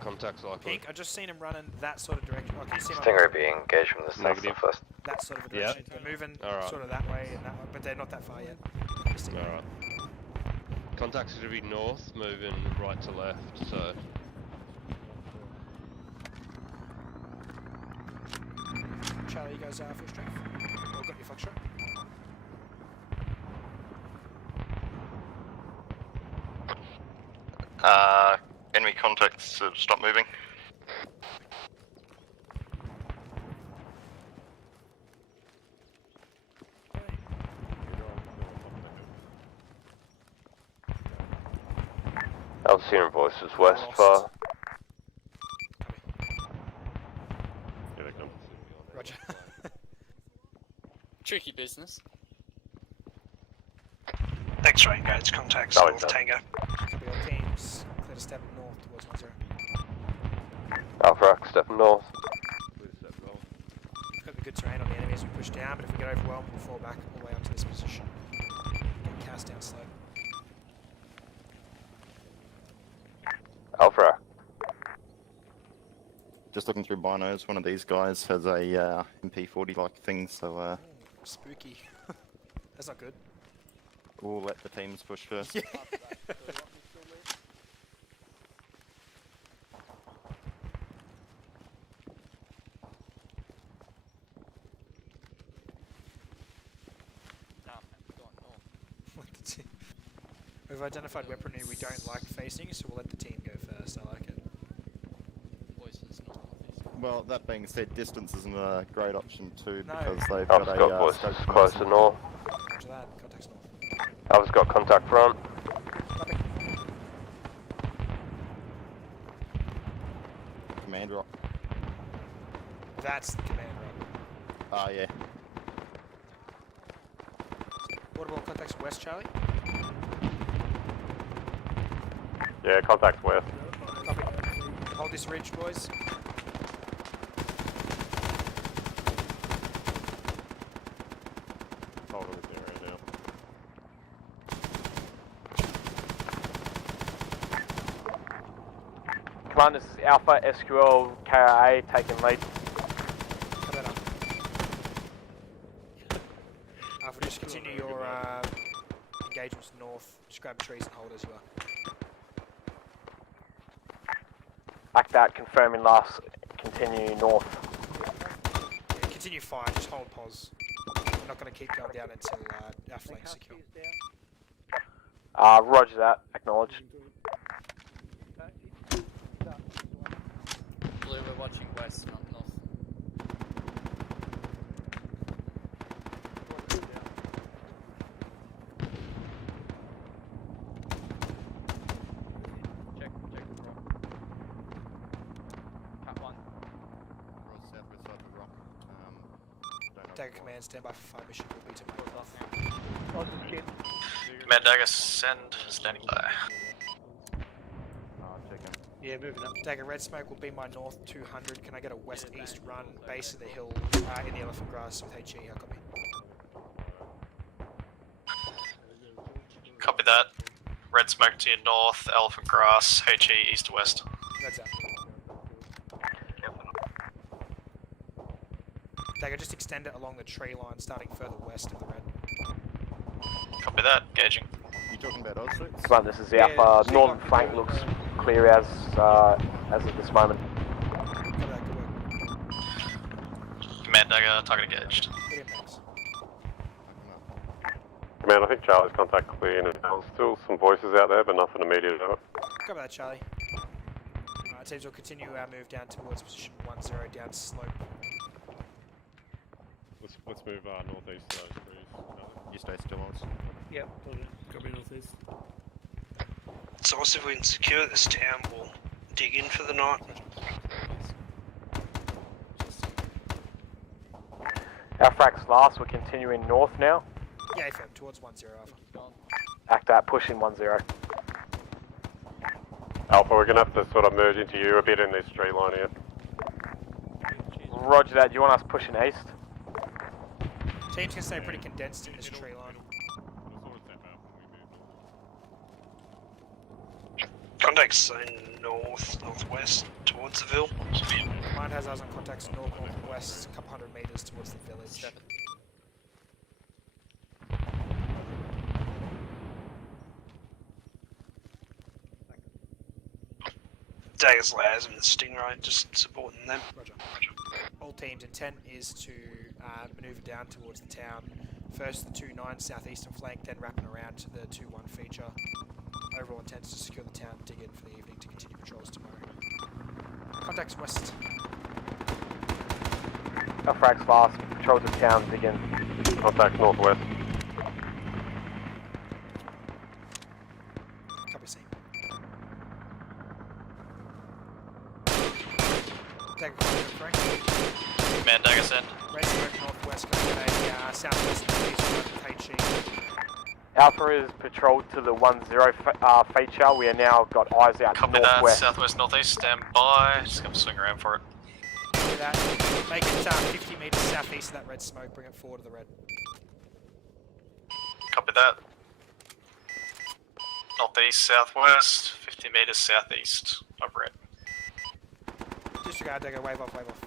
Contacts likely. Pink, I just seen him running that sort of direction. Oh, can you see Stingray being engaged from the Negative. southwest. that sort of a direction? They're moving sort of that way and that way, but they're not that far yet. Alright. Contacts are to be north, moving right to left, so... Charlie, you guys full strength? Or got your foxtrot? Enemy contacts stop moving. I was hearing voices west far. Here they come. Roger. Tricky business. X-ray engage contacts No, North Tango. Copy all teams. Clear to step north towards 10. Alpha, stepping north. We've got the good terrain on the enemy as we push down, but if we get overwhelmed, we'll fall back all the way up to this position. Get cast down slow. Alpha. Just looking through binos, one of these guys has a MP40 like thing, so Spooky. That's not good. we'll let the teams push first. Yeah. We've identified weaponry we don't like facing, so we'll let the team go first. I like it. Well, that being said, distance isn't a great option too, No. because they've Alpha's got got a voices scope close to north. Roger that. Contacts north. Alpha's got contact front. Copy. command rock. That's the command rock. Ah, yeah. What about contacts west, Charlie? Yeah, contact west. Copy. Hold this ridge, boys. Hold it there right now. Command, this is Alpha SQL KIA taking lead. Cut that up. Alpha, just continue your engagements north. Just grab trees and hold as you are. Back that, confirming last, continue north. Yeah, continue fire, just hold pause. We're not going to keep going down until our flank's secure. Roger that, acknowledge. Blue, we're watching west, not north. Check the rock. Cut one. Southwest side of the rock. Take a command, stand by for fire mission. Will be to Command Dagger, send, standing by. Yeah, moving up. Dagger, red smoke will be my north 200. Can I get a west-east run, base of the hill, in the elephant grass with HE? How copy? Copy that. Red smoke to your north, elephant grass, HE east to west. Red's out. Dagger, just extend it along the tree line, starting further west of the red. Copy that, engaging. You talking about Auschwitz? Command, this is the Alpha. Northern flank looks clear as of this moment. Command Dagger, target engaged. Command, I think Charlie's contact clear and there's still some voices out there, but nothing immediate of it. Cover that, Charlie. Teams will continue our move down towards position 10 down slope. Let's move northeast to those trees. You stay still on us. Yep. Copy northeast. So also if we can secure this town, we'll dig in for the night. Our fracs last, we're continuing north now. Yeah, affirm, towards 10 Alpha. Act out, pushing 10. Alpha, we're gonna have to sort of merge into you a bit in this tree line here. Roger that, do you want us pushing east? Teams can stay pretty condensed in this tree line. Contacts saying northwest towards the ville. Mine has us on contacts northwest, a couple 100 meters towards the village. Daggers, Laz and the Stingray, just supporting them. Roger. All teams' intent is to manoeuvre down towards the town. First the 2-9 southeastern flank, then wrapping around to the 2-1 feature. Overall intent is to secure the town, dig in for the evening to continue patrols tomorrow. Contacts west. Our fracs last, patrols of town, dig in. Contacts northwest. Copy C. Take a call, Frank. Man, dagger send. Red smoke northwest, coming at a southwest northeast HE. Alpha is patrolled to the 10 feature. We are now got eyes out Copy northwest. that, southwest, northeast, stand by. Just gonna swing around for it. Copy that. Make it 50 meters southeast of that red smoke, bring it forward to the red. Copy that. Northeast, southwest, 50 meters southeast of red. Disregard, Dagger, wave off, wave off.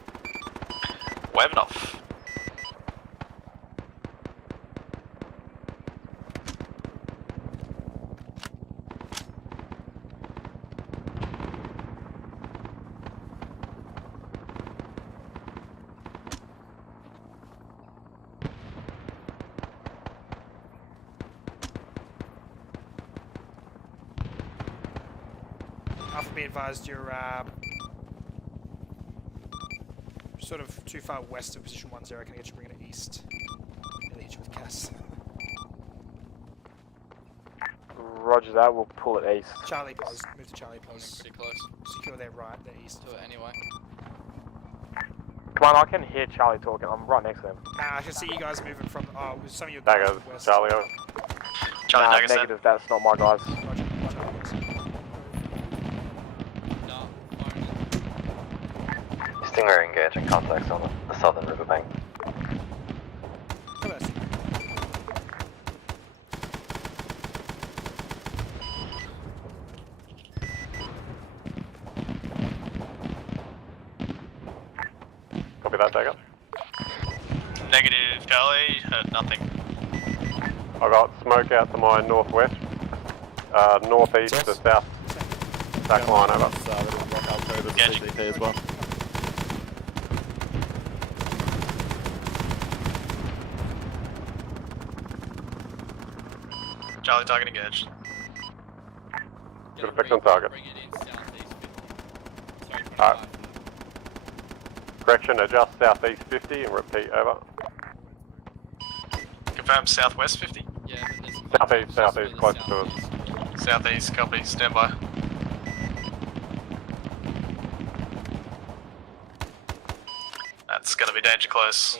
Waving off. Alpha, be advised you're sort of too far west of position 10. Can I get you bringing it east? Nearly hit you with Cass. Roger that, we'll pull it east. Charlie pause, move to Charlie pause. Too close. Secure their right, their east. Do it anyway. Come on, I can hear Charlie talking. I'm right next to him. I can see you guys moving from. Oh, some of your Daggers, guys west. Charlie over. Charlie, Nah, dagger send. negative, that's not my guys. Roger, roger, roger. No, Stingray engaging contacts on the southern riverbank. Come on. Copy that, Dagger. Negative, Charlie, heard nothing. I got smoke out to my northwest, northeast to south. Back line over. Engaging. CP as well. Charlie, target engaged. Good effect on target. bring it in southeast. Sorry, 25. Alright. Correction, adjust southeast 50 and repeat over. Confirm southwest 50. Yeah, but there's Southeast, close to us. Southeast, copy, stand by. That's gonna be danger close.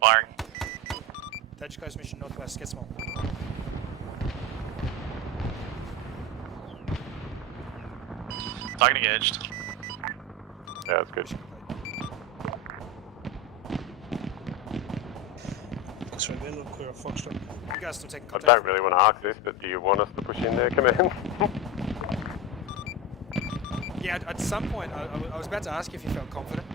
Firing. Danger close mission northwest, get small. Target engaged. Yeah, that's good. Looks like we're not clear of Foxtrot. You guys still taking I contact? don't really want to ask this, but do you want us to push in there, Command? Yeah, at some point, I was about to ask if you felt confident.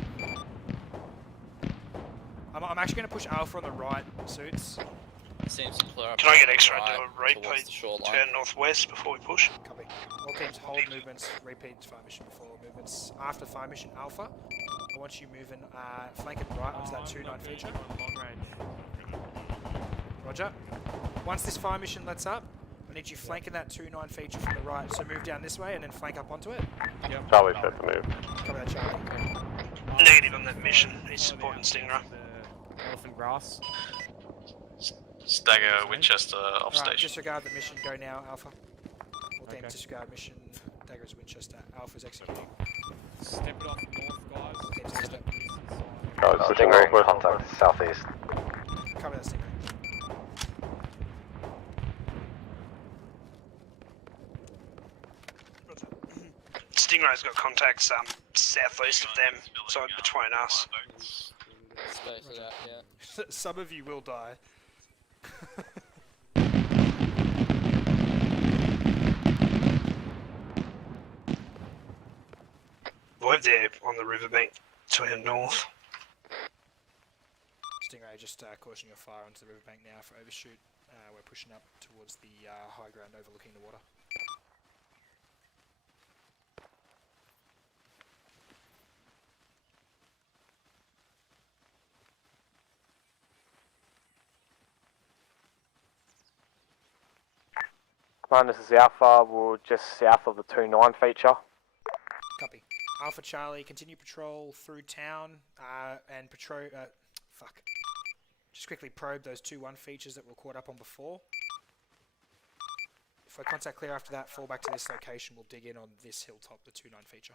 I'm actually going to push Alpha on the right, Suits. Seems to clear up. Can I get extra right and do a towards repeat the shoreline. turn northwest before we push? Copy. All teams hold movements, repeat fire mission before movements. After fire mission Alpha, I want you moving flanking right onto that 2-9 feature. Long range. Roger. Once this fire mission lets up, I need you flanking that 2-9 feature from the right, so move down this way and then flank up onto it. Yep. Charlie, set the move. Copy that, Charlie. Negative on that mission. He's supporting Stingray. Elephant grass. Stagger Winchester off Alright, station. disregard the mission, go now, Alpha. Or then disregard mission, Dagger's Winchester, Alpha's executing. Step it off north, guys. Okay, just step. Stingray in contact, southeast. Cover that, Stingray. Stingray's got contacts southeast of them, so between us. Space it out, yeah. Some of you will die. We're there on the riverbank to our north. Stingray, just caution your fire onto the riverbank now for overshoot. We're pushing up towards the high ground overlooking the water. Command, this is Alpha. We're just south of the 2-9 feature. Copy. Alpha Charlie, continue patrol through town and patrol. Fuck. Just quickly probe those 2-1 features that we're caught up on before. If I contact clear after that, fall back to this location. We'll dig in on this hilltop, the 2-9 feature.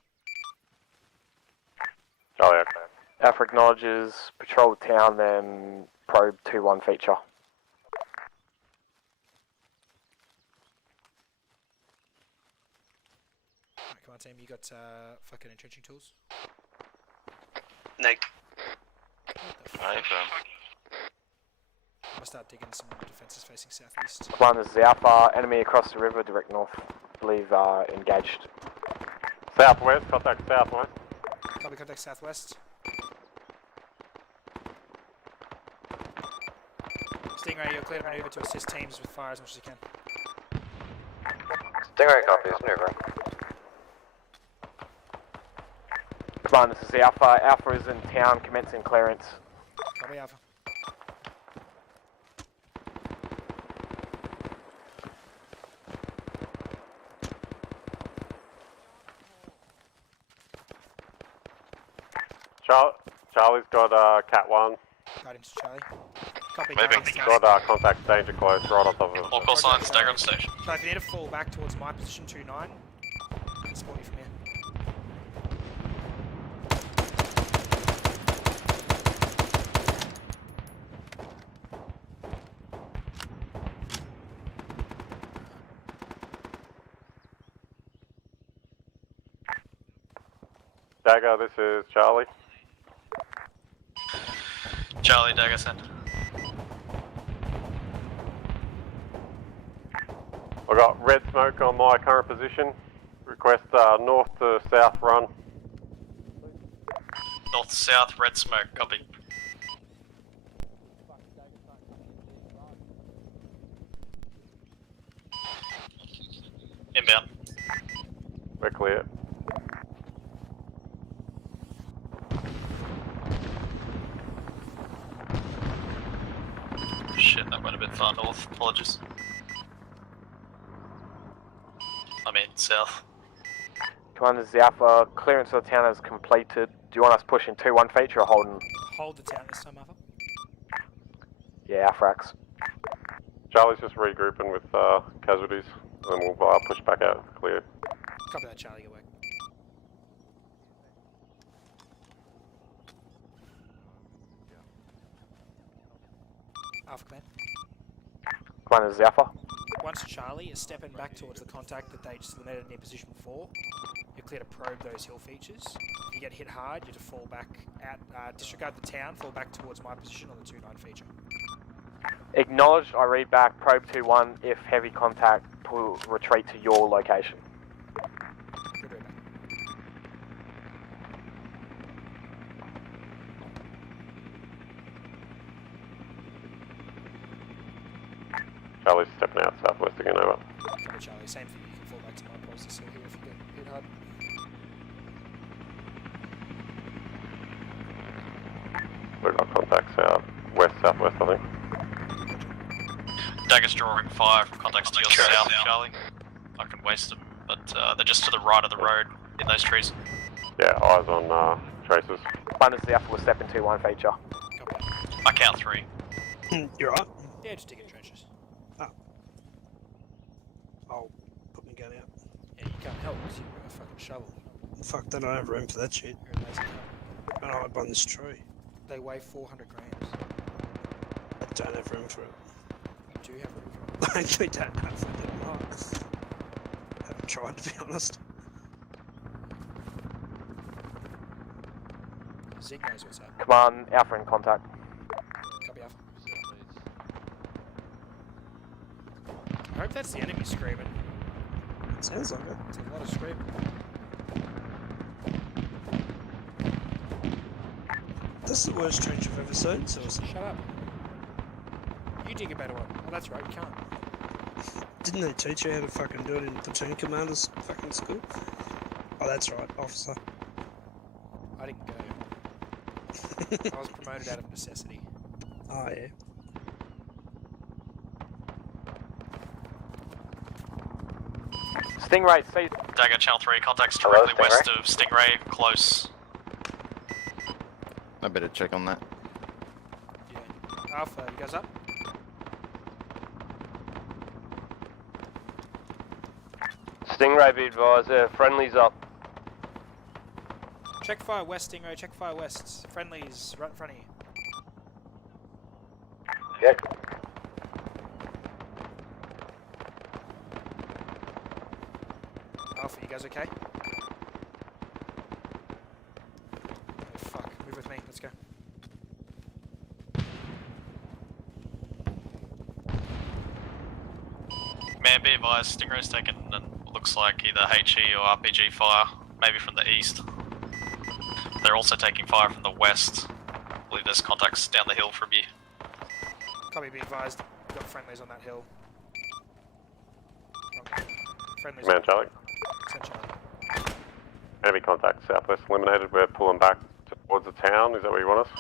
Charlie, okay. Alpha acknowledges patrol the town, then probe 2-1 feature. Alright, come on team, you got fucking entrenching tools? Neg. Right, I'm gonna start digging some defences facing southeast. Command, this is Alpha. Enemy across the river, direct north. Believe engaged. Southwest, contact southwest. Copy, contact southwest. Stingray, you're clear to manoeuvre to assist teams with fire as much as you can. Stingray copies, maneuvering. Command, this is Alpha. Alpha is in town, commencing clearance. Copy, Alpha. Charlie's got Cat 1. Guidance to Charlie. Copy, Moving. guidance to Got contact danger close, right on top of him. All call signs, stagger on station. Charlie, if you need to fall back towards my position 2-9, I can support you from here. Dagger, this is Charlie. Charlie, Dagger, send. I've got red smoke on my current position. Request north to south run. North to south, red smoke, copy. Inbound. We're clear. Shit, that went a bit far north. Apologies. I mean, south. Command, this is Alpha. Clearance of the town is completed. Do you want us pushing 2-1 feature or holding? Hold the town this time, Alpha. Yeah, Alpha. Charlie's just regrouping with casualties, and then we'll push back out. Clear. Copy that, Charlie, good work. Alpha Clan. Command, this is Alpha. Once Charlie is stepping back towards the contact that they just eliminated in their position before, you're clear to probe those hill features. If you get hit hard, you have to fall back at, disregard the town, fall back towards my position on the 2-9 feature. Acknowledged, I read back, probe 2-1, if heavy contact, will retreat to your location. Good read back. Charlie's stepping out southwest again, over. Copy, Charlie, same for you, you can fall back to my post still here if you get hit hard. We've got contact south, west, southwest, I think. Dagger's drawing fire from contacts to your south, Charlie. I can waste them, but they're just to the right of the road in those trees. Yeah, eyes on traces. Abundance to the alpha will step into 1 feature. I count 3. You're right. Yeah, just dig in trenches. Oh. I'll put my gun out. Yeah, you can't help because you've got a fucking shovel. Fuck, they don't have room for that shit. You're a lazy cunt. And I'm on this tree. They weigh 400 grams. I don't have room for it. You do have room for it. I actually don't know if I did or not. I haven't tried, to be honest. Zig knows what's up. Command, Alpha in contact. Copy Alpha. I hope that's the enemy screaming. It sounds like it. It's a lot of screaming. This is the worst trench I've ever seen, so Shut up. You dig a better one. Oh, that's right, you can't. didn't they teach you how to fucking do it in platoon commander's fucking school? Oh, that's right, officer. I didn't go. I was promoted out of necessity. Oh, yeah. Stingray, see. Dagger channel 3, contacts directly west of Stingray, close. I better check on that. Yeah. Alpha, you guys up? Stingray, be advised, friendly's up. Check fire west, Stingray, check fire west. Friendlies, right in front of you. Yeah. Alpha, you guys okay? Oh, fuck, move with me, let's go. Man, be advised, Stingray's taken, looks like either HE or RPG fire, maybe from the east. They're also taking fire from the west. I believe there's contacts down the hill from you. Copy, be advised. We've got friendlies on that hill. Friendlies. Command Charlie. Send Charlie. Enemy contact southwest eliminated. We're pulling back towards the town. Is that where you want us?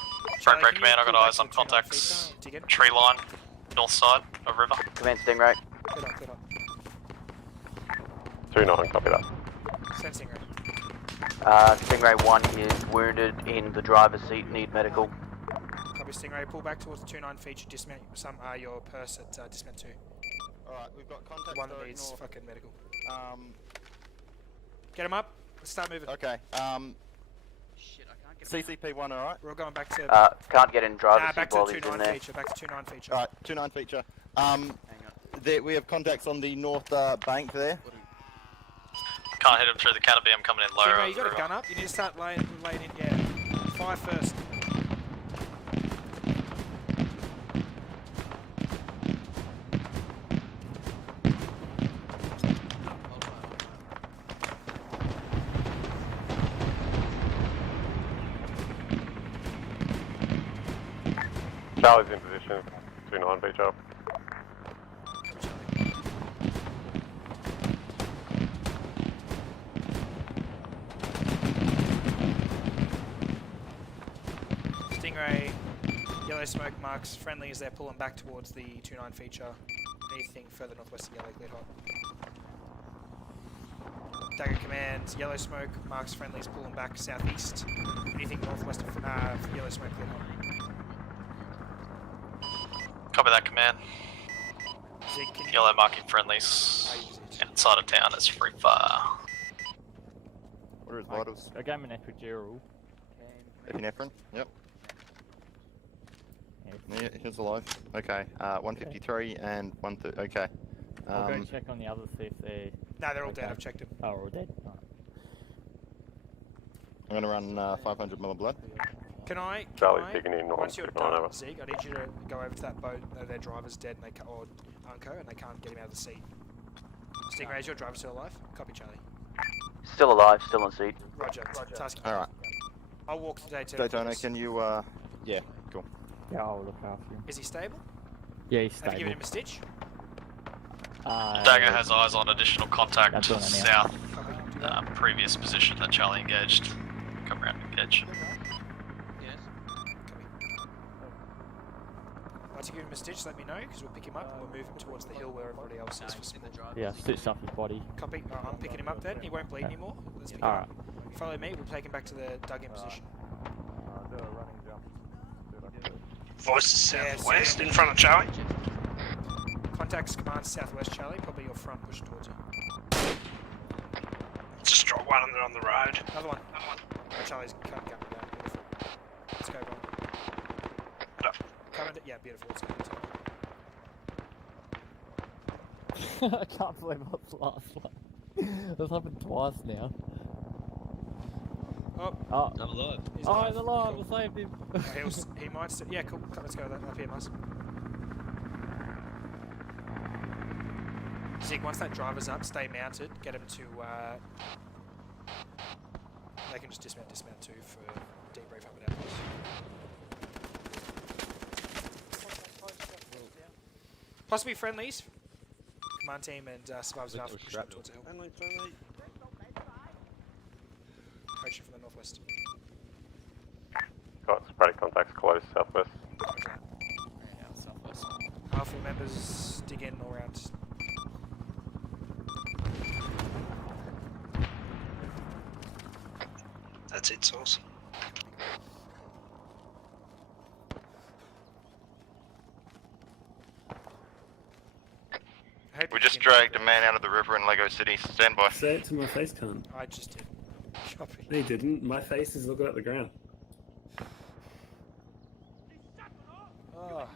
Front Red Command, I got eyes on contacts. Tree line, north side of river. Command Stingray. Good up, good up. 2-9, copy that. Send Stingray. Stingray 1 is wounded in the driver's seat, need medical. Copy, Stingray. Pull back towards the 2-9 feature. Dismount some your purse at dismount 2. Alright, we've got contact. One that needs fucking medical. Get him up. Let's start moving. Okay. CCP1, alright? We're all going back to. Can't get in driver's back seat to while the he's 2-9 in there. feature. Back to 2-9 feature. Alright, 2-9 feature. We have contacts on the north bank there. Can't hit him through the canopy, I'm coming in lower. Stingray, you got a gun up. You need to start laying in. Yeah. Fire first. Charlie's in position. 2-9, feature. Stingray, yellow smoke marks friendly as they're pulling back towards the 2-9 feature. Anything further northwest of yellow, cleared hot. Dagger command, yellow smoke marks friendlies pulling back southeast. Anything northwest of yellow smoke, cleared hot. Copy that, command. Zig, can you... Yellow marking friendlies. Inside of town is free fire. What are his vitals? I gave him an epidural. Epinephrine? Yep. Yeah, he's alive. Okay, 153 and 130. Okay. I'll go check on the others, see if they're... No, they're all dead, I've checked them. Oh, all dead? Right. I'm gonna run 500 ml of blood. Can I, digging in north, once you're keep an eye done, over. Zig, I need you to go over to that boat. Their driver's dead, and they or Unco, and they can't get him out of the seat. Stingray, is your driver still alive? Copy, Charlie. Still alive, still on seat. Roger. Task. Alright. I'll walk to Daytona. Daytona, can you, yeah, cool. Yeah, I'll look after him. Is he stable? Yeah, he's stable. Have you given him a stitch? Dagger has eyes on additional contact doing it now. south. Previous position that Charlie engaged. Come around and engage. to give him a stitch, let me know, because we'll pick him up and we'll move him towards the hill where everybody else is for support. Yeah, stitched up his body. Copy. I'm picking him up then. He won't bleed anymore. Let's pick him Alright. up. Follow me. We'll take him back to the dug-in position. Do a running jump. Voice is southwest in front of Charlie. Contacts command southwest, Charlie. Probably your front push towards it. Just drop one and they're on the road. Another one. Oh, Charlie's coming down. Beautiful. Let's go, Ron. Yeah, beautiful. Let's go. I can't believe I was the last one. That's happened twice now. Oh. Oh. I'm alive. He's alive. He's alive. We saved him. He might still... Yeah, cool. Let's go up here, Mars. Zig, once that driver's up, stay mounted. Get him to... They can just dismount too for debrief up at outpost. Possibly friendlies. Command team and survivors of Alpha push up towards the hill. Approaching from the northwest. Got sporadic contacts close, southwest. Southwest. Alpha members dig in all around. That's it, Source. We just dragged a man out of the river in Lego City. Stand by. Say it to my face, cunt. I just did. Copy. No, you didn't. My face is looking at the ground. Oh.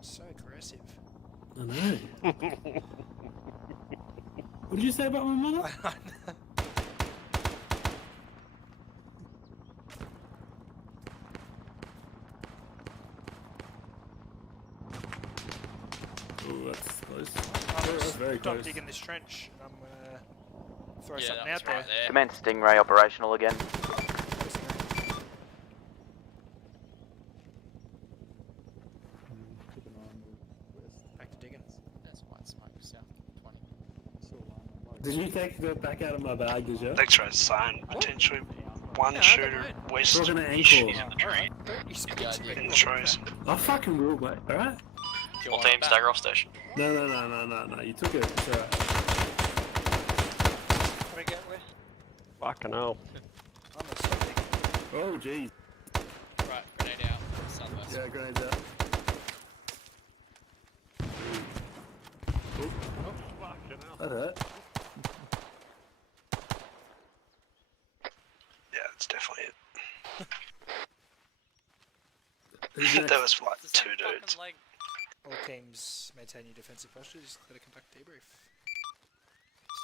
So aggressive. I know. What did you say about my mother? Oh, that's close. That's very Stop close. digging this trench. I'm gonna throw Yeah, something that was out there. right there. Commence Stingray operational again. Back to digging. That's white smoke, south 20. Did you take the back out of my bag, did you? X-ray's saying potentially one shooter west Talking to ish ankle. Alright, don't you speak to me. in the trees. I fucking will, mate. Alright? All teams stagger off station. No. You took it. It's alright. Can we get west? Fucking hell. I'm gonna stop digging. Oh, jeez. Right, grenade out. Southwest. Yeah, grenades out. That hurt. Yeah, that's definitely it. Who's That next? was like two dudes. All teams maintain your defensive postures. Let it conduct debrief.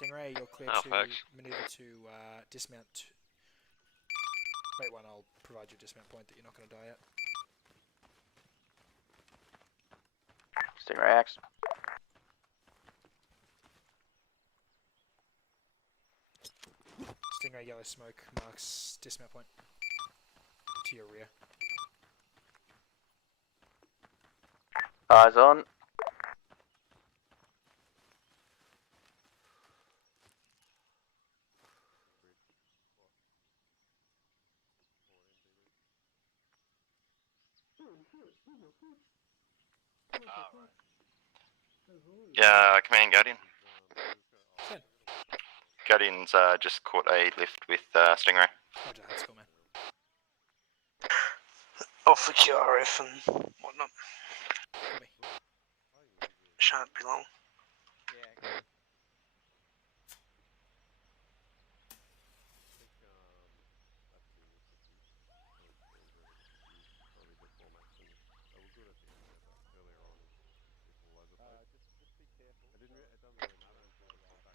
Stingray, you're clear Oh, to thanks. maneuver to dismount. Wait one, I'll provide you a dismount point that you're not going to die at. Stingray X. Stingray yellow smoke marks dismount point to your rear. Eyes on. Yeah, Command Guardian. Ten. Guardian's just caught a lift with Stingray. Roger, that's cool, man. Off the QRF and whatnot. Copy. Shan't be long.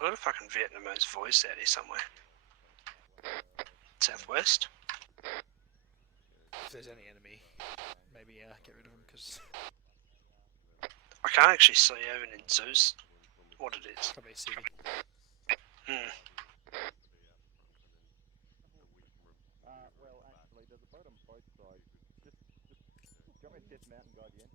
I've got a fucking Vietnamese voice out here somewhere. Southwest. If there's any enemy, maybe get rid of them because I can't actually see even in Zeus what it is. probably a CV. Hmm. Well, actually, there's a boat on both sides. Just do you want me to dismount and guide you in?